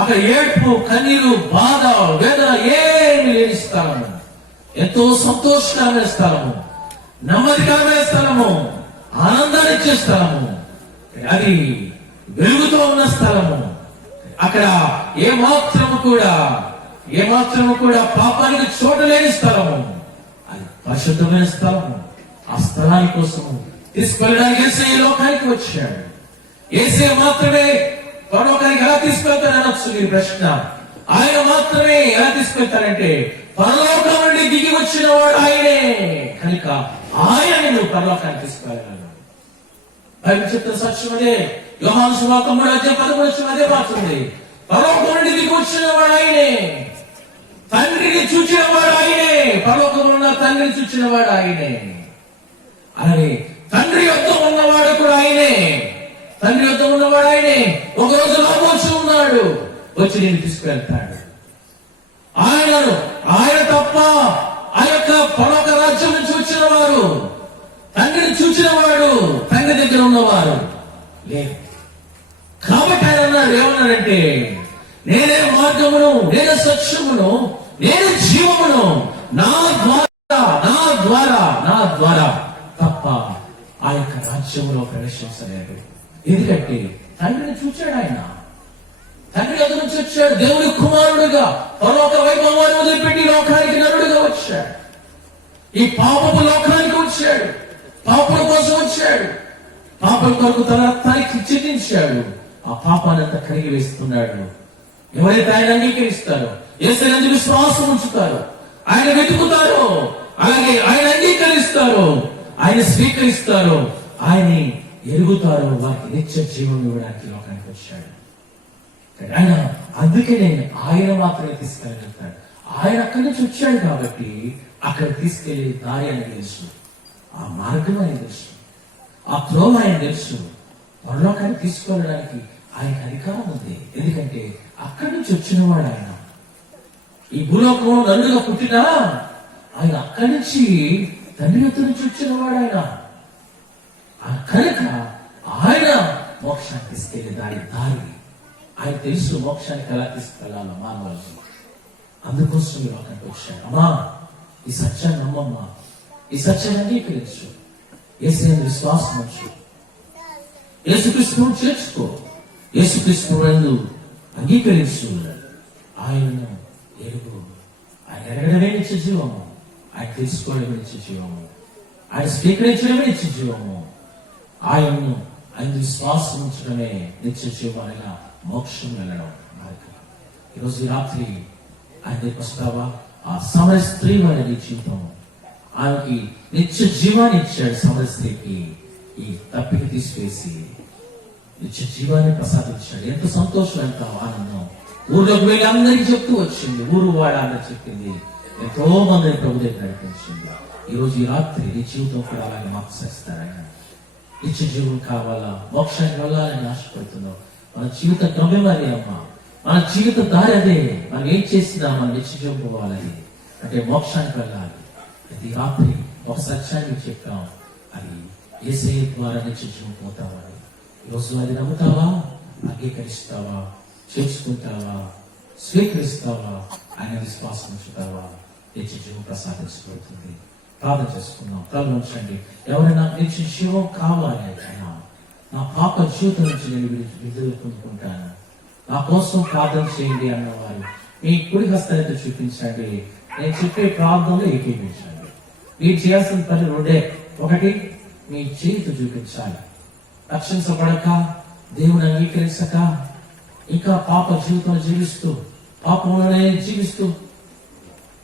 అక్కడ ఏడ్పు, కన్నీరు, బాధ, వేదన ఏమి లేని స్థలము, ఎంతో సంతోషకరమైన స్థలము, నెమ్మదికరమైన స్థలము, ఆనందాన్ని ఇచ్చే స్థలము, అది వెలుగుతో ఉన్న స్థలము. అక్కడ ఏమాత్రము కూడా పాపానికి చోటు లేని స్థలము, అది పరిశుద్ధమైన స్థలము. ఆ స్థలాని కోసం తీసుకెళ్ళడానికి యేసయ్య లోకానికి వచ్చాడు. యేసయ్య మాత్రమే పరలోకానికి ఎలా తీసుకెళ్తాడు అనొచ్చు మీరు ప్రశ్న. ఆయన మాత్రమే ఎలా తీసుకెళ్తారంటే పరలోకం నుండి దిగి వచ్చిన వాడు ఆయనే కనుక ఆయన నువ్వు పరలోకానికి తీసుకెళ్ళగలడు. బైబిల్ చెప్తున్న సత్యం అదే. యోహాను సువార్త 3:13 అదే మాత్రమే. పరలోకం నుండి దిగి వచ్చిన వాడు ఆయనే, తండ్రిని చూచిన వాడు ఆయనే, పరలోకంలో ఉన్న తండ్రిని చూచిన వాడు ఆయనే. అలాగే తండ్రి యొద్ద ఉన్నవాడు కూడా ఆయనే, తండ్రి యొద్ద ఉన్నవాడు ఆయనే. ఒక రోజు వచ్చి ఉన్నాడు, వచ్చి నేను తీసుకెళ్తాడు. ఆయన తప్ప ఆ యొక్క పరలోక రాజ్యం నుంచి వచ్చిన వారు, తండ్రిని చూచిన వాడు, తండ్రి దగ్గర ఉన్నవారు లేదు. కాబట్టి ఆయన అన్నాడు, ఏమన్నాడంటే నేనే మార్గమును, నేనే సత్యమును, నేను జీవమును, నా ద్వారా తప్ప ఆ యొక్క రాజ్యంలో ప్రవేశించలేడు. ఎందుకంటే తండ్రిని చూచాడు. ఆయన తండ్రి వద్ద నుంచి వచ్చాడు, దేవుడి కుమారుడుగా పరలోక వైభవాన్ని వదిలిపెట్టి లోకానికి నరుడుగా వచ్చాడు. ఈ పాపపు లోకానికి వచ్చాడు, పాపల కోసం వచ్చాడు, పాపల కొరకు తన రక్తానికి చిందించాడు. ఆ పాపానంతా కడిగి వేస్తున్నాడు. ఎవరైతే ఆయన అంగీకరిస్తారో, యేసయ్యనందు విశ్వాసం ఉంచుతారో, ఆయన వెతుకుతారో, అలాగే ఆయన అంగీకరిస్తారో, ఆయన స్వీకరిస్తారో, ఆయన్ని ఎరుగుతారో, వారికి నిత్య జీవం ఇవ్వడానికి లోకానికి వచ్చాడు. ఆయన అందుకే నేను ఆయన మాత్రమే తీసుకెళ్ళగలుగుతాడు. ఆయన అక్కడి నుంచి వచ్చాడు కాబట్టి అక్కడ తీసుకెళ్లే దారి అని తెలుసు, ఆ మార్గం అని తెలుసు, ఆ త్రోవ ఆయన తెలుసు. పరలోకాన్ని తీసుకెళ్ళడానికి ఆయనకు అధికారం ఉంది. ఎందుకంటే అక్కడి నుంచి వచ్చినవాడు ఆయన. ఈ భూలోకంలో నరుడుగా పుట్టినా ఆయన అక్కడి నుంచి తండ్రి యొద్ద నుంచి వచ్చినవాడు ఆయన. కనుక ఆయన మోక్షాన్ని తీసుకెళ్లే దారి ఆయన తెలుసు, మోక్షానికి ఎలా తీసుకెళ్లాలో మానవాళ్ళకి. అందుకోసం ఈ లోకానికి వచ్చాడు. అమ్మా, ఈ సత్యాన్ని నమ్మమ్మా, ఈ సత్యాన్ని అంగీకరించు, యేసయ్యను విశ్వాసం ఉంచు, యేసుక్రీస్తును చేర్చుకో, యేసుక్రీస్తును అంగీకరించు, ఆయనను ఎరుగు. ఆయన ఎరగడమే నిత్య జీవము, ఆయన తెలుసుకోవడమే నిత్య జీవము, ఆయన స్వీకరించడమే నిత్య జీవము, ఆయనను ఆయన విశ్వాసం ఉంచడమే నిత్య జీవమనగా మోక్షం వెళ్ళడం. ఈరోజు ఈ రాత్రి ఆయన దగ్గరికి వస్తావా? ఆ సమర స్త్రీ అనేది జీవితం, ఆమెకి నిత్య జీవాన్ని ఇచ్చాడు. సమర స్త్రీకి ఈ తప్పిక తీసివేసి నిత్య జీవాన్ని ప్రసాదించాడు. ఎంత సంతోషం, ఎంత ఆనందం. ఊర్లోకి వెళ్ళి అందరికి చెప్తూ వచ్చింది, ఊరు వాడ అందరికి చెప్పింది, ఎంతో మందిని ప్రభు దగ్గర నడిపించింది. ఈ రోజు ఈ రాత్రి నీ జీవితం కూడా అలాగే మార్చేస్తారు. ఆయన నిత్య జీవం కావాలా, మోక్షానికి వెళ్ళాలని ఆశపడుతున్నావు. మన జీవిత గమ్యం అదే అమ్మా, మన జీవిత దారి అదే. మనం ఏం చేసినా మన నిత్య జీవం పోవాలని, అంటే మోక్షానికి వెళ్ళాలి. అది రాత్రి ఒక సత్యాన్ని చెప్పాం, అది యేసయ్య ద్వారా నిత్య జీవం పోతామని. ఈరోజు అది నమ్ముతావా, అంగీకరిస్తావా, చేర్చుకుంటావా, స్వీకరిస్తావా, ఆయన విశ్వాసం ఉంచుతావా, నిత్య జీవం ప్రసాదించబడుతుంది. ప్రార్థన చేసుకుందాం. తల ఉంచండి. ఎవరైనా నిత్య జీవం కావాలి, ఆయన నా పాప జీవితం నుంచి నేను విడుదల పొందుకుంటాను, నా కోసం ప్రార్థన చేయండి అన్నవారు మీ కుడి హస్తాలతో చూపించండి. నేను చెప్పే ప్రార్థనలో ఏకీపించండి. మీరు చేయాల్సిన పని రెండే. ఒకటి, మీ చేతితో చూపించాలి. రక్షించబడక, దేవుని అంగీకరించక, ఇంకా పాప జీవితంలో జీవిస్తూ, పాపంలోనే జీవిస్తూ,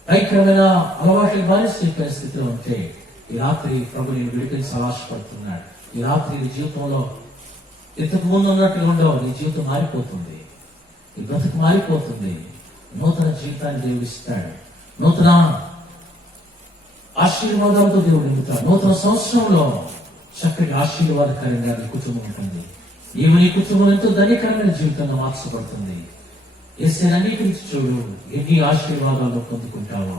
భయంకరమైన అలవాట్లకు బానిస పరిస్థితిలో ఉంటే ఈ రాత్రి ప్రభు నేను విడిపించాలని ఆశపడుతున్నాడు. ఈ రాత్రి జీవితంలో ఇంతకు ముందు ఉన్నట్టుగా ఉండవు. నీ జీవితం మారిపోతుంది, నీ బ్రతుకు మారిపోతుంది. నూతన జీవితాన్ని దేవుడు ఇస్తాడు. నూతన ఆశీర్వాదాలతో దేవుడు నింపుతాడు. నూతన సంవత్సరంలో చక్కటి ఆశీర్వాదకరంగా నీ కుటుంబం ఉంటుంది. నీవు నీ కుటుంబం ఎంతో ధనికరమైన జీవితంగా మార్చబడుతుంది. యేసుని అంగీకరించి చూడు, ఎన్ని ఆశీర్వాదాలు పొందుకుంటావో.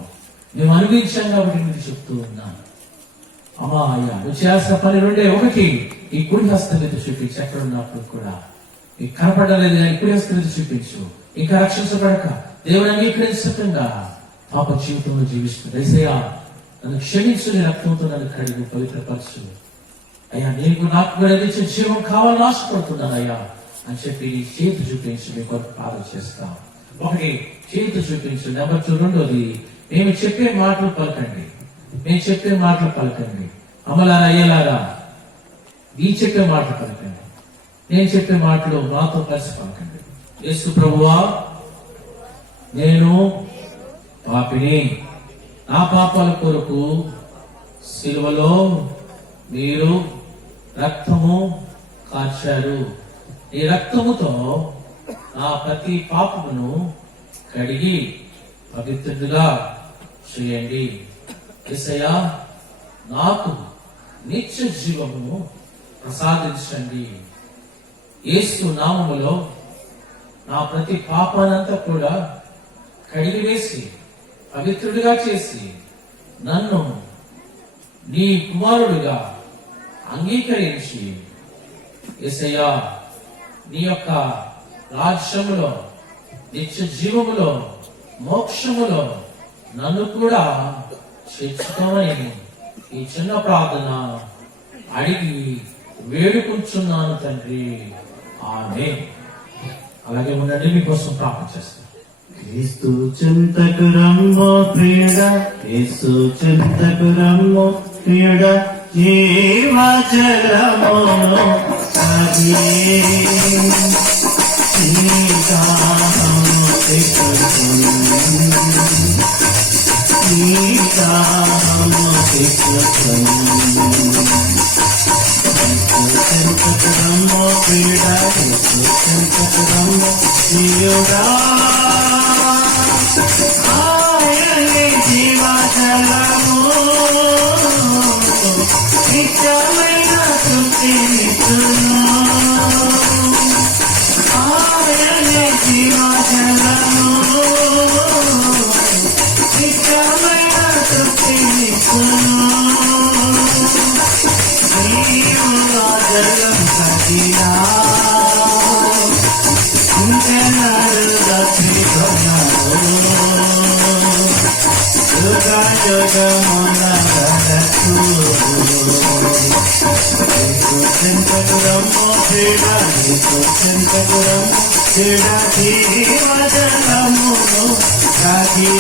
మేము అనుభవించాం కాబట్టి మీకు చెప్తూ ఉన్నాను. అమ్మా అయ్యా, నువ్వు చేయాల్సిన పని రెండే. ఒకటి, ఈ కుడి హస్తం మీద చూపించి, ఎక్కడ ఉన్నప్పుడు కూడా నీకు కనపడలేదు కానీ కుడి హస్తం మీద చూపించు. ఇంకా రక్షించబడక దేవుని అంగీకరించకుండా పాప జీవితంలో జీవిస్తుంది. యేసయ్యా, నన్ను క్షమించు, నీ రక్తంతో నన్ను కడిగి పవిత్రపరచు అయ్యా. నీకు నాకు కూడా ఇచ్చే జీవం కావాలని ఆశపడుతున్నాను అయ్యా అని చెప్పి నీ చేతి చూపించు. మీ కొరకు ప్రార్థన చేస్తాం. ఒకటి, చేతి చూపించు. నెంబర్ 2, రెండోది, మేము చెప్పే మాటలు పలకండి. నేను చెప్పే మాటలు పలకండి. అమలారా అయ్యేలారా నీ చెప్పే మాటలు పలకండి. నేను చెప్పే మాటలు నాతో కలిసి పలకండి. యేసు ప్రభువా, నేను పాపిని. నా పాపాల కొరకు సిలువలో మీరు రక్తము కార్చారు. ఈ రక్తముతో నా ప్రతి పాపమును కడిగి పవిత్రుడిగా చేయండి. యేసయ్యా, నాకు నిత్య జీవమును ప్రసాదించండి. యేసు నామములో నా ప్రతి పాపానంతా కూడా కడిగి వేసి పవిత్రుడిగా చేసి నన్ను నీ కుమారుడిగా అంగీకరించి యేసయ్యా, నీ యొక్క రాజ్యములో, నిత్య జీవములో, మోక్షములో నన్ను కూడా చేర్చుకోమని ఈ చిన్న ప్రార్థన అడిగి వేడుకుంటున్నాను తండ్రి. ఆమేన్. అలాగే ఉండండి, మీకోసం ప్రార్థన చేస్తాను. క్రీస్తు చింతకు రమ్మో ప్రియుడా, యేసు చింతకు రమ్మో ప్రియుడా, జీవజలమును తాగి నీ దాహము తీర్చుకొను. నీ దాహము తీర్చుకొను. యేసు చింతకు రమ్మో ప్రియుడా, యేసు చింతకు రమ్మో ప్రియుడా, ఆయనే జీవజలము, నిత్యమైన తృప్తినిచ్చును. ఆయనే జీవజలము, నిత్యమైన తృప్తినిచ్చును. నీవు ఆ జలం తాగినా ఇంకెన్నడూ దప్పికొనవు. యుగ యుగమున గడచు. యేసు చింతకు రమ్మో ప్రియుడా, యేసు చింతకు రమ్మో ప్రియుడా, జీవజలమును తాగి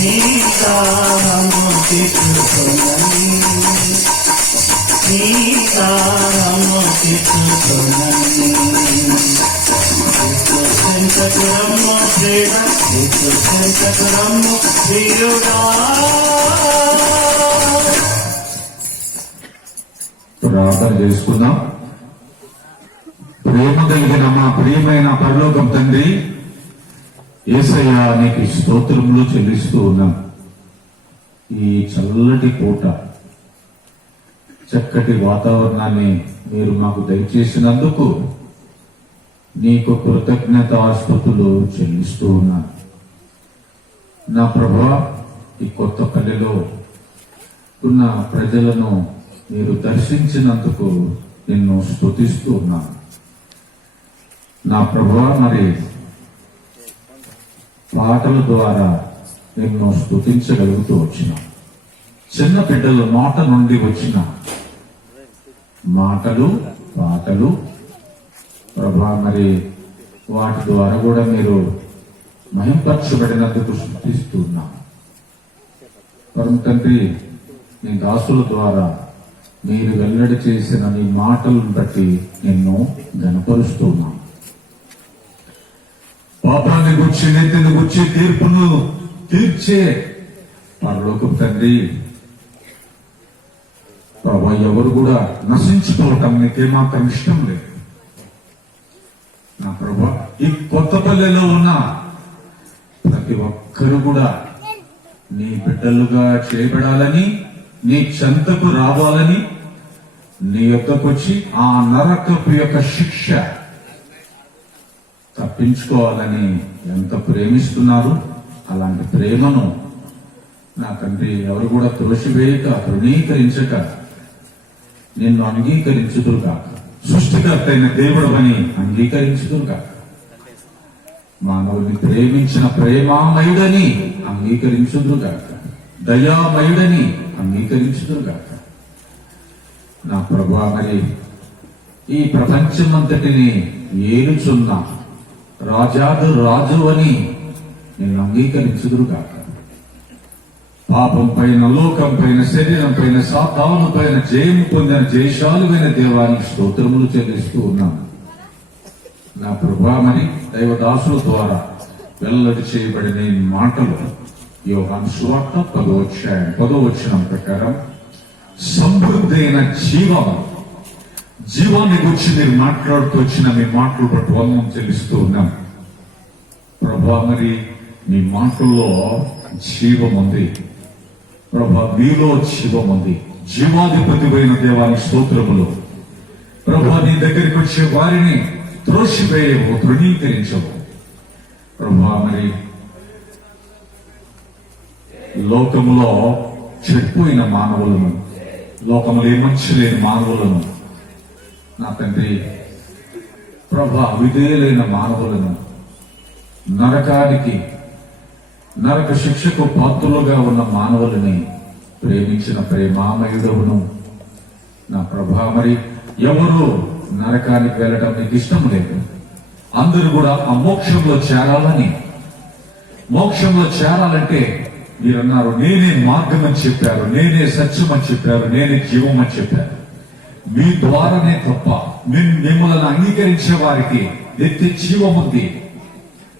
నీ దాహము తీర్చుకొనని. నీ దాహము తీర్చుకొనని. యేసు చింతకు రమ్మో ప్రియుడా, యేసు చింతకు రమ్మో ప్రియుడా. ప్రార్థన చేసుకుందాం. ప్రేమ కలిగిన మా ప్రియమైన పరలోకం తండ్రి, యేసయ్యా, నీకు స్తోత్రములు చెల్లిస్తూ ఉన్నాం. ఈ చల్లటి పూట చక్కటి వాతావరణాన్ని మీరు మాకు దయచేసినందుకు నీకు కృతజ్ఞతాస్తుతులు చెల్లిస్తూ ఉన్నాను. నా ప్రభువా, ఈ కొత్తపల్లిలో ఉన్న ప్రజలను మీరు దర్శించినందుకు నిన్ను స్తుతిస్తూ ఉన్నాను. నా ప్రభువా, మరి పాటల ద్వారా నిన్ను స్తుతించగలుగుతూ వచ్చినాం. చిన్న బిడ్డల నోట నుండి వచ్చిన మాటలు, పాటలు ప్రభా, మరి వాటి ద్వారా కూడా మీరు మహింపరచబడినందుకు స్తుతిస్తున్నాం. పరమ తండ్రి, నీ దాసుల ద్వారా మీరు వెల్లడి చేసిన నీ మాటలను బట్టి నిన్ను గణపరుస్తున్నాం. పాపాన్ని గుర్చి, నీతిని గుర్చి తీర్పును తీర్చే పరలోకపు తండ్రి, ప్రభా ఎవరు కూడా నశించుకోవటం నీకేమాత్రం ఇష్టం లేదు. నా ప్రభా ఈ కొత్తపల్లెలో ఉన్న ప్రతి ఒక్కరు కూడా నీ బిడ్డలుగా చేయబడాలని, నీ చెంతకు రావాలని, నీ యొక్కకు వచ్చి ఆ నరకపు యొక్క శిక్ష తప్పించుకోవాలని ఎంత ప్రేమిస్తున్నారు. అలాంటి ప్రేమను నా తండ్రి ఎవరు కూడా త్రోసివేయక, తృణీకరించక నిన్ను అంగీకరించుదురుగాక. సృష్టికర్త అయిన దేవుడు అని అంగీకరించుదురుగాక. మానవుని ప్రేమించిన ప్రేమామయుడని అంగీకరించుదురుగాక. దయామయుడని అంగీకరించుదురుగాక. నా ప్రభా, మరి ఈ ప్రపంచమంతటిని ఏలుచున్న రాజాదు రాజు అని నిన్ను అంగీకరించుదురుగాక. పాపం పైన, లోకం పైన, శరీరం పైన, సాతాను పైన జయము పొందిన జయశాలువైన దేవానికి స్తోత్రములు చెల్లిస్తూ ఉన్నాను. నా ప్రభా, మరి దైవదాసుల ద్వారా వెల్లడి చేయబడిన ఈ మాటలు యోహాను సువార్త 10వ వచనం ప్రకారం సమృద్ధి అయిన జీవాన్ని గురించి మీరు మాట్లాడుతూ వచ్చిన మీ మాటలు బట్టి వందనం చెల్లిస్తూ ఉన్నాం. ప్రభా, మరి మీ మాటల్లో జీవం ఉంది. ప్రభా, మీలో జీవం ఉంది. జీవాధిపతిపైన దేవానికి స్తోత్రములు. ప్రభా, నీ దగ్గరికి వచ్చే వారిని త్రోసివేయవు, తృణీకరించవు. ప్రభా, మరి లోకములో చెడిపోయిన మానవులను, లోకములో ఏ మంచి లేని మానవులను, నా తండ్రి ప్రభా, విధేయులైన మానవులను, నరక శిక్షకు పాత్రులుగా ఉన్న మానవులని ప్రేమించిన ప్రేమామయుడవును. నా ప్రభా, మరి ఎవరు నరకానికి వెళ్ళడం నీకు ఇష్టం లేదు. అందరూ కూడా ఆ మోక్షంలో చేరాలంటే మీరన్నారు, నేనే మార్గం అని చెప్పారు, నేనే సత్యం అని చెప్పారు, నేనే జీవం అని చెప్పారు. మీ ద్వారానే తప్ప మిమ్మల్ని అంగీకరించే వారికి నిత్య జీవం ఉంది.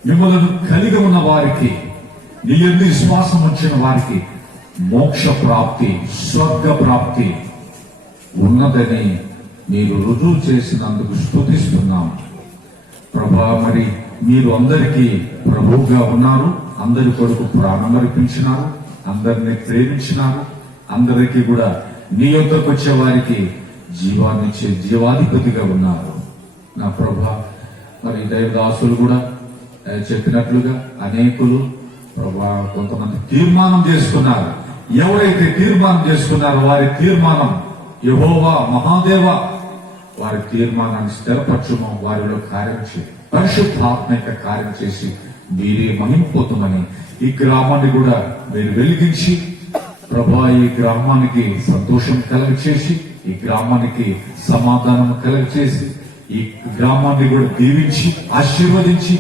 మిమ్మల్ని కలిగి ఉన్న వారికి, నీ యందు విశ్వాసం వచ్చిన వారికి మోక్ష ప్రాప్తి, స్వర్గ ప్రాప్తి ఉన్నదని మీరు రుజువు చేసినందుకు స్తుతిస్తున్నాం. ప్రభా, మరి మీరు అందరికీ ప్రభువుగా ఉన్నారు. అందరి కొరకు ప్రాణం అర్పించినారు, అందరినీ ప్రేమించినారు. అందరికీ కూడా నీ యొద్దకు వచ్చే వారికి జీవాన్నిచ్చే జీవాధిపతిగా ఉన్నారు. నా ప్రభా, మరి దైవదాసులు కూడా చెప్పినట్లుగా అనేకులు ప్రభా కొంతమంది తీర్మానం చేసుకున్నారు. ఎవరైతే తీర్మానం చేసుకున్నారో వారి తీర్మానం యెహోవా మహాదేవ వారి తీర్మానాన్ని స్థిరపరచుమో, వారిలో కార్యం చేయి, పరిశుద్ధాత్మిక కార్యం చేసి మీరే మహింపోతామని ఈ గ్రామాన్ని కూడా మీరు వెలిగించి ప్రభా, ఈ గ్రామానికి సంతోషం కలగచేసి, ఈ గ్రామానికి సమాధానం కలగచేసి, ఈ గ్రామాన్ని కూడా దీవించి ఆశీర్వదించి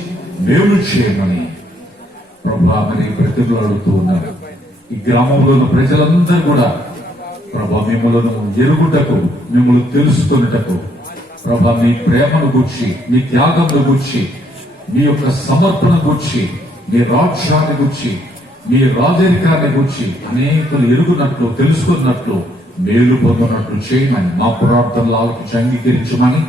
మేలు చేయమని ప్రభా మరి ప్రతిభలు అడుగుతూ ఉన్నారు. ఈ గ్రామంలో ఉన్న ప్రజలందరూ కూడా ప్రభా మిమ్మల్ని ఎరుగుటకు, మిమ్మల్ని తెలుసుకున్నటకు ప్రభా మీ ప్రేమను గుర్చి, మీ త్యాగంను గుర్చి, మీ యొక్క సమర్పణ గుర్చి, మీ రాజ్యాన్ని గుర్చి, మీ రాజరికాన్ని గుర్చి అనేకులు ఎరుగునట్లు, తెలుసుకున్నట్లు, మేలు పొందినట్లు చేయమని మా ప్రార్థనలు ఆలోచించి అంగీకరించమని,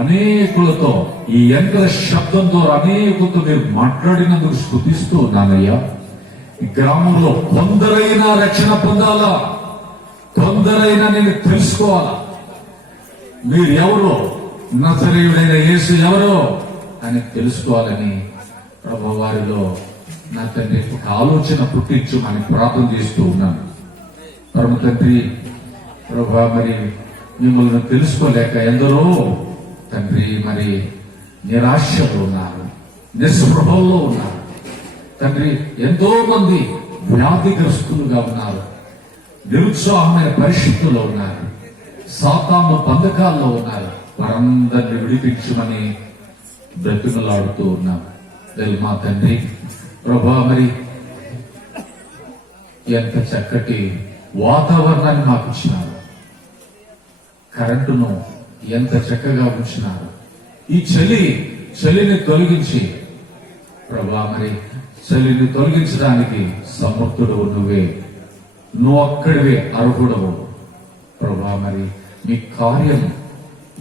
అనేకులతో ఈ యంత్ర శబ్దం ద్వారా అనేకులతో మీరు మాట్లాడినందుకు స్తుతిస్తూ ఉన్నానయ్యా. ఈ గ్రామంలో కొందరైనా రక్షణ పొందాలా, కొందరైనా నేను తెలుసుకోవాలా, మీరు ఎవరో, నజరేయుడైన యేసు ఎవరో అని తెలుసుకోవాలని ప్రభు వారిలో నా తండ్రి ఒక ఆలోచన పుట్టించమని ప్రార్థన చేస్తూ ఉన్నాను. పరమ తండ్రి ప్రభా, మరి మిమ్మల్ని తెలుసుకోలేక ఎందరో తండ్రి మరి నిరాశలో ఉన్నారు, నిస్పృహల్లో ఉన్నారు తండ్రి. ఎంతో మంది వ్యాధిగ్రస్తులుగా ఉన్నారు, నిరుత్సాహమైన పరిస్థితుల్లో ఉన్నారు, సాతాను బంధకాల్లో ఉన్నారు. వారందరినీ విడిపించమని బ్రతుకులాడుతూ ఉన్నాం. మా తండ్రి ప్రభా, మరి ఎంత చక్కటి వాతావరణాన్ని మాకు ఇచ్చినారు, కరెంటును ఎంత చక్కగా ఉంచినారు. ఈ చలిని తొలగించి ప్రభా, మరి చలిని తొలగించడానికి సమర్థుడు నువ్వే, నువ్వు అక్కడివే అర్హుడవు. ప్రభా మరి మీ కార్యం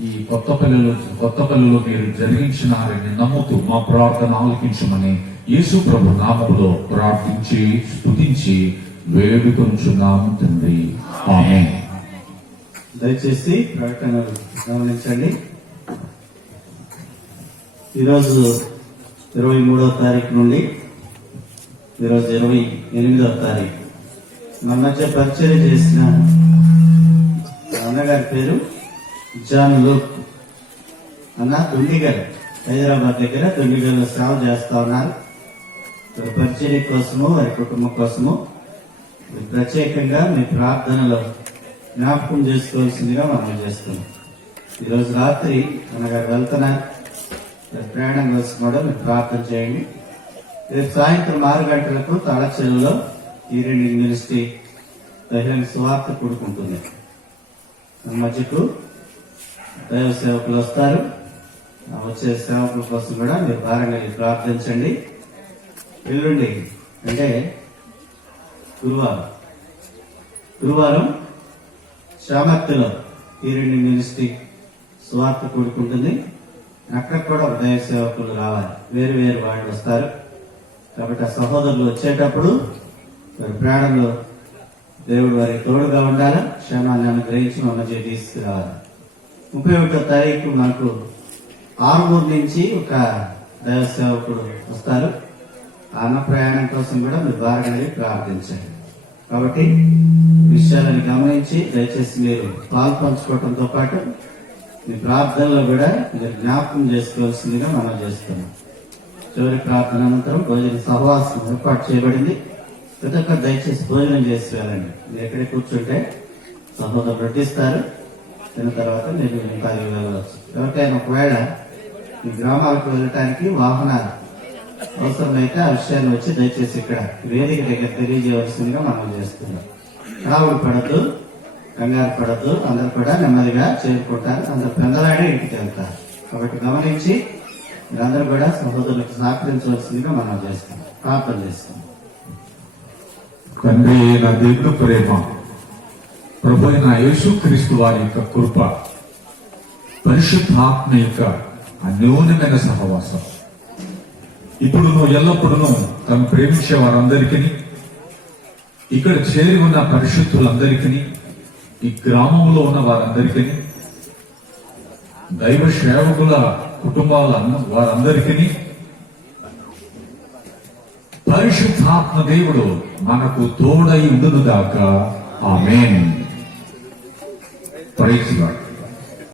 ఈ కొత్తపల్లిలో మీరు జరిగించినారని నమ్ముతూ మా ప్రార్థన ఆలకించమని యేసు ప్రభు నామములో ప్రార్థించి స్తుతించి వేడుకొంచున్నాము తండ్రి. ఆమేన్. దయచేసి ప్రకటనలు గమనించండి. ఈరోజు 23వ తారీఖు నుండి ఈరోజు 28వ తారీఖు మన మధ్య పరిచయం చేసిన అన్నగారి పేరు జాన్ లూక్ అన్న. దుండిగల్, హైదరాబాద్ దగ్గర దుండిగల్లో సేవ చేస్తా ఉన్నారు. పరిచర్య కోసము వారి కుటుంబం కోసము ప్రత్యేకంగా మీ ప్రార్థనలో జ్ఞాపకం చేసుకోవాల్సిందిగా మనం చేస్తున్నాం. ఈరోజు రాత్రి అన్నగారు వెళ్తున్నారు, ప్రయాణం కోసం కూడా మీరు ప్రార్థన చేయండి. రేపు సాయంత్రం 6 గంటలకు తాళచెరువులో ఈ రెండు మినిస్ట్రీ బహిరంగ సువార్త కూడుకుంటుంది. మన మధ్యకు దైవ సేవకులు వస్తారు. వచ్చే సేవకుల కోసం కూడా మీరు భారంగా ప్రార్థించండి. ఎల్లుండి అంటే గురువారం చామర్తిలో ఈ రెండు మినిస్ట్రీ సువార్త కూడుకుంటుంది. అక్కడ కూడా ఒక దైవ సేవకులు రావాలి, వేరు వేరు వాళ్ళు వస్తారు. కాబట్టి ఆ సహోదరులు వచ్చేటప్పుడు వారి ప్రాణంలో దేవుడు వారికి తోడుగా ఉండాలి, క్షేమాన్ని అనుగ్రహించి మన మధ్య తీసుకురావాలి. 31వ తారీఖు మనకు ఆరుమూరు నుంచి ఒక దైవ సేవకుడు వస్తారు. అన్న ప్రయాణం కోసం కూడా మీరు బాగా ప్రార్థించండి. కాబట్టి విషయాలను గమనించి దయచేసి మీరు పాల్పంచుకోవడంతో పాటు మీ ప్రార్థనలో కూడా మీరు జ్ఞాపకం చేసుకోవాల్సిందిగా మనం చేస్తున్నాం. చివరి ప్రార్థన అనంతరం భోజన సహవాసం ఏర్పాటు చేయబడింది. ప్రతి ఒక్కరు దయచేసి భోజనం చేసి వెళ్ళండి. మీరు ఎక్కడే కూర్చుంటే సహోదరులు వడ్డిస్తారు. తిన్న తర్వాత మీరు ఇంకా వెళ్ళవచ్చు. ఎవరికైనా ఒకవేళ మీ గ్రామాలకు వెళ్ళటానికి వాహనాలు అవసరమైతే ఆ విషయాన్ని వచ్చి దయచేసి ఇక్కడ వేదిక దగ్గర తెలియజేయవలసిందిగా మనం చేస్తున్నాం. రావుడు పడద్దు, కంగారు పడద్దు, అందరు కూడా నెమ్మదిగా చేరుకుంటారు. అందరు పెందలాడే ఇంటికి వెళ్తారు. కాబట్టి గమనించి మీరందరూ కూడా సహోదరులకు సహకరించవలసిందిగా మనం చేస్తాం. ప్రార్థన చేస్తాం. తండ్రి అయిన దేవుడు ప్రేమ, ప్రభు అయిన యేసుక్రీస్తు వారి యొక్క కృప, పరిశుద్ధాత్మ యొక్క అన్యోన్యమైన సహవాసం ఇప్పుడు ఎల్లప్పుడూ తను ప్రేమించే వారందరికీ, ఇక్కడ చేరి ఉన్న పరిశుద్ధులందరికీ, ఈ గ్రామంలో ఉన్న వారందరికీ, దైవ సేవకుల కుటుంబాల వారందరికీ పరిశుద్ధాత్మ దేవుడు మనకు తోడై ఉండును గాక. ఆమేన్. Praise lord.